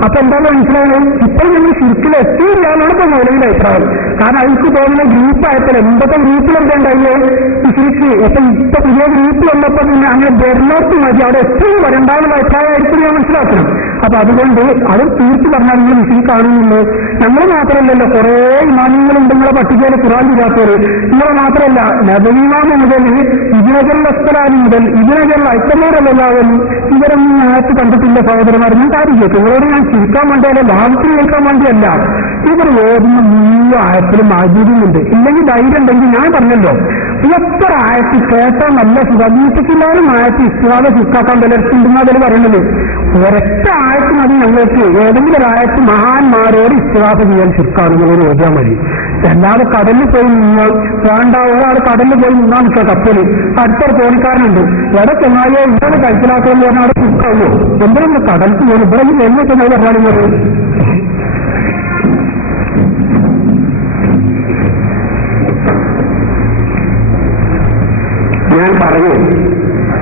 അപ്പൊ എന്താണ് മനസ്സിലായത്? ഇപ്പോൾ ഞങ്ങൾ ശിർക്കിലെത്തിയില്ല എന്നാണ് ഇപ്പൊ മൗലവിയുടെ അഭിപ്രായം. കാരണം അതിൽക്ക് തോന്നുന്ന ഗ്രൂപ്പായപ്പോൾ എന്തൊക്കെ ഗ്രൂപ്പിലെന്തുണ്ടായില്ലേ ശിർക്ക്. ഇപ്പൊ പുതിയ ഗ്രൂപ്പ് വന്നപ്പോ പിന്നെ അങ്ങനെ ബെർലോട്ട് മതി അവിടെ എപ്പോഴും വരണ്ടാവുന്ന അഭിപ്രായമായിരിക്കും ഞാൻ മനസ്സിലാക്കണം. അപ്പൊ അതുകൊണ്ട് അത് തീർച്ചു പറഞ്ഞാൽ നിങ്ങൾ മുസ്ലിം കാണുന്നുണ്ട്. ഞങ്ങൾ മാത്രമല്ലല്ലോ കുറെ ഇമാമിങ്ങളുണ്ട് നിങ്ങളെ പട്ടികയിൽ ഖുർആൻ ഇല്ലാത്തവര്. നിങ്ങളെ മാത്രമല്ല നബിമാമ മുതൽ ഇബിനജൽ അസ്തലാനി മുതൽ ഇബിനജൽ അയത്തമൂരല്ലാവരും ഇവരൊന്നും ഞായത്ത് കണ്ടിട്ടില്ല സഹോദരന്മാർ. ഞാൻ കാര്യം കേൾക്കും നിങ്ങളോട് ഞാൻ ചിരിക്കാൻ വേണ്ടിയല്ല ലാഭത്തിൽ കേൾക്കാൻ വേണ്ടിയല്ല. ഇവർ ഓടുന്ന മുഴുവൻ ആയത്തിലും ആചാര്യമുണ്ട്. ഇല്ലെങ്കിൽ ധൈര്യം ഉണ്ടെങ്കിൽ ഞാൻ പറഞ്ഞല്ലോ എത്ര ആയത്ത് കേട്ടാൽ നല്ല സുഖീട്ടില്ലാരും ആയത്ത് ഇസ്ലാമെ ശിക്കാക്കാൻ പലർക്കുണ്ടെന്ന് അതിൽ പറയുന്നത്. ഒരൊറ്റ ആയത്ത് മതി ഞങ്ങൾക്ക് ഏതെങ്കിലും ഒരു ആയത്ത് മഹാന്മാരോട് ഇസ്ലാമ ചെയ്യാൻ ശിക്കാറുകളോട് ഓർക്കാൻ മതി. അല്ലാതെ കടലിൽ പോയി നിങ്ങൾ വേണ്ട ഒരാൾ കടലിൽ പോയി നിന്നാ നിൽക്കുക കപ്പല് അടുത്തൊരു തോണിക്കാരനുണ്ട് എവിടെ ചെന്നാലോ ഇവിടെ കഴിച്ചിലാക്കുമെന്ന് പറഞ്ഞാൽ അവിടെ ശിക്കാവോ എന്തെങ്കിലും കടലിൽ പോലും ഇവിടെ കഴിഞ്ഞ ചെന്നാൽ പറഞ്ഞാൽ ഞാൻ പറഞ്ഞു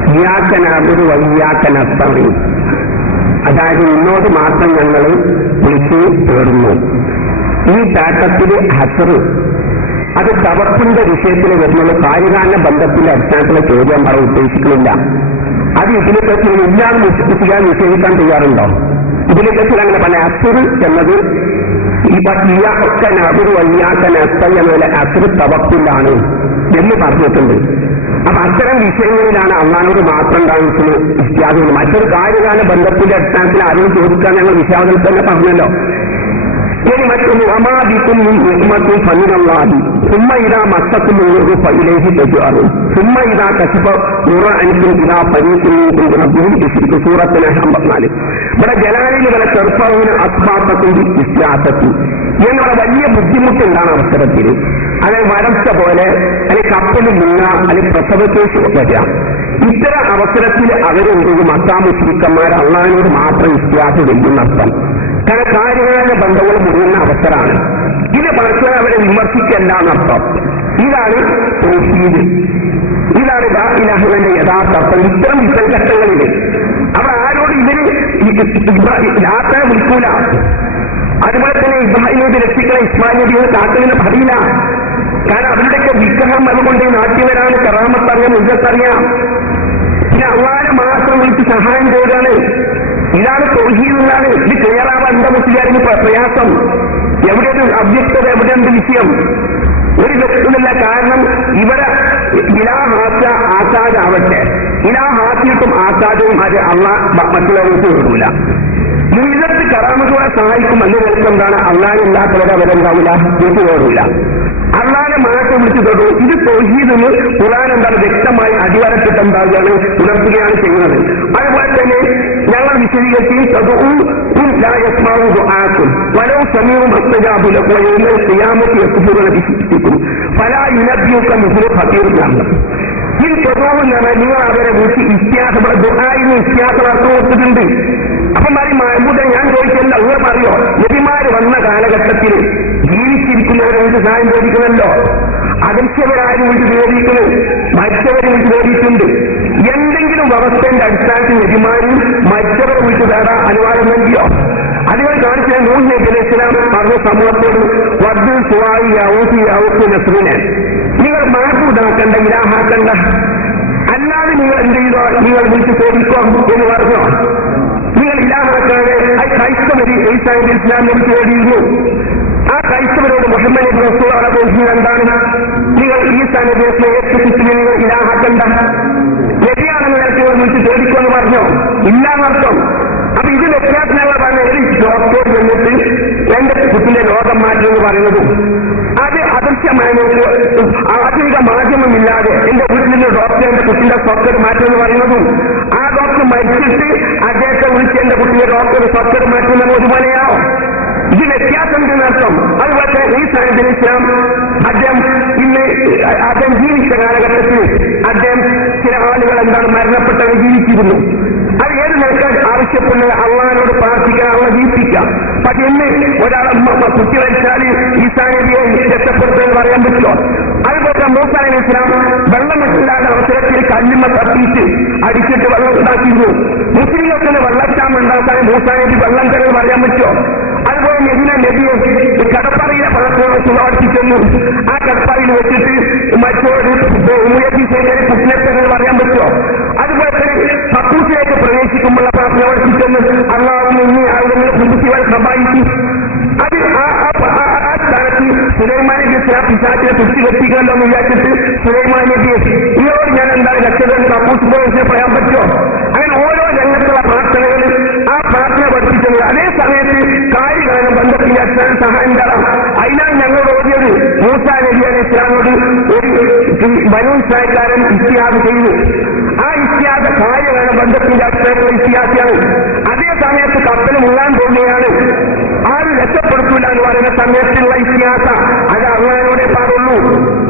ഇയ്യാക്കനഅബ്ദു വഇയ്യാക്കനസ്തഈൻ. അതായത് നിന്നോട് മാത്രം ഞങ്ങൾ വിളിച്ചു തേടുന്നു. ഈ ചാട്ടത്തിൽ ഹസർ അത് തവക്കിന്റെ വിഷയത്തിൽ വരുന്നത് കാര്യകാരണ ബന്ധത്തിന്റെ അടിസ്ഥാനത്തിലെ ചോദ്യം അവർ ഉദ്ദേശിക്കുന്നില്ല. അത് ഇതിനെപ്പറ്റി ഇല്ലാതെ നിഷേധിക്കാൻ തയ്യാറുണ്ടോ? ഇതിനെപ്പറ്റി അങ്ങനെ പല ഹസർ എന്നത് ഇയ്യാക്കനഅബ്ദു വഇയ്യാക്കനസ്തഈൻ എന്നതിലെ ഹസർ തവക്കിലാണ് എന്ന് പറഞ്ഞിട്ടുണ്ട്. അപ്പൊ അത്തരം വിഷയങ്ങളിലാണ് അള്ളാഹുവിനോട് മാത്രം ഉണ്ടാകുന്നത് ഇസ്തിഹാദുകൾ. മറ്റൊരു കാര്യകാല ബന്ധത്തിന്റെ അടിസ്ഥാനത്തിൽ ആരും ചോദിക്കാൻ ഞങ്ങൾ വിഷയാദിൽ തന്നെ പറഞ്ഞല്ലോ. ഇനി മറ്റൊന്ന് അമാദിക്കും നിഅ്മത്തും ഫമിനല്ലാഹി സുമ്മ ഇദാ മസ്സക്കും നൂറു ഫഇലൈഹി തജ്അറൂൻ സുമ്മ ഇദാ കശഫ നൂറ അൻകും ഇദാ ഫരീഖുൻ മിൻകും റബ്ബുഹും ബിശ്രിക് സൂറത്തുൽ അൻആം 14. ഇവിടെ ജലാലിൽ വല തർഫഊന അസ്ബാത്തക്കും ഇസ്തിഹാദത്തും ഞങ്ങളുടെ വലിയ ബുദ്ധിമുട്ടുണ്ടാണ് അവസരത്തിൽ. അതായത് വരച്ച പോലെ അല്ലെങ്കിൽ കപ്പലിൽ മുങ്ങ അല്ലെങ്കിൽ പ്രസവക്കേസ് വരിക. ഇത്തരം അവസരത്തിൽ അവരെന്തെങ്കിലും മക്കാമുശ്രിക്കന്മാർ അള്ളാഹിനോട് മാത്രം ഇസ്തിഹാദ് ചെയ്യുന്നർത്ഥം. കാരണം കാര്യകാല ബന്ധങ്ങൾ മുഴുവൻ അവസരമാണ്. ഇത് പരസ്പരം അവരെ വിമർശിക്കല്ല എന്നർത്ഥം. ഇതാണ് തൗഹീദ്. ഇതാണ് ലാ ഇലാഹ ഇല്ലല്ലാഹ് യഥാർത്ഥ അർത്ഥം. ഇത്തരം വിസർഘട്ടങ്ങളിൽ അവർ ആരോട് ഇവര് ലാത്തനെ വിൽക്കൂല. അതുപോലെ തന്നെ ഇബ്രാഹിമിനെ രക്ഷിക്കുന്ന ഇസ്മായിൽ നബിയെ കാത്തുവിനെ പറയില്ല. കാരണം അവരുടെയൊക്കെ വിഗ്രഹം അതുകൊണ്ട് നാട്ടിവരാണ് കറാമത്തറിയാം ഇജ്ജത്തറിയാം. പിന്നെ അള്ളാഹുവിനെ മാത്രം വിളിച്ച് സഹായം ചെയ്താണ്. ഇതാണ് തൗഹീദ് എന്നാണ്. ഇത് ക്ലിയറാവാൻ എന്താ മുസ്ലിയാരിന് പ്രയാസം? എവിടെയാണ് അവ്യക്തത, എവിടെയുണ്ട് വിഷയം? ഒരു വ്യക്തമല്ല. കാരണം ഇവിടെ ഇലാഹാച്ച ആസാദാവട്ടെ, ഇലാഹാക്കിയിട്ടും ആസാദവും അത് മറ്റുള്ളവർക്ക് വിടൂല. മുഴുവത്ത് കറാമതുകളെ സഹായിക്കും എന്ന് നിൽക്കുന്നതാണ്. അള്ളാഹില്ലാത്തവരെ അവരുണ്ടാവില്ല, വീട്ടു ഓടൂല. അള്ളാഹിനെ മാറ്റം വിളിച്ചു തൊടു. ഇത് തൗഹീദിന് ഖുർആൻ എന്താണ് വ്യക്തമായി അടിവരച്ചിട്ട് എന്താകുകയാണ്, ഉണർത്തുകയാണ് ചെയ്യുന്നത്. അതുപോലെ തന്നെ ഞങ്ങൾ വിശദീകരിക്കുകയും വലോ സമയവും ഈ സ്വഭാവം നിങ്ങൾ അവരെ വിളിച്ച് ഇത്യാസം ദുആഇന് ഇത്യാസം അർത്ഥം കൊടുത്തിട്ടുണ്ട്. അപ്പൊ മാറി മഹബൂദ് ഞാൻ ചോദിക്കല്ല, അവർ പറയോ നബിമാര് വന്ന കാലഘട്ടത്തിൽ ജീവിച്ചിരിക്കുന്നവരെ വിളിച്ച് സഹായം ചോദിക്കുന്നല്ലോ. അദൃശ്യവരാരും വിളിച്ച് ചോദിക്കുന്നത്, മരിച്ചവരെ വിളിച്ച് ചോദിക്കുന്നുണ്ട്. എന്തെങ്കിലും വ്യവസ്ഥയുടെ അടിസ്ഥാനത്തിൽ നബിമാരും മരിച്ചവരെ വിളിച്ച് തേടാൻ അനുവാദം നൽകിയോ? അതുകൊണ്ട് കാണിച്ചാൽ നൂഹ് നബി അലൈഹി സ്വലാം പറഞ്ഞ സമൂഹത്തോട് വദ്ദു സുവായി യൗസി യൗസു നസ്റിനെ നിങ്ങൾ മാഹൂദാക്കണ്ട, ഇലാഹാക്കണ്ട, അല്ലാതെ നിങ്ങൾ എന്ത് ചെയ്തോ, നിങ്ങൾ വിളിച്ച് ചോദിക്കോ എന്ന് പറഞ്ഞോ. നിങ്ങൾ ഇലാഹാക്കാതെ ക്രൈസ്തവര് ഈസാ നബി ഇസ്ലാം നബി തേടിയിരുന്നു. ആ ക്രൈസ്തവരോട് മുഹമ്മദ് നബി റസൂലുള്ളാഹിനെ ചോദിക്കുന്നത് എന്താണ്? നിങ്ങൾ ഈസാ നബി ഇസ്ലാമിനെ നിങ്ങൾ ഇലാഹാക്കണ്ട, നബിയാണെന്ന് നിലയ്ക്ക് വിളിച്ച് ചോദിക്കോ എന്ന് പറഞ്ഞോ? ഇല്ലാന്നർത്ഥം. അപ്പൊ ഇത് വ്യത്യാസം ഞങ്ങൾ പറഞ്ഞ ഒരു ഡോക്ടർ എന്നിട്ട് എന്റെ കുട്ടിന്റെ രോഗം മാറ്റുമെന്ന് പറയുന്നതും അത് അദൃശ്യമായ ആധുനിക മാധ്യമമില്ലാതെ എന്റെ വീട്ടിൽ ഡോക്ടർ എന്റെ കുട്ടിന്റെ സോക്കറ്റ് മാറ്റുമെന്ന് പറയുന്നതും ആ ഡോക്ടർ മരിച്ചിട്ട് അദ്ദേഹത്തെ വിളിച്ച് എന്റെ കുട്ടിയുടെ ഡോക്ടർ സോക്കറ്റ് മാറ്റുന്നത് ഒരുപോലെയാവും. ഇത് വ്യത്യാസം എന്നർത്ഥം. അതുപോലെ ഈസാ നബി ഇസ്ലാം അദ്ദേഹം ജീവിച്ച കാലഘട്ടത്തിൽ അദ്ദേഹം ചില ആളുകൾ എന്താണ് മരണപ്പെട്ടവർ ജീവിച്ചിരുന്നു. അത് ഏത് നിലക്കാൻ ആവശ്യപ്പെടുന്നത് അള്ളാഹിനോട് പ്രാർത്ഥിക്കാൻ, അവളെ ജീവിപ്പിക്കാം. പക്ഷെ ഇന്ന് ഒരാളെ കുട്ടി വരിച്ചാൽ ഈസാ നബിയെ രക്ഷപ്പെടുത്തുമെന്ന് പറയാൻ പറ്റുമോ? അതുപോലെ മൂസാ നബി ഇസ്ലാം വെള്ളമില്ലാത്ത അവസരത്തിൽ കല്ലുമ്മ തട്ടിയിട്ട് അടിച്ചിട്ട് വെള്ളം ഉണ്ടാക്കിയിരുന്നു. മുസ്ലിങ്ങൾക്ക് വെള്ളക്ഷാമം ഉണ്ടാക്കാൻ മൂസാ നബി വെള്ളം തരുമെന്ന് പറയാൻ പറ്റുമോ? അതുപോലെ നബിയെ കടപ്പറയിലെ പഴക്കോട് സുഖവർത്തിച്ചെന്നു. ആ കടപ്പറയിൽ വെച്ചിട്ട് മറ്റൊരു കുട്ടിനെത്തരെന്ന് പറയാൻ പറ്റുമോ? അതുപോലെ തന്നെ ഹക്കൂസിലേക്ക് പ്രവേശിക്കുമ്പോൾ പ്രവർത്തിച്ചെന്ന് അള്ളാഹുവിനെ ആളുകൾ കുട്ടികൾ സഹായിച്ചു. അത് ആ സ്ഥാനത്ത് സുലൈമാൻ നബി ഇസ്ലാം പിശാചിനെ തുറച്ചു കെട്ടിക്കല്ലോ എന്ന് വിചാരിച്ചിട്ട് സുലൈമാൻ നബിയെ ഇവരോട് ഞാൻ എന്താണ് രക്ഷകൻ ഹക്കൂസ് പ്രവേശിച്ച് പറയാൻ പറ്റുമോ? അങ്ങനെ ഓരോ രംഗത്തുള്ള പ്രാർത്ഥനകൾ ആ പ്രാർത്ഥന പഠിപ്പിച്ചത്. അതേ സമയത്ത് കാര്യകാലം ബന്ധത്തിൽ അച്ഛൻ സഹായം തരാം. അതിനാണ് ഞങ്ങൾ ഓടിയത് മൂസാ നബി അലൈഹി ഇസ്ലാമോട് ഒരു ബനൂ ഇസ്രായേൽക്കാരൻ ഇത്തിഹാദ് ചെയ്തു. ആ ഇത്തിഹാദ് കാര്യകാലം ബന്ധത്തിന്റെ അച്ഛനുള്ള ഇത്തിഹാസിയാണ്. അതേ സമയത്ത് കപ്പൽ മുങ്ങാൻ പോകുകയാണ്. ആരും രക്ഷപ്പെടുത്തില്ല എന്ന് പറയുന്ന സമയത്തുള്ള ഇത്തിഹാസ അത് അള്ളാഹിനോടെ പാടുള്ളൂ.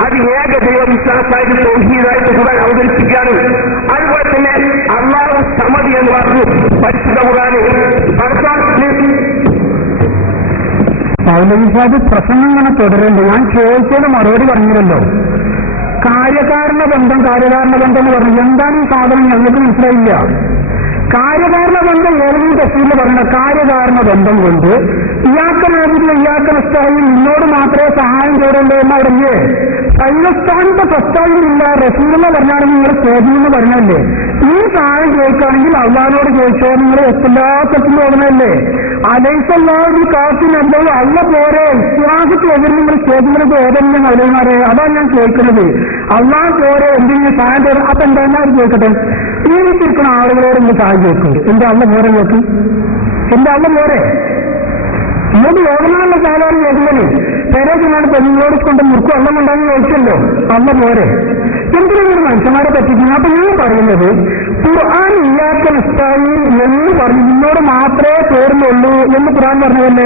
അത് ഏകദൈവ വിശ്വാസമായിട്ട് തൗഹീദായിട്ട് ഖുർആൻ അവതരിപ്പിക്കാനും അതുപോലെ തന്നെ അള്ളാഹു സമദ് എന്ന് പറഞ്ഞു പരിശുദ്ധ ഖുർആൻ പൗലോസ് പ്രസംഗം ഇങ്ങനെ തുടരുന്നുണ്ട്. ഞാൻ ചോദിച്ചത് മറുപടി പറഞ്ഞില്ലല്ലോ. കാര്യകാരണ ബന്ധം എന്ന് പറഞ്ഞു. എന്താണ് ഈ സാധനം ഞങ്ങൾക്ക് മനസ്സിലായില്ല. കാര്യകാരണ ബന്ധം ഏതെങ്കിലും തഫ്സീറിൽ പറഞ്ഞ കാര്യകാരണ ബന്ധം കൊണ്ട് ഇയാൾക്ക് നോക്കില്ല, ഇയാൾക്ക് നഷ്ടായി നിന്നോട് മാത്രമേ സഹായം ചെയ്യണ്ടേ എന്ന് പറഞ്ഞേ. പൈലസ്ഥാനത്തെ പ്രസ്താവനയില്ല. റസൂലെന്ന് പറഞ്ഞാണെങ്കിൽ നിങ്ങൾ ചോദ്യം പറഞ്ഞല്ലേ. ഈ സഹായം ചോദിക്കുകയാണെങ്കിൽ അള്ളാഹിനോട് ചോദിച്ചോ, നിങ്ങൾ എല്ലാ തെറ്റും തോന്നണല്ലേ. അലൈസല്ലാഹു കാത്തിനല്ലോ അല്ല പോരെ. ഇസ്ലാഹത്തിനെതിരെ നിങ്ങൾ ചോദിക്കുന്നത് ഏതെങ്കിലും അവലന്മാരെ, അതാണ് ഞാൻ ചോദിക്കുന്നത്. അള്ളാഹ് പോരെ എന്തെങ്കിലും സഹായം തരും. അപ്പൊ എന്തായാലും ചോദിക്കട്ടെ, ജീവിച്ചിരിക്കുന്ന ആളുകളോട് നിങ്ങൾ സഹായം ചോദിക്കും. എന്റെ അള്ള പോരെ നോക്കി, എന്റെ അള്ള പോരെ. ഇങ്ങോട്ട് യോഗനാണല്ലോ സാധാരണ ചോദിക്കുന്നത്. പേരേക്കാണ് പെണ്ണുങ്ങളോട് കൊണ്ട് മുറുക്കും അള്ളം ഉണ്ടാകുന്ന ചോദിച്ചല്ലോ. അള്ള പോരെ. എന്തിനാണ് മനുഷ്യന്മാരെ പറ്റിക്കുന്നത്? അപ്പൊ ഞാൻ പറയുന്നത് ഖുർആൻ ഇല്ലാത്ത നിസ്തായി എന്ന് പറഞ്ഞു നിന്നോട് മാത്രമേ പേരുന്നുള്ളൂ എന്ന് ഖുർആൻ പറഞ്ഞതല്ലേ.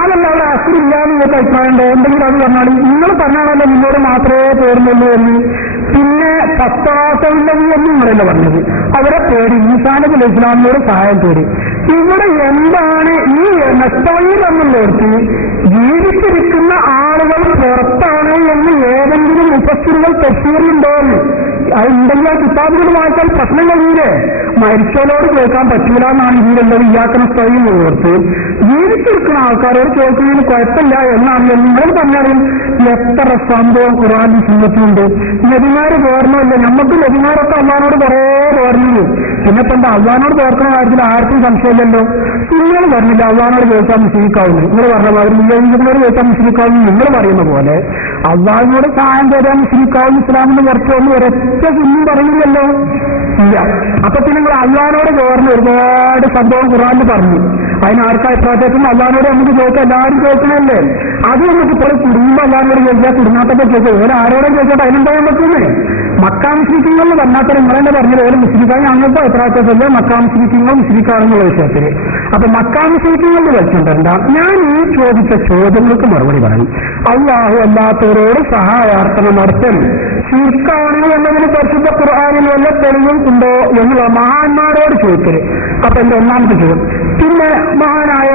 അതല്ല അവിടെ അസുരില്ലാന്ന് നിങ്ങൾക്ക് അഭിപ്രായമുണ്ടോ? എന്തെങ്കിലും അത് പറഞ്ഞാൽ നിങ്ങൾ പറഞ്ഞാണല്ലോ നിന്നോട് മാത്രമേ പേരുന്നുള്ളൂ എന്ന്. പിന്നെ പത്താസമില്ലെന്ന് എന്ന് നിങ്ങളല്ല പറഞ്ഞത്. അവരെ പേടി ഈസാ നബി അലൈഹി ഇസ്ലാമിനോട് സഹായം തേടി. ഇവിടെ എന്താണ് ഈ നസ്തായി എന്നുള്ളവർക്ക് ജീവിച്ചിരിക്കുന്ന ആളുകൾ പുറത്താണ് എന്ന് ഏതെങ്കിലും മുഫസ്സിറുകൾ തഫ്സീറിലുണ്ടോ? അതുണ്ടെങ്കിൽ ആ കിതാബുകൾ വായിച്ചാൽ പ്രശ്നം കഴിയില്ലേ. മരിച്ചവരോട് കേൾക്കാൻ പറ്റില്ല എന്നാണ് ഇതിലുള്ളത്. ഇയാക്കുന്ന സ്ഥലം ഓർത്ത് ജീവിച്ചിരിക്കുന്ന ആൾക്കാരോട് ചോദിക്കുന്നതിന് കുഴപ്പമില്ല എന്നാണ് നിങ്ങൾ പറഞ്ഞാലും എത്ര സംഭവം ഖുർആനിൽ സുന്നത്തുണ്ട്. നബിമാര് പോർണമില്ല. നമുക്ക് നബിമാരൊക്കെ അള്ളാഹിനോട് കുറേ പോർന്നു. പിന്നെ ഇപ്പൊ എന്താ അള്ളാഹിനോട് പോർക്കുന്ന കാര്യത്തിൽ ആർക്കും സംശയമില്ലല്ലോ. നിങ്ങൾ പറഞ്ഞില്ല അള്ളാഹിനോട് ചോദിച്ചാൽ മുസ്ലിക്കാവുന്നു. നിങ്ങൾ പറഞ്ഞ മാതിരി മുജാഹിദിനോട് ചോദിച്ചാൽ മുസ്ലിക്കാവുന്നു നിങ്ങൾ പറയുന്ന പോലെ അള്ളാഹിനോട് സഹായം തരാൻ മുസ്ലിക്കാവുന്ന ഇസ്ലാമിന് പുറത്തൊന്നും ഒരൊറ്റ കുഞ്ഞും പറയുന്നില്ലല്ലോ. ഇല്ല. അപ്പൊ പിന്നെ നിങ്ങൾ അള്ളാഹിനോട് ചോർന്ന് ഒരുപാട് സംഭവം ഖുർആനിൽ പറഞ്ഞു. അതിനാർക്കാ ഇപ്രാവശ്യത്തും അള്ളാഹിനോട് നമുക്ക് ചോദിച്ചാൽ എല്ലാവരും ചോദിക്കണല്ലേ. അത് നമുക്ക് ഇപ്പോൾ കുടുംബം അള്ളാഹിനോട് ചോദിച്ചാൽ കുടുംബാത്തൊക്കെ ചോദിച്ചാൽ ഓരോ ആരോടെ ചോദിച്ചാൽ അതിനെന്തായാൻ പറ്റുന്നേ. മക്കാ മുസ്ലിങ്ങൾ വന്നാത്ത നിങ്ങളെന്നെ പറഞ്ഞത് ഓരോ മുസ്ലിക്കാർ ഞങ്ങൾക്ക് അഭിപ്രായത്തില്ല മക്കാ മുസ്ലിങ്ങൾ മുസ്ലിക്കാരെന്നുള്ള വിഷയത്തിൽ. അപ്പൊ മക്കാ മുസ്ലിങ്ങളിൽ വെച്ചിട്ടുണ്ട ഞാൻ ഈ ചോദിച്ച ചോദ്യങ്ങൾക്ക് മറുപടി പറയും. അള്ളാഹു അല്ലാത്തവരോട് സഹായാർത്ഥന നടത്തൽ ശിർക്കാണ് എന്നതിന് പരിശുദ്ധ ഖുർആനിൽ വല്ല തെളിവും ഉണ്ടോ എന്നുള്ള മഹാന്മാരോട് ചോദിക്കല്. അപ്പൊ എന്റെ ഒന്നാമത്തെ ചോദ്യം. പിന്നെ മഹാനായ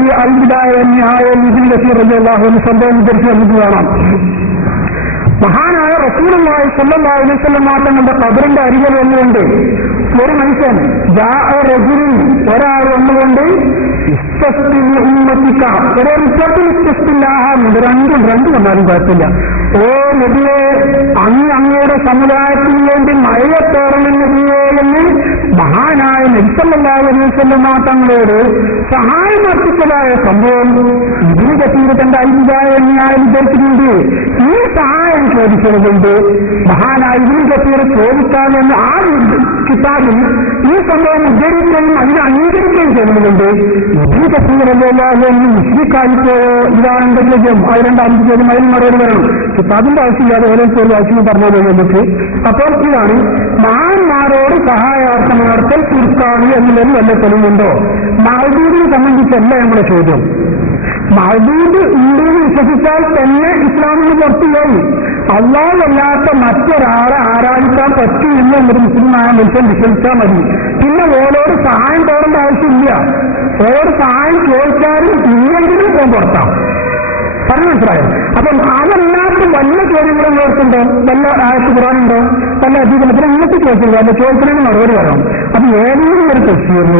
ഈ അൽബിദായ ന്യായ നിബിൻ ബഷീർ റളിയല്ലാഹു അൻഹു സംഭവം വിചാരിച്ച് നമുക്ക് കാണാം. മഹാനായ റസൂലുള്ളാഹി സ്വല്ലല്ലാഹു അലൈഹി വസല്ലം തങ്ങളുടെ ഖബറിന്റെ അരികിൽ വന്നുകൊണ്ട് ഒരു മനുഷ്യൻ ഒരാൾ വന്നുകൊണ്ട് രണ്ടും വന്നാലും കുഴപ്പമില്ല. ഓ നബിയെ, അങ്ങയുടെ സമുദായത്തിന് വേണ്ടി മഴയത്തോറണം നബിയെ എന്ന് മഹാനായ നബി സല്ലല്ലാഹു അലൈഹി വസല്ലം തങ്ങളോട് സഹായം അർപ്പിച്ചതായ സംഭവം ഇബ്നു കസീർ തന്റെ അൽബിദായ ന്യായ വിചാരിച്ചിട്ടുണ്ട്. ഈ സഹായം ചോദിച്ചതുകൊണ്ട് മഹാനായ ഇബ്നു കസീർ ചോദിക്കാമെന്ന് ആ കിതാബിൽ ഈ സംഭവം ഉദ്ധരിക്കുകയും അതിനെ അംഗീകരിക്കുകയും ചെയ്യുന്നുണ്ട്. ഇബ്നു കസീർ റളിയല്ലാഹു അൻഹു മുശ്രിക്കായിപ്പോയോ ഇതാണ് എന്റെ ചോദ്യം. അത് രണ്ടാമത്തെ ചോദ്യം അതിന് മറുപടി പറയണം. കിതാബിന്റെ ആവശ്യമില്ലാതെ ഓരോ ചോദ്യം ആവശ്യം പറഞ്ഞാൽ മതി നമുക്ക്. അപ്പോൾ ഇതാണ് മഹാന്മാരോട് സഹായാർത്ഥം നടത്തൽ ശിർക്കാണ് എന്നുള്ളതിൽ വല്ല തെളിവുണ്ടോ? മഅ്ദൂദിനെ സംബന്ധിച്ചല്ല നമ്മുടെ ചോദ്യം. മഅ്ദൂദ് ഉണ്ടെന്ന് വിശ്വസിച്ചാൽ തന്നെ ഇസ്ലാമിന് പുറത്തുപോയി. അല്ലാഹു അല്ലാത്ത മറ്റൊരാളെ ആരാധിക്കാൻ പറ്റില്ല എന്നൊരു മുസ്ലിമായ മനുഷ്യൻ വിശ്വസിച്ചാൽ മതി. പിന്നെ ഓരോട് സഹായം തേടേണ്ട ആവശ്യമില്ല. ഓരോട് സഹായം ചോദിച്ചാലും ഇല്ലെങ്കിലും പോകാൻ പുറത്താം. പറഞ്ഞു മനസ്സിലായോ? അപ്പം അതല്ലാത്ത വല്ല ചോദ്യങ്ങളും ഓർക്കുണ്ടോ? വല്ല ആയത്ത് ഖുർആനുണ്ടോ? വല്ല അധികത്തിന് ഇങ്ങനത്തെ ചോദിച്ചില്ല. അല്ല ചോദിക്കുന്നതിന് മറുപടി വരാം. അപ്പൊ ഏതെങ്കിലും ഒരു തഫ്സീറിൽ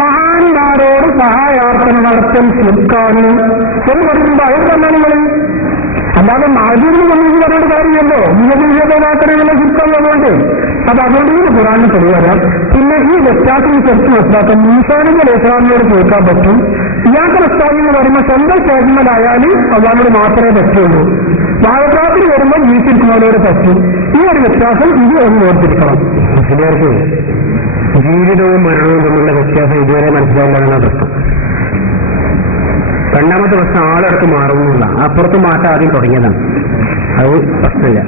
മഹാന്മാരോട് സഹായാർത്ഥന നടത്തൽ ശിർക്കാണ് എന്ന് പറയുമ്പോൾ അത് പറഞ്ഞാൽ നിങ്ങൾ അല്ലാതെ മാജൂരിന് നമുക്ക് പറഞ്ഞിട്ട് കാര്യമല്ലോ. മാത്രമേ ശിർക്കുള്ളതുകൊണ്ട് അപ്പൊ അതുകൊണ്ട് ഖുർആനിന് തെളിവരാം. പിന്നെ ഈ വ്യത്യാസം ചെറുത്ത് മനസ്സിലാക്കാൻ മൂസാ നബി അലൈഹി ഇസ്ലാമിനോട് ചോദിക്കാൻ പറ്റും. ഇയാൾക്ക് പ്രസ്താവന എന്ന് പറയുമ്പോൾ സ്വന്തം സ്റ്റേറ്റ്മെന്റായാലും അള്ളാഹിനോട് മാത്രമേ പറ്റുള്ളൂ. വാഴപ്രാത്തിൽ വരുമ്പോൾ ജീവിച്ചിരിക്കുന്നവരോട് പറ്റും. ഈ ഒരു വ്യത്യാസം ഇത് ഒന്ന് ഓർത്തിരിക്കണം. മുസ്ലിംകാർക്ക് ജീവിതവും മരണവും തമ്മിലുള്ള വ്യത്യാസം ഇതുവരെ മനസ്സിലാവുന്നതാണ് പ്രശ്നം. രണ്ടാമത്തെ പ്രശ്നം ആളെടുത്ത് മാറുന്നില്ല. അപ്പുറത്ത് മാറ്റം ആദ്യം തുടങ്ങിയതാണ്. അത് പ്രശ്നമില്ല.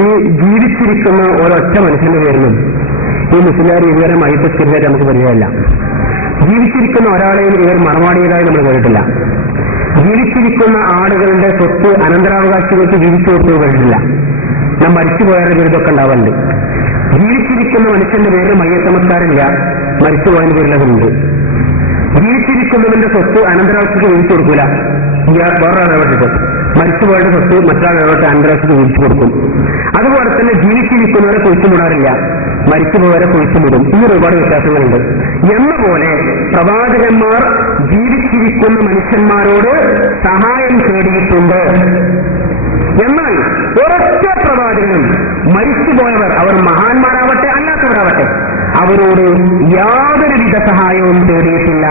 ഈ ജീവിച്ചിരിക്കുന്ന ഒരൊറ്റ മനുഷ്യന്റെ പേരിലും ഈ മുസ്ലിംകാർ ഇതുവരെ മൈപ്പത്തിരിച്ചായിട്ട് നമുക്ക് പരിചയമല്ല. ജീവിച്ചിരിക്കുന്ന ഒരാളെയും ഇവർ മറമാടിയതായി നമ്മൾ കേട്ടിട്ടില്ല. ജീവിച്ചിരിക്കുന്ന ആളുകളുടെ സ്വത്ത് അനന്തരാവകാശികൾക്ക് ജീവിച്ചു കൊടുത്തു കഴിഞ്ഞില്ല. ഞാൻ മരിച്ചുപോയവരുടെ പേരിലൊക്കെ ഉണ്ടാവാറുണ്ട്. ജീവിച്ചിരിക്കുന്ന മനുഷ്യന്റെ പേരിൽ മയ്യത്തമസ്കാരമില്ല, മരിച്ചുപോയതിന്റെ പേരിലതുണ്ട്. ജീവിച്ചിരിക്കുന്നതിന്റെ സ്വത്ത് അനന്തരാവകാശിക്ക് ജീവിച്ചു കൊടുക്കൂല. വേറൊരാളെ ഇടപെട്ടിട്ട് മരിച്ചുപോയവരുടെ സ്വത്ത് മറ്റൊരാളെ ഇടപെട്ട് അനന്തരാവകാശിക്ക് ജീവിച്ചു കൊടുക്കും. അതുപോലെ തന്നെ ജീവിച്ചിരിക്കുന്നവരെ കുഴിച്ചുമൂടാറില്ല, മരിച്ചുപോയവരെ കുഴിച്ചുമൂടും. ഈ ഒരുപാട് വ്യത്യാസങ്ങളുണ്ട്. എന്ന പോലെ പ്രവാചകന്മാർ ജീവിച്ചിരിക്കുന്ന മനുഷ്യന്മാരോട് സഹായം തേടിയിട്ടുണ്ട്. എന്നാൽ ഒരൊറ്റ പ്രവാചകനും മരിച്ചുപോയവർ, അവർ മഹാന്മാരാവട്ടെ അല്ലാത്തവരാവട്ടെ, അവരോട് യാതൊരുവിധ സഹായവും തേടിയിട്ടില്ല.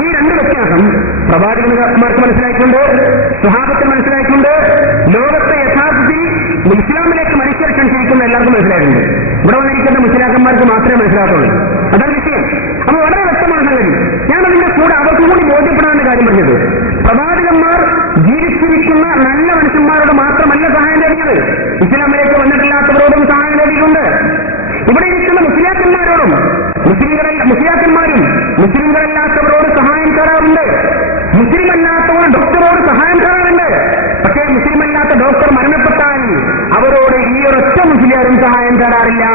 ഈ രണ്ട് വ്യത്യാസം പ്രവാചകന്മാർക്ക് മനസ്സിലായിട്ടുണ്ട്, സ്വഹാബത്തിന് മനസ്സിലായിട്ടുണ്ട്. ലോകത്തെ യഥാർത്ഥത്തിൽ ഇസ്ലാമിലേക്ക് മനുഷ്യർ ക്ഷണിച്ചിരിക്കുന്ന എല്ലാവർക്കും മനസ്സിലായിട്ടുണ്ട്. ഇവിടെ വന്നിരിക്കുന്ന മുസ്ലിയാക്കന്മാർക്ക് മാത്രമേ മനസ്സിലാക്കുള്ളൂ. അതാണ് വിഷയം. അപ്പൊ വളരെ വ്യക്തമാണ് സംഗതി. ഞാൻ അതിന്റെ കൂടെ അവർക്ക് കൂടി ബോധ്യപ്പെടാനുള്ള കാര്യം പറഞ്ഞത്, പ്രവാചകന്മാർ ജീവിച്ചിരിക്കുന്ന നല്ല മനുഷ്യന്മാരോട് മാത്രമല്ല സഹായം തേടിയത്, ഇസ്ലാമിലേക്ക് വന്നിട്ടില്ലാത്തവരോടും സഹായം തേടിയിട്ടുണ്ട്. ഇവിടെ ഇരിക്കുന്ന മുസ്ലിയാക്കന്മാരോടും മുസ്ലിയാക്കന്മാരും മുസ്ലിങ്ങളല്ലാത്തവരോട് സഹായം തേടാറുണ്ട്. മുസ്ലിമല്ലാത്തവർ ഡോക്ടറോട് സഹായം തേടാറുണ്ട്. പക്ഷേ മുസ്ലിമല്ലാത്ത ഡോക്ടർ മരണപ്പെട്ടാൽ അവരോട് ഈ ഒരൊറ്റ മുസ്ലിയാരും സഹായം തേടാറില്ല.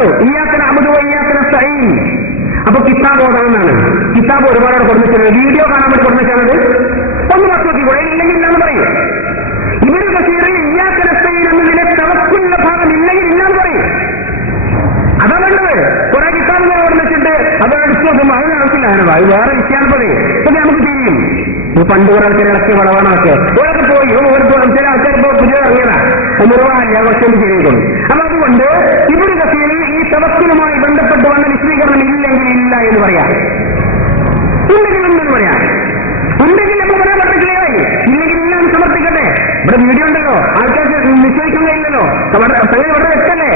കേട്ടു, ഇയ്യാക നഅ്ബുദു വ ഇയ്യാക നസ്തഈൻ. അപ്പൊ കിതാബ് ഓതാണെന്നാണ്. കിതാബ് ഒരുപാട് കൊടുത്തിട്ടുണ്ട്, വീഡിയോ കാണാൻ വേണ്ടി കൊടുത്തിട്ടുള്ളത്. ഒന്ന് നോക്കി കൂടെ, ഇല്ലെങ്കിൽ ഇല്ലാന്ന് പറയും. ഇബ്നു കസീറിൽ ഇയ്യാക നസ്തഈൻ എന്നതിലെ തവക്കുലിന്റെ ഭാഗം ഇല്ലെങ്കിൽ ഇല്ലാന്ന് പറയും. അതാ വേണ്ടത്. കുറെ കിതാബുകൾ കൊടുത്തിട്ട് അത് എടുത്തു നോക്കുമ്പോൾ അത് നടക്കില്ല. അങ്ങനെ അത് വേറെ വിഷയമാണ് പറയും. അപ്പൊ നമുക്ക് തിരിയും. പണ്ട് കുറെ ആൾക്കാർ ഇളക്കിയ വളവാണൊക്കെ ഓരൊക്കെ പോയി. ചില ആൾക്കാർ ഇപ്പോൾ പുതിയ ഇറങ്ങിയതാ, നിർവാഹമില്ല, പക്ഷെ ശരിയായിക്കൊള്ളു. അപ്പൊ അതുകൊണ്ട് ഇബ്നു കസീറിൽ ഈ തവക്കുലുമായി ബന്ധപ്പെട്ട് വന്ന വിശദീകരണം ഇല്ലെങ്കിൽ ഇല്ല എന്ന് പറയാം, ഇല്ലെങ്കിൽ ഉണ്ടെന്ന് പറയാം. ഉണ്ടെങ്കിൽ നമ്മൾ പറയാൻ പറ്റില്ലായി, ഇല്ലെങ്കിൽ ഇല്ലാന്ന് സമർത്ഥിക്കട്ടെ. ഇവിടെ വീഡിയോ ഉണ്ടല്ലോ, ആൾക്കാർക്ക് നിശ്ചയിക്കുകയില്ലല്ലോ, സംഗതി വളരെ വ്യക്തല്ലേ.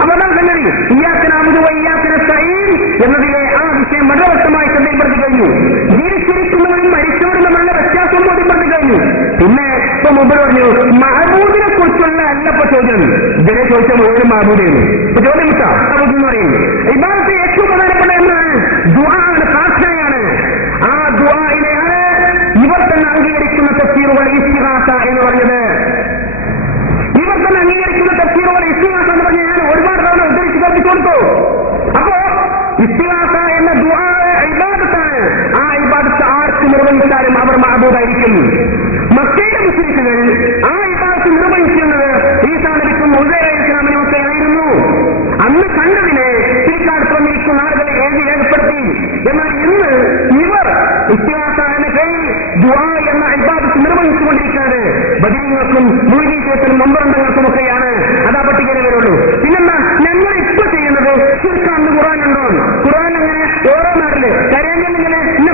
അപ്പൊ അതാണ് സംഗതി. ഇയ്യാക നഅ്ബുദു വ ഇയ്യാക നസ്തഈൻ എന്നതിലെ ആ വിഷയം വളരെ വ്യക്തമായി ശ്രദ്ധയിൽപ്പെടുത്തി കഴിഞ്ഞു. ജീവിച്ചിരിക്കുന്നവരും മരിച്ചവരും തമ്മിലുള്ള വ്യത്യാസവും ബോധ്യപ്പെടുത്തി കഴിഞ്ഞു. പിന്നെ ഇപ്പൊ മുമ്പ് പറഞ്ഞു മഅബൂദിനെ കുറിച്ചുള്ള അല്ലപ്പോ ചോദ്യം. ഇതിനെ ചോദിച്ചാൽ മുഴുവൻ മഅബൂദാണ്. ഇപ്പൊ ചോദ്യം കിട്ടാ മഅബൂദ് എന്ന് പറയുന്നത് ഇബാദത്ത് ഏറ്റവും പ്രധാനപ്പെട്ട എന്നാണ്? ദുആണ്, പ്രാർത്ഥനയാണ്. ആ ദുആയിനെയാണ് ഇവർ തന്നെ അംഗീകരിക്കുന്ന തഫ്സീറുകൾ ഇസ്തിഗാസ എന്ന് പറഞ്ഞത്. ഇവർ തന്നെ അംഗീകരിക്കുന്ന തഫ്സീറുകൾ ഇസ്തിഗാസ എന്ന് പറഞ്ഞ് ഞാൻ ഒരുപാട് തവണ ഉദ്ധരിച്ചു കേൾപ്പിച്ചു കൊടുത്തു. അപ്പോ ഇസ്തിഗാസ എന്ന ദുആ ഇബാദത്താണ്. ആ ഇബാദത്ത് ആർക്ക് നിർവഹിച്ചാലും അവർ മഅബൂദായിരിക്കും. മക്കയിലെ മുസ്ലിംകൾ ആ ഇബാദത്ത് നിർവഹിക്കുന്നത് ഈസാ നബിക്കും ഉസൈർ അലൈഹിസ്സലാമിനും ഒക്കെ ആയിരുന്നു. അന്ന് കണ്ടതിനെ പിൽക്കാലത്ത് വന്നിരിക്കുന്ന ആളുകളെ രേഖപ്പെടുത്തി. എന്നാൽ ഇന്ന് ഇവർ ഇസ്തിഗാസ എന്ന പേരിൽ ദുആ എന്ന ഇബാദത്ത് നിർവഹിച്ചുകൊണ്ടിരിക്കുന്നത് ബദരീങ്ങൾക്കും മുഅ്മിനീങ്ങൾക്കും മമ്പറന്തങ്ങൾക്കും ഒക്കെയാണ്. അതാ പട്ടികയിൽ വരുള്ളൂ. പിന്നെന്താ ഞങ്ങൾ ഇപ്പൊ ചെയ്യുന്നത്? ശിർക്കാണെന്ന് ഖുർആൻ ഉണ്ടോ? ഖുർആൻ അങ്ങനെ ഓരോ നാട്ടില് കരയാൻ ഇങ്ങനെ ഇന്ന